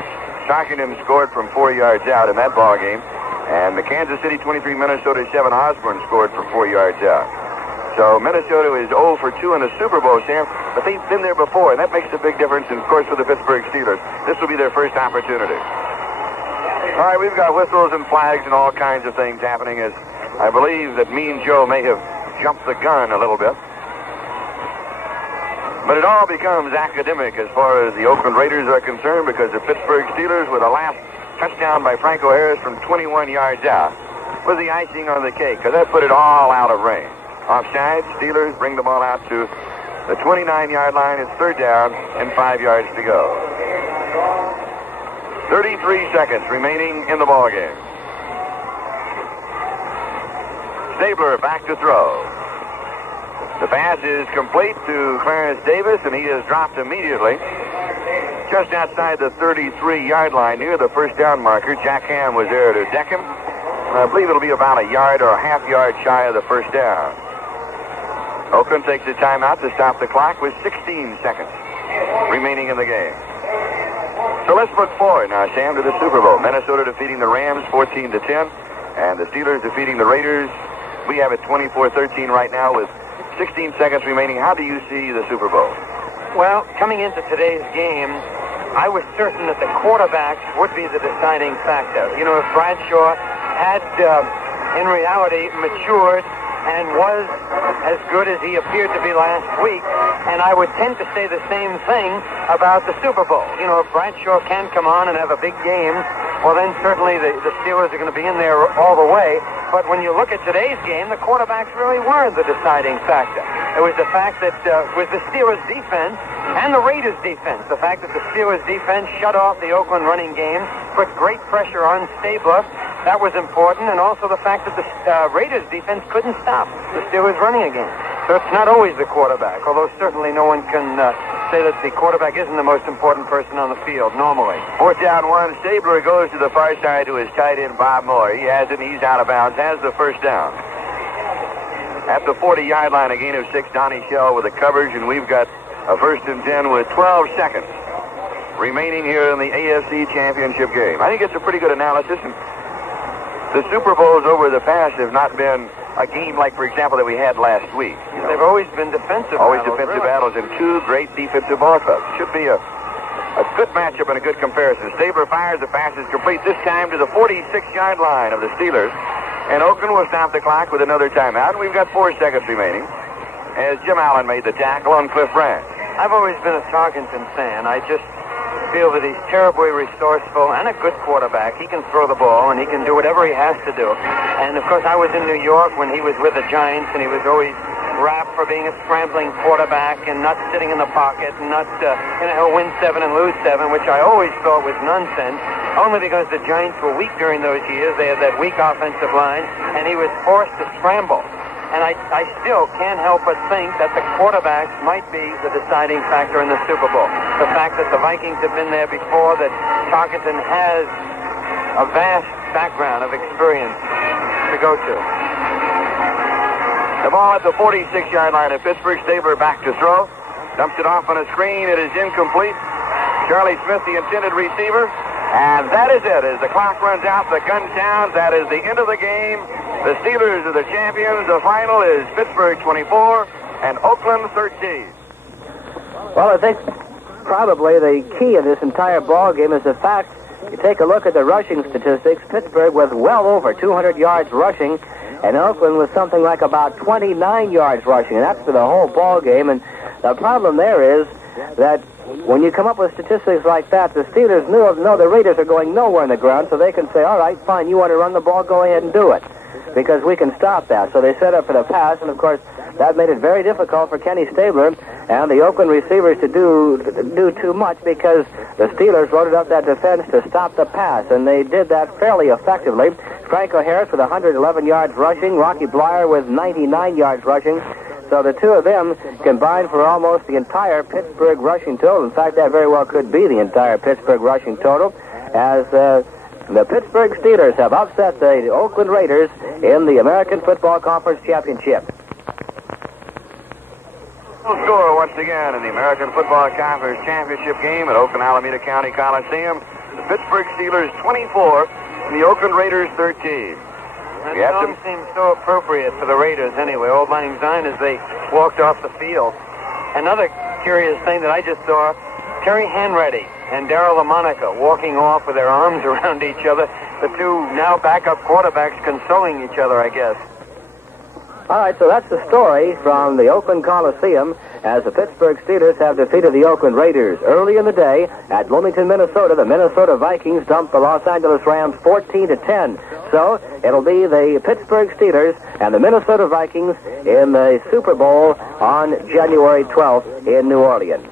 Tarkenton scored from 4 yards out in that ball game. And the Kansas City 23, Minnesota 7, Osborne scored from 4 yards out. So Minnesota is 0 for 2 in the Super Bowl, Sam, but they've been there before, and that makes a big difference, and of course, for the Pittsburgh Steelers. This will be their first opportunity. All right, we've got whistles and flags and all kinds of things happening as I believe that Mean Joe may have jumped the gun a little bit. But it all becomes academic as far as the Oakland Raiders are concerned, because the Pittsburgh Steelers, with a last touchdown by Franco Harris from 21 yards out, was the icing on the cake, because that put it all out of range. Offside, Steelers bring the ball out to the 29-yard line. It's 3rd down and 5 yards to go. 33 seconds remaining in the ball game. Stabler back to throw. The pass is complete to Clarence Davis, and he is dropped immediately just outside the 33-yard line near the first down marker. Jack Ham was there to deck him. I believe it'll be about a yard or a half yard shy of the first down. Oakland takes a timeout to stop the clock with 16 seconds remaining in the game. So let's look forward now, Sam, to the Super Bowl. Minnesota defeating the Rams 14-10, and the Steelers defeating the Raiders. We have it 24-13 right now with 16 seconds remaining. How do you see the Super Bowl? Well, coming into today's game, I was certain that the quarterbacks would be the deciding factor. You know, if Bradshaw had, in reality, matured and was as good as he appeared to be last week, and I would tend to say the same thing about the Super Bowl. You know, if Bradshaw can come on and have a big game, well, then certainly the Steelers are going to be in there all the way. But when you look at today's game, the quarterbacks really were the deciding factor. It was the fact that was the Steelers' defense and the Raiders' defense. The fact that the Steelers' defense shut off the Oakland running game, put great pressure on Stallworth. That was important, and also the fact that the Raiders' defense couldn't stop the Steelers running again. So it's not always the quarterback, although certainly no one can say that the quarterback isn't the most important person on the field normally. 4th down 1. Stabler goes to the far side to his tight end, Bob Moore. He has it, and he's out of bounds, has the first down. At the 40-yard line, a gain of 6, Donnie Shell with the coverage, and we've got a 1st and 10 with 12 seconds remaining here in the AFC Championship game. I think it's a pretty good analysis, and the Super Bowls over the past have not been a game like, for example, that we had last week. They've always been defensive battles and two great defensive ball clubs. Should be a good matchup and a good comparison. Stabler fires, the pass is complete, this time to the 46-yard line of the Steelers. And Oakland will stop the clock with another timeout. We've got 4 seconds remaining as Jim Allen made the tackle on Cliff Branch. I've always been a Tarkenton fan. I just feel that he's terribly resourceful and a good quarterback. He can throw the ball, and he can do whatever he has to do. And, of course, I was in New York when he was with the Giants, and he was always rapped for being a scrambling quarterback and not sitting in the pocket and not, he'll win 7 and lose 7, which I always thought was nonsense, only because the Giants were weak during those years. They had that weak offensive line, and he was forced to scramble. And I still can't help but think that the quarterbacks might be the deciding factor in the Super Bowl. The fact that the Vikings have been there before, that Tarkenton has a vast background of experience to go to. The ball at the 46-yard line of Pittsburgh. Stabler back to throw. Dumps it off on a screen. It is incomplete. Charlie Smith, the intended receiver. And that is it. As the clock runs out, the gun sounds. That is the end of the game. The Steelers are the champions. The final is Pittsburgh 24 and Oakland 13. Well, I think probably the key of this entire ball game is the fact, you take a look at the rushing statistics, Pittsburgh was well over 200 yards rushing, and Oakland was something like about 29 yards rushing, and that's for the whole ball game. And the problem there is that when you come up with statistics like that, the Steelers know the Raiders are going nowhere on the ground, so they can say, all right, fine, you want to run the ball, go ahead and do it, because we can stop that. So they set up for the pass, and of course, that made it very difficult for Kenny Stabler and the Oakland receivers to do too much, because the Steelers loaded up that defense to stop the pass, and they did that fairly effectively. Franco Harris with 111 yards rushing, Rocky Blyer with 99 yards rushing. So the two of them combined for almost the entire Pittsburgh rushing total. In fact, that very well could be the entire Pittsburgh rushing total, as the Pittsburgh Steelers have upset the Oakland Raiders in the American Football Conference Championship. Score once again in the American Football Conference Championship game at Oakland Alameda County Coliseum. The Pittsburgh Steelers 24 and the Oakland Raiders 13. That song seems so appropriate for the Raiders anyway. Old Lang Syne as they walked off the field. Another curious thing that I just saw, Terry Hanratty and Darryl LaMonica walking off with their arms around each other. The two now backup quarterbacks consoling each other, I guess. All right, so that's the story from the Oakland Coliseum as the Pittsburgh Steelers have defeated the Oakland Raiders. Early in the day at Bloomington, Minnesota, the Minnesota Vikings dumped the Los Angeles Rams 14-10. So it'll be the Pittsburgh Steelers and the Minnesota Vikings in the Super Bowl on January 12th in New Orleans.